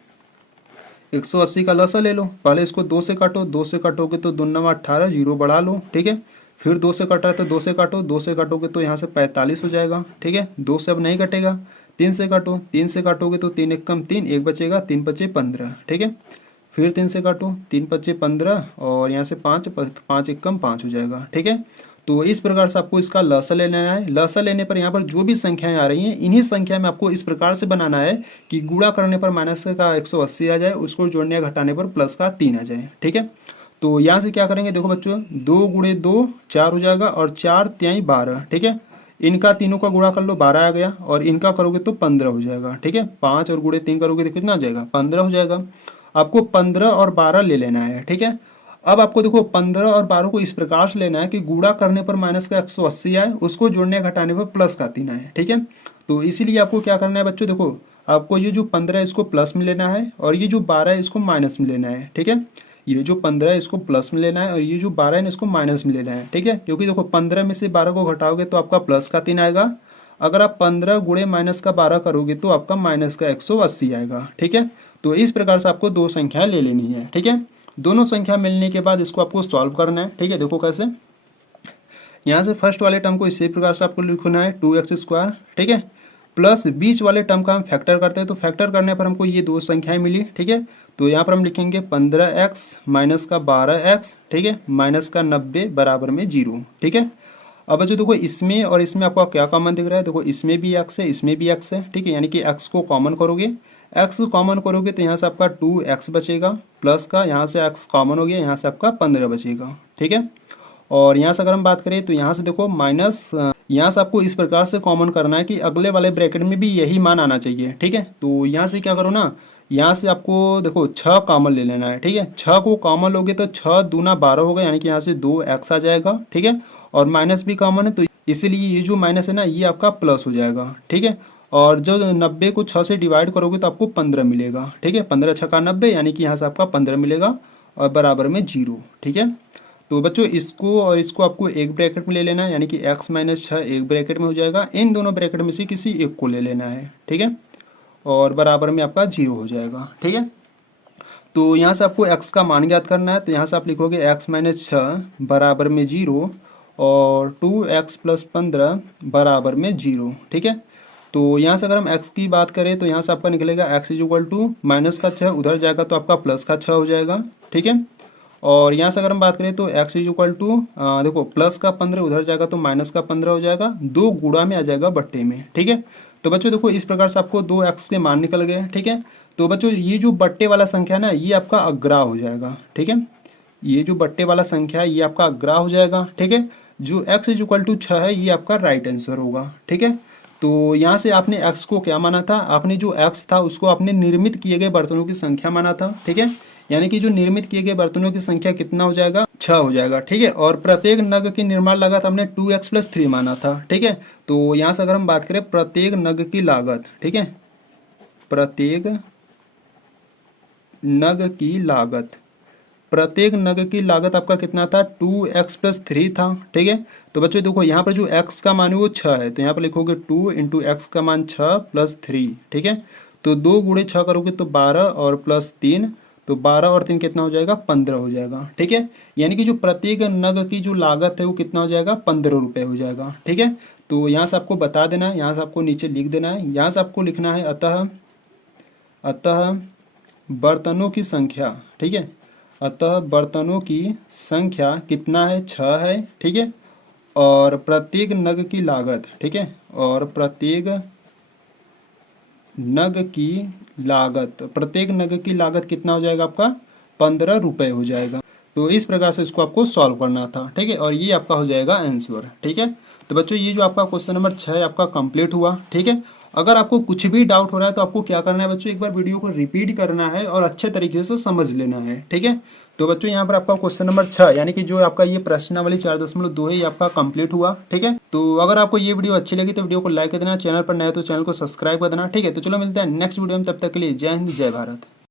180 का लसा ले लो, पहले इसको 2 से काटो, 2 से काटोगे तो 2 9 18, 0 बढ़ा लो। ठीक है, फिर 2 से कटा है तो 2 से काटो, 2 से काटोगे तो यहाँ से 45 हो जाएगा। ठीक है, 2 से अब नहीं कटेगा, 3 से काटो, 3 से काटोगे तो 3 एक कम 3, 1 बचेगा, 3 बचे 15। ठीक है, फिर 3 से काटो, 3 बचे 15 और यहाँ से 5, 5 एक कम 5 हो जाएगा। ठीक है, तो इस प्रकार से आपको इसका लसा ले लेना है। लसा लेने पर यहाँ पर जो भी संख्याएं आ रही हैं इन्हीं संख्या में आपको इस प्रकार से बनाना है कि गुणा करने पर माइनस का 180 आ जाए, उसको जोड़ने या घटाने पर प्लस का 3 आ जाए। ठीक है, तो यहाँ से क्या करेंगे, देखो बच्चों 2 × 2 4 हो जाएगा और 4 × 12। ठीक है, इनका तीनों का गुणा कर लो, 12 आ गया, और इनका करोगे तो 15 हो जाएगा। ठीक है, 5 और गुणे 3 करोगे तो कितना आ जाएगा, 15 हो जाएगा। आपको 15 और 12 ले लेना है। ठीक है, अब आपको देखो 15 और 12 को इस प्रकार से लेना है कि गुणा करने पर माइनस का 180 आए, उसको जोड़ने घटाने पर प्लस का 3 आए। ठीक है, तो इसीलिए आपको क्या करना है बच्चों, देखो आपको ये जो 15 है इसको प्लस में लेना है और ये जो 12 है इसको माइनस में लेना है। ठीक है, ये जो 15 है इसको प्लस में लेना है और ये जो 12 है ना इसको माइनस में लेना है, ठीक है। क्योंकि देखो 15 में से 12 को घटाओगे तो आपका प्लस का 3 आएगा, अगर आप 15 गुणे माइनस का 12 करोगे तो आपका माइनस का 180 आएगा, ठीक है। तो इस प्रकार से आपको दो संख्या ले लेनी है, ठीक है। दोनों संख्या मिलने के बाद इसको आपको सॉल्व करना है, ठीक है। देखो कैसे, यहाँ से फर्स्ट वाले टर्म को इसी प्रकार से आपको लिखना है 2x², ठीक है, प्लस बीच वाले टर्म का हम फैक्टर करते हैं, तो फैक्टर करने पर हमको ये दो संख्याएं मिली, ठीक है। तो यहाँ पर हम लिखेंगे 15x माइनस का 12x, ठीक है, माइनस का 90 बराबर में 0, ठीक है। अब बच्चों देखो इसमें और इसमें आपको क्या कॉमन दिख रहा है, देखो इसमें भी x है, इसमें भी x है, ठीक है, यानी कि x को कॉमन करोगे, x को कॉमन करोगे तो यहाँ से आपका 2x बचेगा, प्लस का यहाँ से x कॉमन हो गया, यहाँ से आपका 15 बचेगा, ठीक है। और यहाँ से अगर हम बात करें तो यहाँ से देखो माइनस, यहाँ से आपको इस प्रकार से कॉमन करना है कि अगले वाले ब्रैकेट में भी यही मान आना चाहिए, ठीक है। तो यहाँ से क्या करो ना, यहाँ से आपको देखो 6 कॉमन ले लेना है, ठीक है। 6 को कॉमन लोगे तो 6 दूना 12 होगा, यानी कि यहाँ से 2x आ जाएगा, ठीक है। और माइनस भी कॉमन है तो इसीलिए ये जो माइनस है ना ये आपका प्लस हो जाएगा, ठीक है। और जो 90 को 6 से डिवाइड करोगे तो आपको 15 मिलेगा, ठीक है। 15 छक्का 90, यानी कि यहाँ से आपका 15 मिलेगा और बराबर में 0, ठीक है। तो बच्चों इसको और इसको आपको एक ब्रैकेट में ले लेना है, यानी कि x माइनस 6 एक ब्रैकेट में हो जाएगा, इन दोनों ब्रैकेट में से किसी एक को ले लेना है, ठीक है। और बराबर में आपका 0 हो जाएगा, ठीक है। तो यहाँ से आपको x का मान ज्ञात करना है, तो यहाँ से आप लिखोगे x माइनस 6 बराबर में 0 और 2x प्लस 15 बराबर में 0, ठीक है। तो यहाँ से अगर हम x की बात करें तो यहाँ से आपका निकलेगा x is equal to minus का 6 उधर जाएगा तो आपका प्लस का 6 हो जाएगा, ठीक है। और यहाँ से अगर हम बात करें तो x इज इक्वल टू देखो प्लस का 15 उधर जाएगा तो माइनस का 15 हो जाएगा, 2 गुणा में आ जाएगा बट्टे में, ठीक है। तो बच्चों देखो इस प्रकार से आपको 2x के मान निकल गए, ठीक है। तो बच्चों ये जो बट्टे वाला संख्या ना ये आपका अग्राह हो जाएगा, ठीक है। ये जो बट्टे वाला संख्या है ये आपका अग्राह हो जाएगा, ठीक है। जो x इज इक्वल टू 6 है ये आपका राइट आंसर होगा, ठीक है। तो यहाँ से आपने x को क्या माना था, आपने जो x था उसको आपने निर्मित किए गए बर्तनों की संख्या माना था, ठीक है। यानी कि जो निर्मित किए गए बर्तनों की संख्या कितना हो जाएगा, 6 हो जाएगा, ठीक है। और प्रत्येक नग की निर्माण लागत हमने 2x प्लस 3 माना था, ठीक है। तो यहाँ से अगर हम बात करें प्रत्येक नग की लागत, ठीक है, प्रत्येक नग की लागत, प्रत्येक नग की लागत आपका कितना था, 2x प्लस 3 था, ठीक है। तो बच्चों देखो यहाँ पर जो x का मान है वो 6 है, तो यहाँ पर लिखोगे 2 इंटू एक्स का मान 6 प्लस 3, ठीक है। तो 2 गुणे 6 करोगे तो 12 और प्लस 3, तो 12 और 3 कितना हो जाएगा, 15 हो जाएगा, ठीक है। यानी कि जो प्रत्येक नग की जो लागत है वो कितना हो जाएगा, 15 रुपये हो जाएगा, ठीक है। तो यहाँ से आपको बता देना है, यहाँ से आपको नीचे लिख देना है, यहाँ से आपको लिखना है अतः बर्तनों की संख्या, ठीक है, अतः बर्तनों की संख्या कितना है, 6 है, ठीक है। और प्रत्येक नग की लागत, ठीक है, और प्रत्येक नग की लागत, प्रत्येक नग की लागत कितना हो जाएगा आपका, 15 रुपये हो जाएगा। तो इस प्रकार से इसको आपको सॉल्व करना था, ठीक है। और ये आपका हो जाएगा आंसर, ठीक है। तो बच्चों ये जो आपका क्वेश्चन नंबर 6 आपका कंप्लीट हुआ, ठीक है। अगर आपको कुछ भी डाउट हो रहा है तो आपको क्या करना है बच्चों, एक बार वीडियो को रिपीट करना है और अच्छे तरीके से समझ लेना है, ठीक है। तो बच्चों यहाँ पर आपका क्वेश्चन नंबर 6 यानी कि जो आपका ये प्रश्नावली 4.2 है ये आपका कंप्लीट हुआ, ठीक है। तो अगर आपको ये वीडियो अच्छी लगी तो वीडियो को लाइक कर देना, चैनल पर नया तो चैनल को सब्सक्राइब कर देना, ठीक है। तो चलो मिलते हैं नेक्स्ट वीडियो में, तब तक के लिए जय हिंद जय भारत।